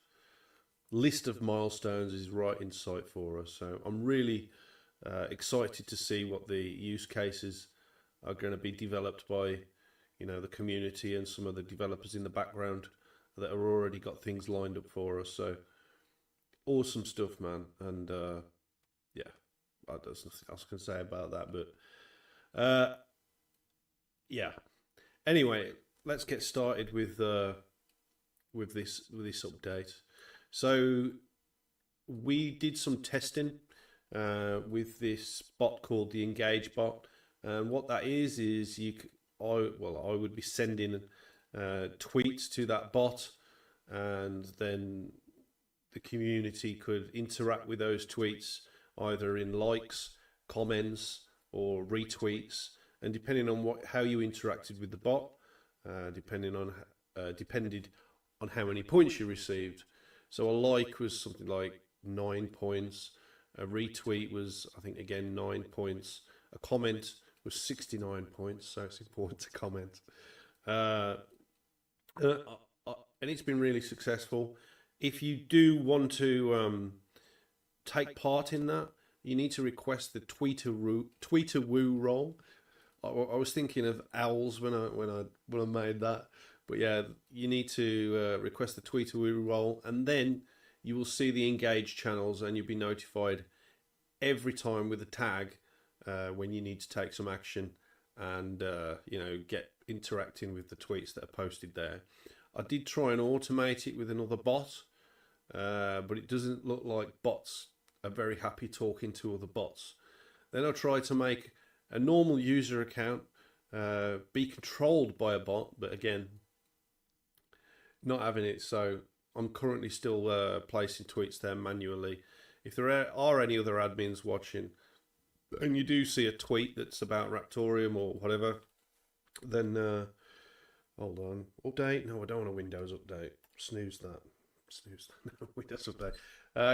list of milestones is right in sight for us. So I'm really excited to see what the use cases are going to be developed by, you know, the community and some of the developers in the background that have already got things lined up for us. So awesome stuff, man. And yeah, there's nothing else I can say about that. But yeah. Anyway, let's get started with this update. So we did some testing with this bot called the Engage bot, and what that is I would be sending tweets to that bot, and then the community could interact with those tweets either in likes, comments, or retweets, and depending on how you interacted with the bot, depended on how many points you received. So a like was something like 9 points. A retweet was, I think, again 9 points. A comment was 69 points. So it's important to comment. And it's been really successful. If you do want to take part in that, you need to request the Tweeterwoo role. I was thinking of owls when I made that, but yeah, you need to request the Tweeterwoo role, and then you will see the engaged channels, and you'll be notified every time with a tag when you need to take some action and get interacting with the tweets that are posted there. I did try and automate it with another bot, but it doesn't look like bots are very happy talking to other bots. Then I tried to make a normal user account be controlled by a bot, but again, not having it. So I'm currently still placing tweets there manually. If there are any other admins watching and you do see a tweet that's about Raptorium or whatever, then hold on, update. No, I don't want a Windows update. Snooze that. No, Windows update.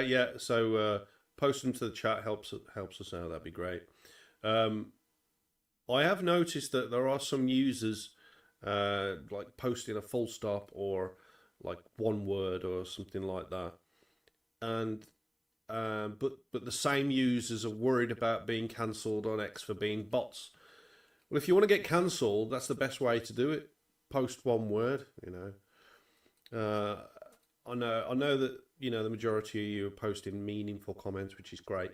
Yeah, so post them to the chat, helps us out. That'd be great. I have noticed that there are some users like posting a full stop or like one word or something like that, and but the same users are worried about being cancelled on X for being bots. Well, if you want to get cancelled, that's the best way to do it. Post one word. I know that the majority of you are posting meaningful comments, which is great.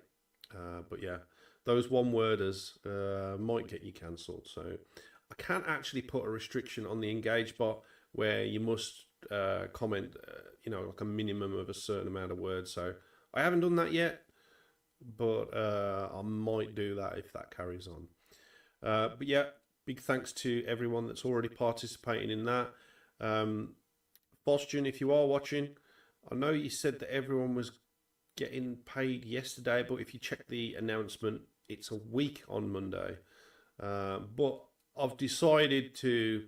But yeah, those one-worders might get you cancelled. So I can't actually put a restriction on the Engage bot where you must comment, like a minimum of a certain amount of words. So I haven't done that yet, but I might do that if that carries on. But yeah, big thanks to everyone that's already participating in that. Boston, if you are watching, I know you said that everyone was getting paid yesterday, but if you check the announcement, it's a week on Monday. But I've decided to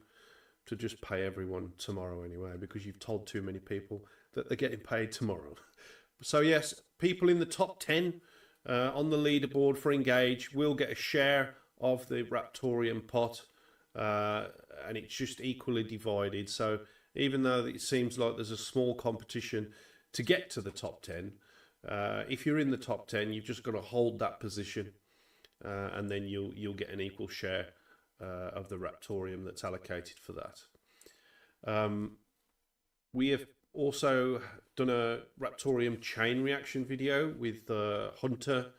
just pay everyone tomorrow anyway, because you've told too many people that they're getting paid tomorrow. So yes, people in the top 10 on the leaderboard for Engage will get a share of the Raptorium pot, and it's just equally divided. So even though it seems like there's a small competition to get to the top 10, if you're in the top 10, you've just got to hold that position, and then you'll get an equal share of the Raptorium that's allocated for that. We have also done a Raptorium chain reaction video with Hunter,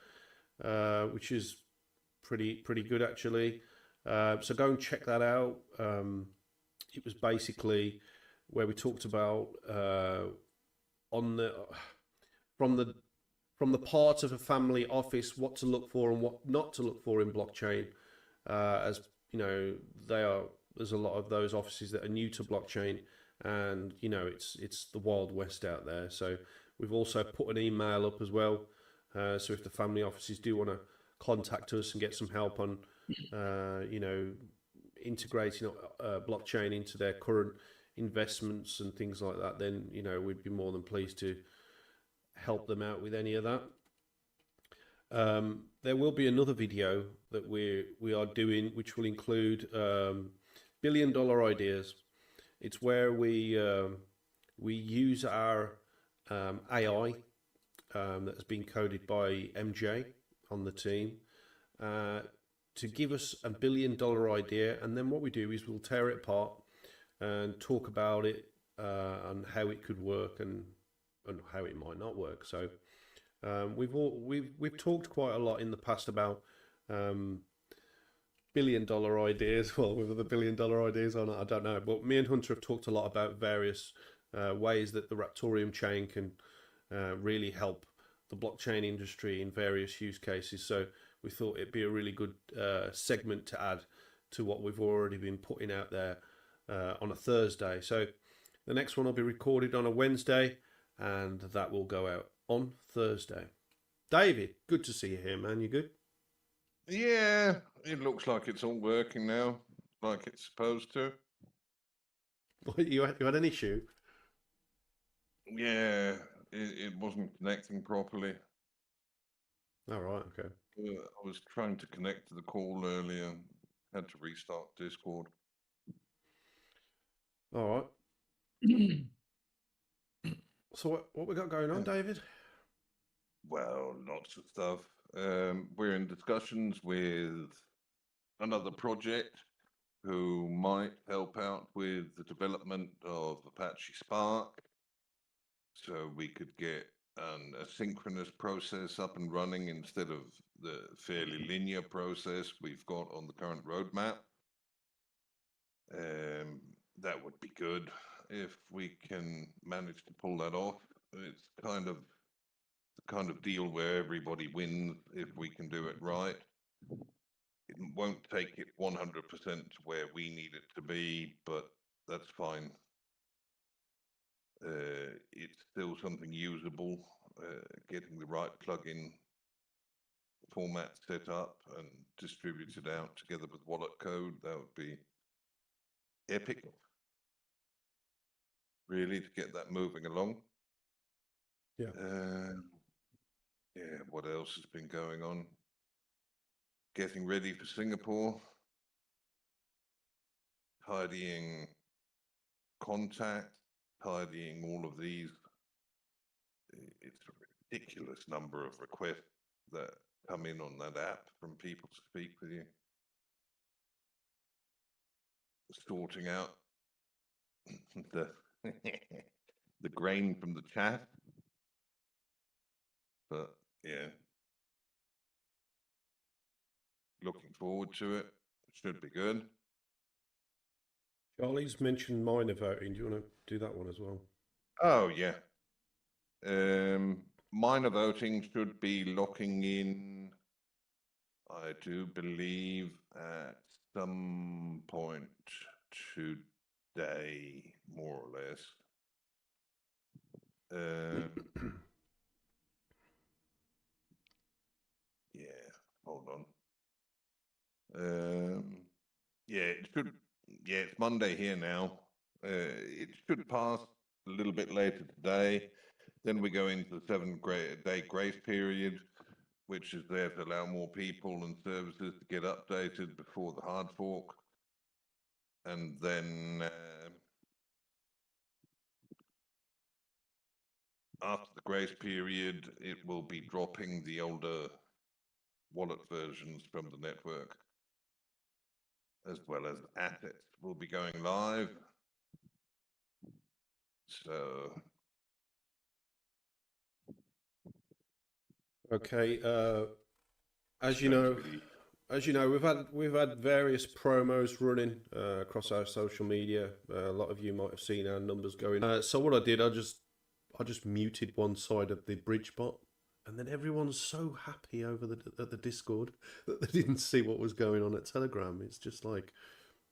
which is pretty good actually. So go and check that out. It was basically where we talked about from the part of a family office what to look for and what not to look for in blockchain. As you know, there's a lot of those offices that are new to blockchain, and it's the Wild West out there. So we've also put an email up as well. So if the family offices do want to contact us and get some help on integrating blockchain into their current investments and things like that, then we'd be more than pleased to help them out with any of that. There will be another video that we are doing, which will include $1 billion ideas. It's where we use our AI that has been coded by MJ on the team to give us $1 billion idea, and then what we do is we'll tear it apart and talk about it and how it could work and how it might not work. So we've talked quite a lot in the past about $1 billion ideas. Well, whether the $1 billion ideas or not, I don't know. But me and Hunter have talked a lot about various ways that the Raptorium chain can really help the blockchain industry in various use cases. So we thought it'd be a really good segment to add to what we've already been putting out there on a Thursday. So the next one will be recorded on a Wednesday, and that will go out on Thursday. David, good to see you here, man. You good? Yeah, it looks like it's all working now, like it's supposed to. You had an issue? Yeah, it wasn't connecting properly. All right, okay. I was trying to connect to the call earlier, had to restart Discord. All right. So what we got going on, David? Well, lots of stuff. We're in discussions with another project who might help out with the development of Apache Spark, so we could get an asynchronous process up and running instead of the fairly linear process we've got on the current roadmap. That would be good if we can manage to pull that off. It's kind of the kind of deal where everybody wins if we can do it right. It won't take it 100% to where we need it to be, but that's fine. It's still something usable. Getting the right plugin format set up and distributed out together with wallet code, that would be epic. Really, to get that moving along. Yeah. Yeah, what else has been going on? Getting ready for Singapore. Tidying contact, tidying all of these. It's a ridiculous number of requests that come in on that app from people to speak with you. Sorting out the the grain from the chat. But yeah, looking forward to it. Should be good. Charlie's mentioned minor voting. Do you want to do that one as well? Oh yeah. Minor voting should be locking in, I do believe, at some point today, more or less. Yeah, hold on. Yeah, it should. Yeah, it's Monday here now. It should pass a little bit later today. Then we go into the 7-day grace period, which is there to allow more people and services to get updated before the hard fork. And then after the grace period, it will be dropping the older wallet versions from the network, as well as assets will be going live. So okay. As you know, we've had various promos running across our social media. A lot of you might have seen our numbers going. So what I did, I just muted one side of the bridge bot, and then everyone's so happy over at the Discord that they didn't see what was going on at Telegram. It's just like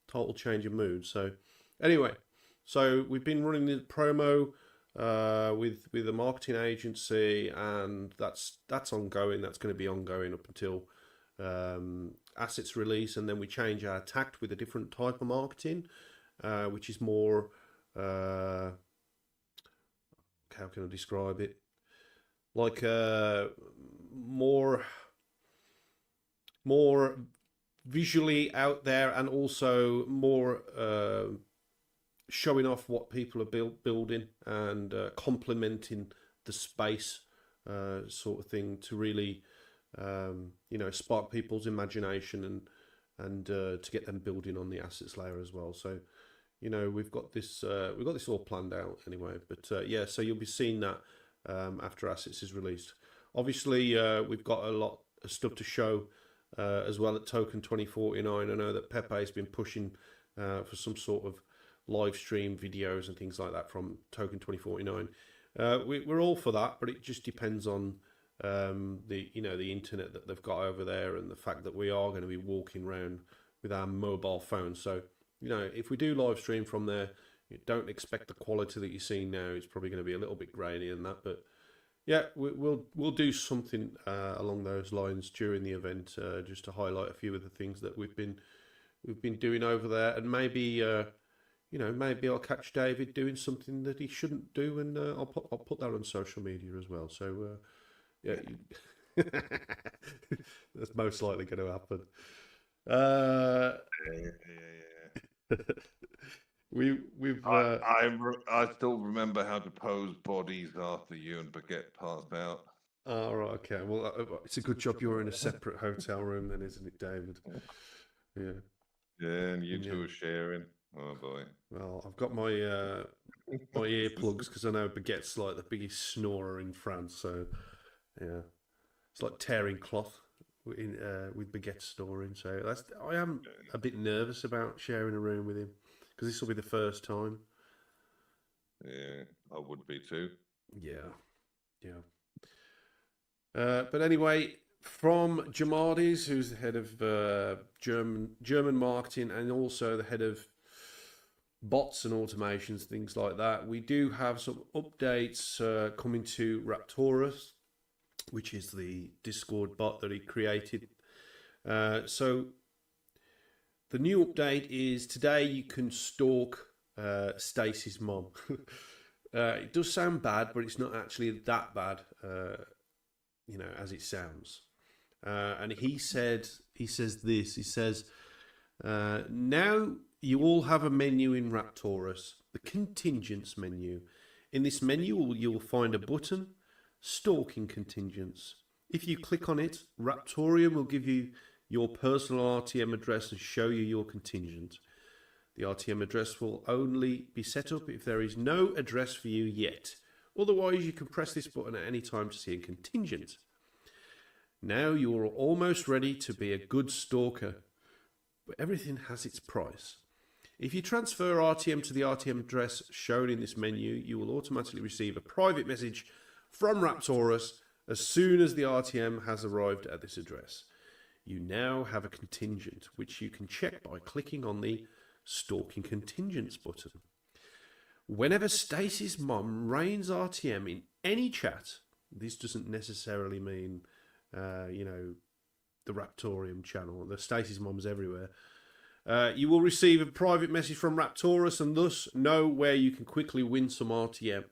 total change of mood. So anyway, so we've been running the promo with a marketing agency, and that's ongoing. That's going to be ongoing up until assets release, and then we change our tact with a different type of marketing, which is more how can I describe it, like more visually out there, and also more showing off what people are building and complementing the space sort of thing to really spark people's imagination and to get them building on the assets layer as well. So we've got this all planned out anyway. But yeah, so you'll be seeing that after assets is released. Obviously, we've got a lot of stuff to show as well at Token 2049. I know that Pepe has been pushing for some sort of live stream videos and things like that from Token 2049. We're all for that, but it just depends on the internet that they've got over there, and the fact that we are going to be walking around with our mobile phones. So if we do live stream from there, you don't expect the quality that you're seeing now. It's probably going to be a little bit grainy and that, but yeah, we'll do something along those lines during the event, just to highlight a few of the things that we've been doing over there, and maybe maybe I'll catch David doing something that he shouldn't do, and I'll put that on social media as well. So yeah, that's most likely going to happen. I still remember how to pose bodies after you and Baguette passed out. Oh, right, okay. Well, it's a good job you're in a separate hotel room then, isn't it, David? Yeah. Yeah, and you two are sharing. Oh boy. Well, I've got my my earplugs because I know Baguette's like the biggest snorer in France. So yeah, it's like tearing cloth with Baguette snoring. So I am a bit nervous about sharing a room with him, because this will be the first time. Yeah, I would be too. Yeah. But anyway, from Jamardis, who's the head of German marketing and also the head of bots and automations, things like that, we do have some updates coming to Raptorus, which is the Discord bot that he created. So the new update is today you can stalk Stacey's mom. It does sound bad, but it's not actually that bad, as it sounds. And he says this. Now you all have a menu in Raptorus, the contingents menu. In this menu, you'll find a button, Stalking Contingents. If you click on it, Raptorium will give you your personal RTM address and show you your contingent. The RTM address will only be set up if there is no address for you yet. Otherwise, you can press this button at any time to see a contingent. Now you're almost ready to be a good stalker, but everything has its price. If you transfer RTM to the RTM address shown in this menu, you will automatically receive a private message from Raptorus as soon as the RTM has arrived at this address. You now have a contingent, which you can check by clicking on the Stalking Contingents button. Whenever Stacey's mom rains RTM in any chat, this doesn't necessarily mean, the Raptorium channel. The Stacey's mom's everywhere. You will receive a private message from Raptorus and thus know where you can quickly win some RTM.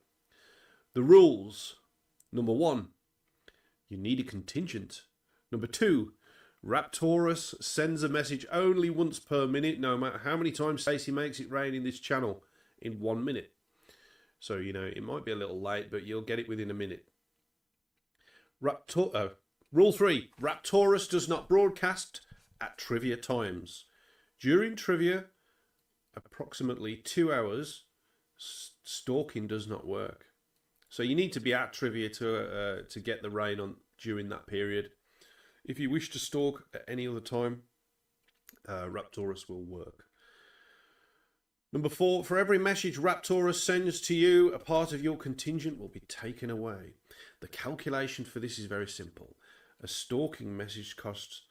The rules. Number 1, you need a contingent. Number 2, Raptorus sends a message only once per minute, no matter how many times Stacey makes it rain in this channel, in 1 minute. So, it might be a little late, but you'll get it within a minute. Rule 3, Raptorus does not broadcast at trivia times. During trivia, approximately 2 hours, stalking does not work. So you need to be at trivia to get the rain on during that period. If you wish to stalk at any other time, Raptorus will work. Number 4, for every message Raptorus sends to you, a part of your contingent will be taken away. The calculation for this is very simple. A stalking message costs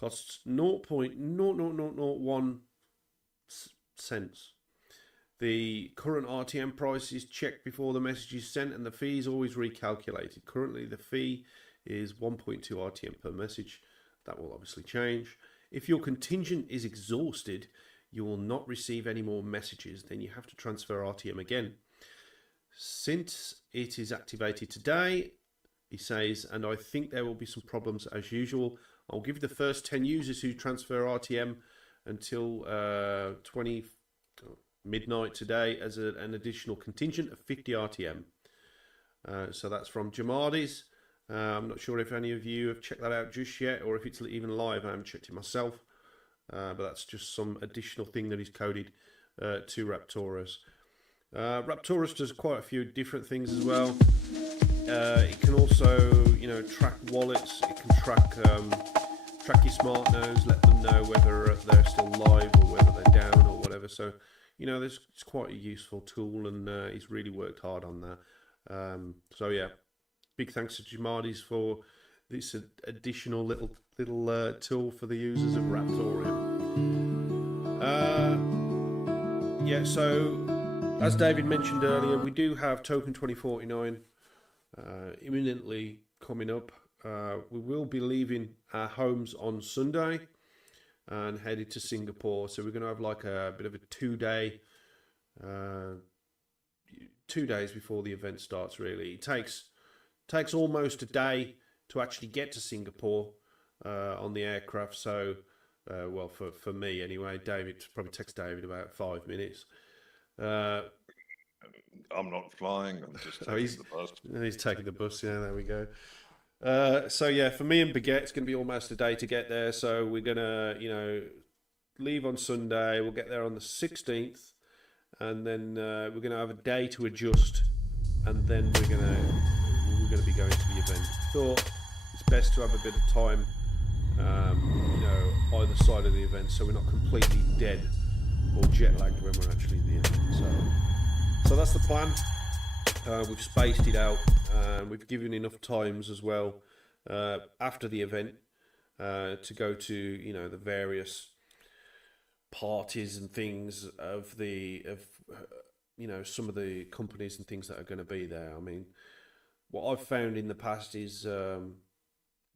0.00001 cents. The current RTM price is checked before the message is sent, and the fee is always recalculated. Currently, the fee is 1.2 RTM per message. That will obviously change. If your contingent is exhausted, you will not receive any more messages. Then you have to transfer RTM again. Since it is activated today, he says, and I think there will be some problems as usual. I'll give the first 10 users who transfer RTM until midnight today as an additional contingent of 50 RTM. So that's from Jamadi's. I'm not sure if any of you have checked that out just yet, or if it's even live. I haven't checked it myself, but that's just some additional thing that he's coded to Raptoros. Raptoros does quite a few different things as well. It can also, track wallets. It can track your smart nodes, let them know whether they're still live or whether they're down or whatever. So, it's quite a useful tool, and he's really worked hard on that. So yeah, big thanks to Jamadi's for this additional little tool for the users of Raptorium. Yeah, so as David mentioned earlier, we do have Token 2049 imminently coming up. We will be leaving our homes on Sunday and headed to Singapore. So we're going to have like a bit of a 2 day, 2 days before the event starts. Really, it takes almost a day to actually get to Singapore on the aircraft. So, well, for me anyway, David probably takes David about 5 minutes. I'm not flying. I'm just taking the bus. He's taking the bus. Yeah, there we go. So yeah, for me and Baguette, it's going to be almost a day to get there. So we're gonna, leave on Sunday. We'll get there on the 16th, and then we're gonna have a day to adjust, and then we're gonna be going to the event. Thought it's best to have a bit of time, either side of the event, so we're not completely dead or jet lagged when we're actually at the event. So that's the plan. We've spaced it out, and we've given enough times as well after the event to go to the various parties and things of some of the companies and things that are going to be there. I mean, what I've found in the past is the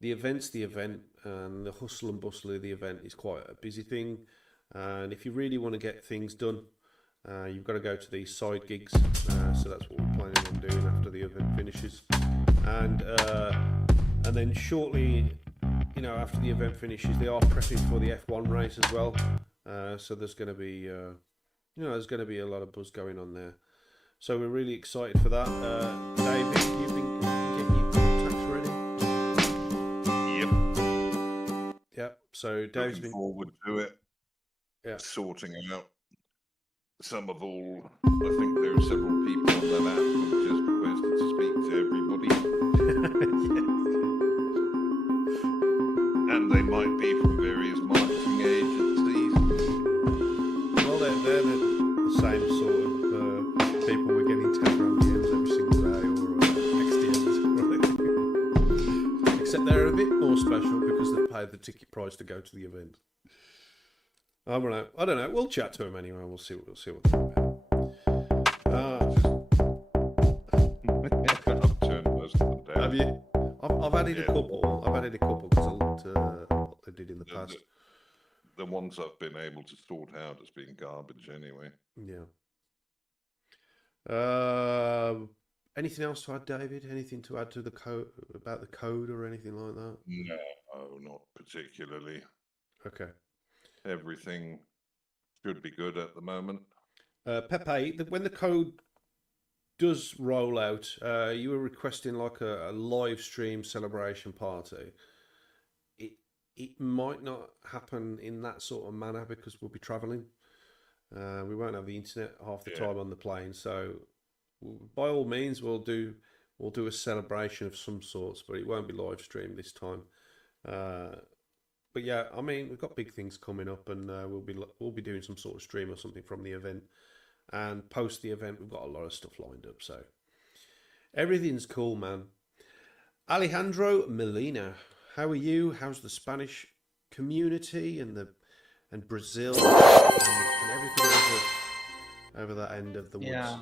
event's the event, and the hustle and bustle of the event is quite a busy thing. And if you really want to get things done, you've got to go to these side gigs. So that's what we're planning on doing after the event finishes. And then shortly, after the event finishes, they are prepping for the F1 race as well. So there's going to be, there's going to be a lot of buzz going on there. So we're really excited for that. David, you've been getting your contacts ready? Yep. Yep. So David's Looking forward to it. Yeah. Sorting out some of all. I think there are several people on that app who just requested to speak to everybody. And they might be from various marketing agencies. Well, they're the same sort of people we're getting Telegram DMs every single day, or XDMs, except they're a bit more special because they've paid the ticket price to go to the event. I don't know. We'll chat to them anyway. We'll see what they're about. I've turned most of them down. Have you? I've added a couple. I've added a couple because I looked at what they did in the past. The ones I've been able to sort out has been garbage anyway. Yeah. Anything else to add, David? Anything to add to the code about the code or anything like that? No, not particularly. Okay. Everything should be good at the moment. Pepe, when the code does roll out, you were requesting like a live stream celebration party. It might not happen in that sort of manner because we'll be travelling. We won't have the internet half the time on the plane, so by all means we'll do a celebration of some sorts, but it won't be live streamed this time. But yeah, I mean, we've got big things coming up, and we'll be doing some sort of stream or something from the event. And post the event, we've got a lot of stuff lined up. So everything's cool, man. Alejandro Molina, how are you? How's the Spanish community and Brazil and everything over that end of the woods?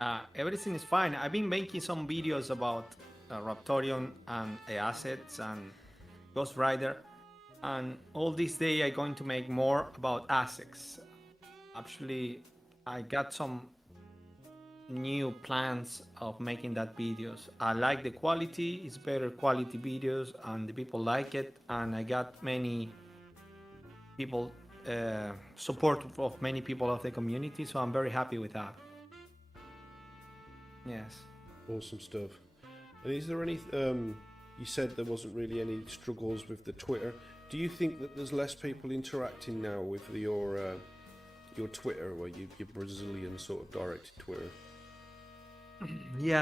Yeah. Everything is fine. I've been making some videos about Raptorium and assets and Ghost Rider, and all this day I'm going to make more about ASICs. Actually, I got some new plans of making that videos. I like the quality, it's better quality videos, and the people like it, and I got many people support of many people of the community, so I'm very happy with that. Yes. Awesome stuff. And is there any? You said there wasn't really any struggles with the Twitter. Do you think that there's less people interacting now with your Twitter, or your Brazilian sort of directed Twitter? Yeah.